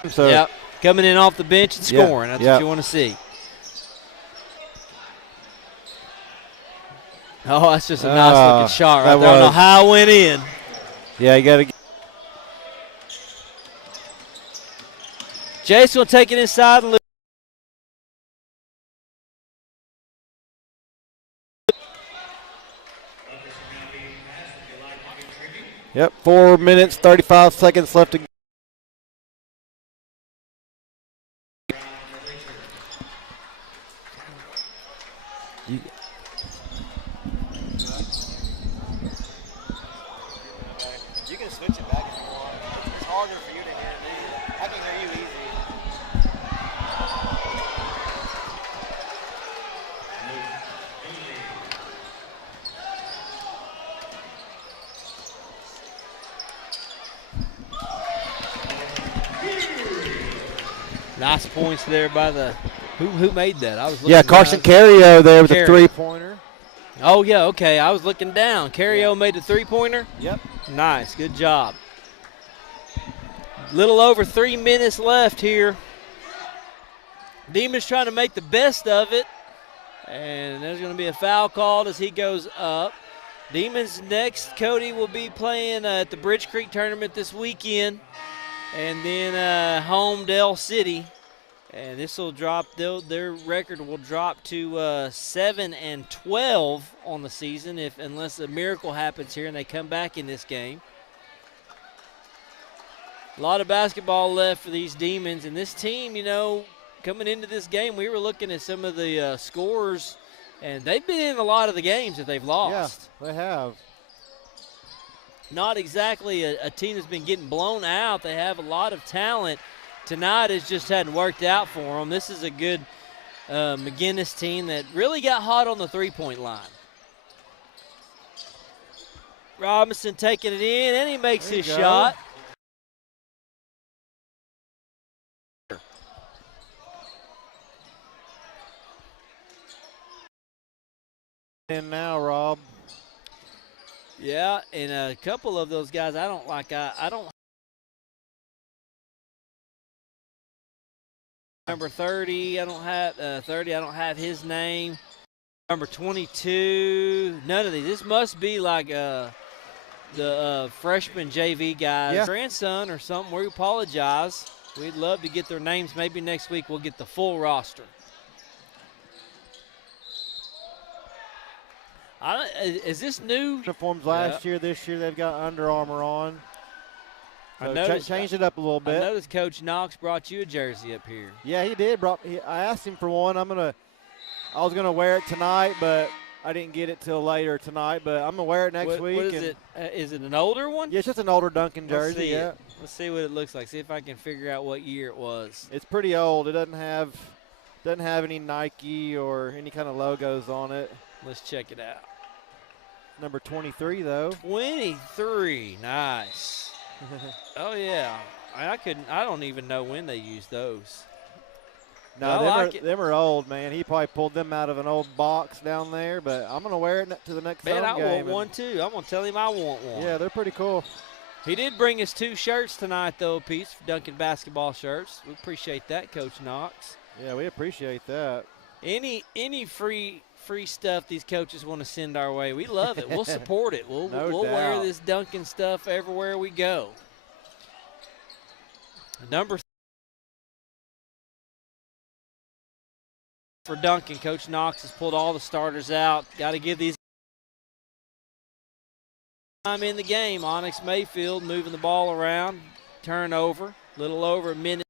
So, yep, coming in off the bench and scoring. That's what you want to see. Oh, that's just a nice-looking shot right there. I don't know how it went in. Yeah, you got to. Jace will take it inside and Yep, 4 minutes, 35 seconds left to go. You can switch it back if you want. It's harder for you to hear me. I can hear you easy. nice points there by the who made that? I was looking Carson Cario there with a three-pointer. Oh yeah, okay. I was looking down. Cario made the three-pointer. Yep. Nice, good job. Little over 3 minutes left here. Demons trying to make the best of it. And there's going to be a foul called as he goes up. Demons next, Cody, will be playing at the Bridge Creek tournament this weekend. And then home Dell City. And this will drop, their record will drop to 7-12 on the season unless a miracle happens here and they come back in this game. A lot of basketball left for these Demons. And this team, coming into this game, we were looking at some of the scores, and they've been in a lot of the games that they've lost. Yeah, they have. Not exactly a team that's been getting blown out. They have a lot of talent. Tonight it just hadn't worked out for them. This is a good McGuiness team that really got hot on the three-point line. Robinson taking it in, and he makes his shot. In now, Rob. Yeah, and a couple of those guys I don't like. I don't. Number 30, I don't have 30. I don't have his name. Number 22, none of these. This must be like the freshman JV guy's grandson or something. We apologize. We'd love to get their names. Maybe next week we'll get the full roster. Is this new? Uniforms last year, this year they've got Under Armour on. So changed it up a little bit. I noticed Coach Knox brought you a jersey up here. Yeah, he did. I asked him for one. I was gonna wear it tonight, but I didn't get it till later tonight. But I'm gonna wear it next week. What is it? Is it an older one? Yeah, it's just an older Duncan jersey. Let's see what it looks like. See if I can figure out what year it was. It's pretty old. It doesn't have any Nike or any kind of logos on it. Let's check it out. Number 23, though. 23, nice. Oh yeah, I don't even know when they used those. No, them are old, man. He probably pulled them out of an old box down there. But I'm gonna wear it to the next home game. I want one too. I'm gonna tell him I want one. Yeah, they're pretty cool. He did bring us 2 shirts tonight, though, a piece, Duncan basketball shirts. We appreciate that, Coach Knox. Yeah, we appreciate that. Any free stuff these coaches want to send our way, we love it. We'll support it. We'll wear this Duncan stuff everywhere we go. Number for Duncan, Coach Knox has pulled all the starters out. Got to give these time in the game. Onyx Mayfield moving the ball around, turnover, little over a minute.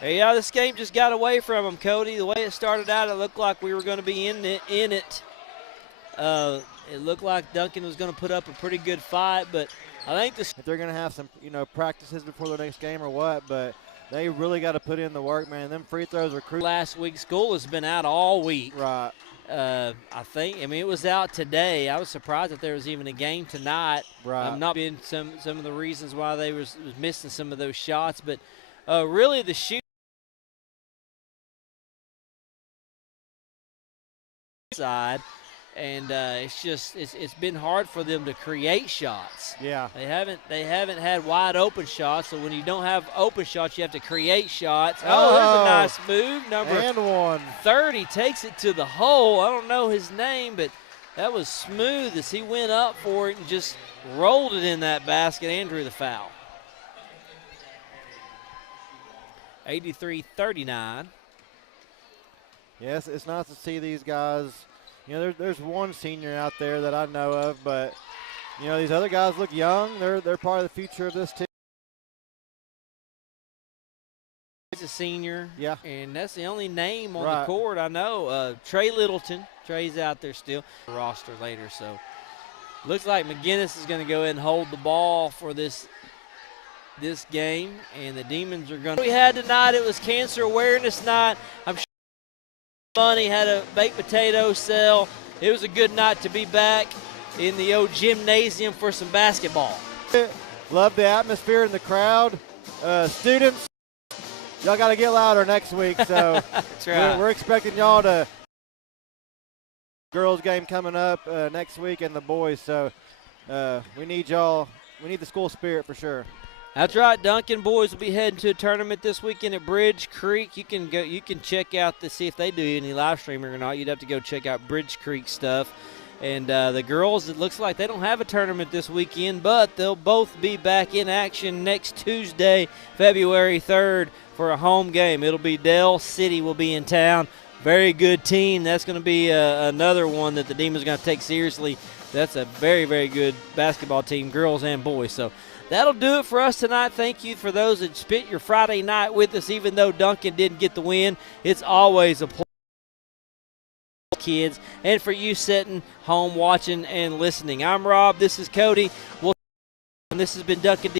Hey, yeah, this game just got away from him, Cody. The way it started out, it looked like we were going to be in it. It looked like Duncan was going to put up a pretty good fight, but I think if they're going to have some, practices before the next game or what, but they really got to put in the work, man. Them free throws are crucial. Last week, school has been out all week. Right. I mean, it was out today. I was surprised that there was even a game tonight. Right. Not being some of the reasons why they was missing some of those shots, but really the shoot side, and it's been hard for them to create shots. Yeah, they haven't had wide open shots. So when you don't have open shots, you have to create shots. Oh, there's a nice move. Number 30 takes it to the hole. I don't know his name, but that was smooth as he went up for it and just rolled it in that basket and drew the foul. 83-39. Yes, it's nice to see these guys. There's one senior out there that I know of, but these other guys look young. They're part of the future of this team. He's a senior. Yeah, and that's the only name on the court I know. Trey Littleton. Trey's out there still. Roster later, so looks like McGuiness is going to go ahead and hold the ball for this game, and the Demons are going to. We had tonight. It was Cancer Awareness Night. I'm sure Bunny had a baked potato sell. It was a good night to be back in the old gymnasium for some basketball. Love the atmosphere in the crowd. Students, y'all got to get louder next week. So that's right. We're expecting y'all to. Girls game coming up next week, and the boys. So we need y'all. We need the school spirit for sure. That's right. Duncan boys will be heading to a tournament this weekend at Bridge Creek. You can check out to see if they do any live streaming or not. You'd have to go check out Bridge Creek stuff. And the girls, it looks like they don't have a tournament this weekend, but they'll both be back in action next Tuesday, February 3rd, for a home game. It'll be Dell City will be in town. Very good team. That's going to be another one that the Demons are going to take seriously. That's a very, very good basketball team, girls and boys. So that'll do it for us tonight. Thank you for those that spent your Friday night with us, even though Duncan didn't get the win. It's always a pleasure, kids, and for you sitting home watching and listening. I'm Rob. This is Cody. And this has been Duncan.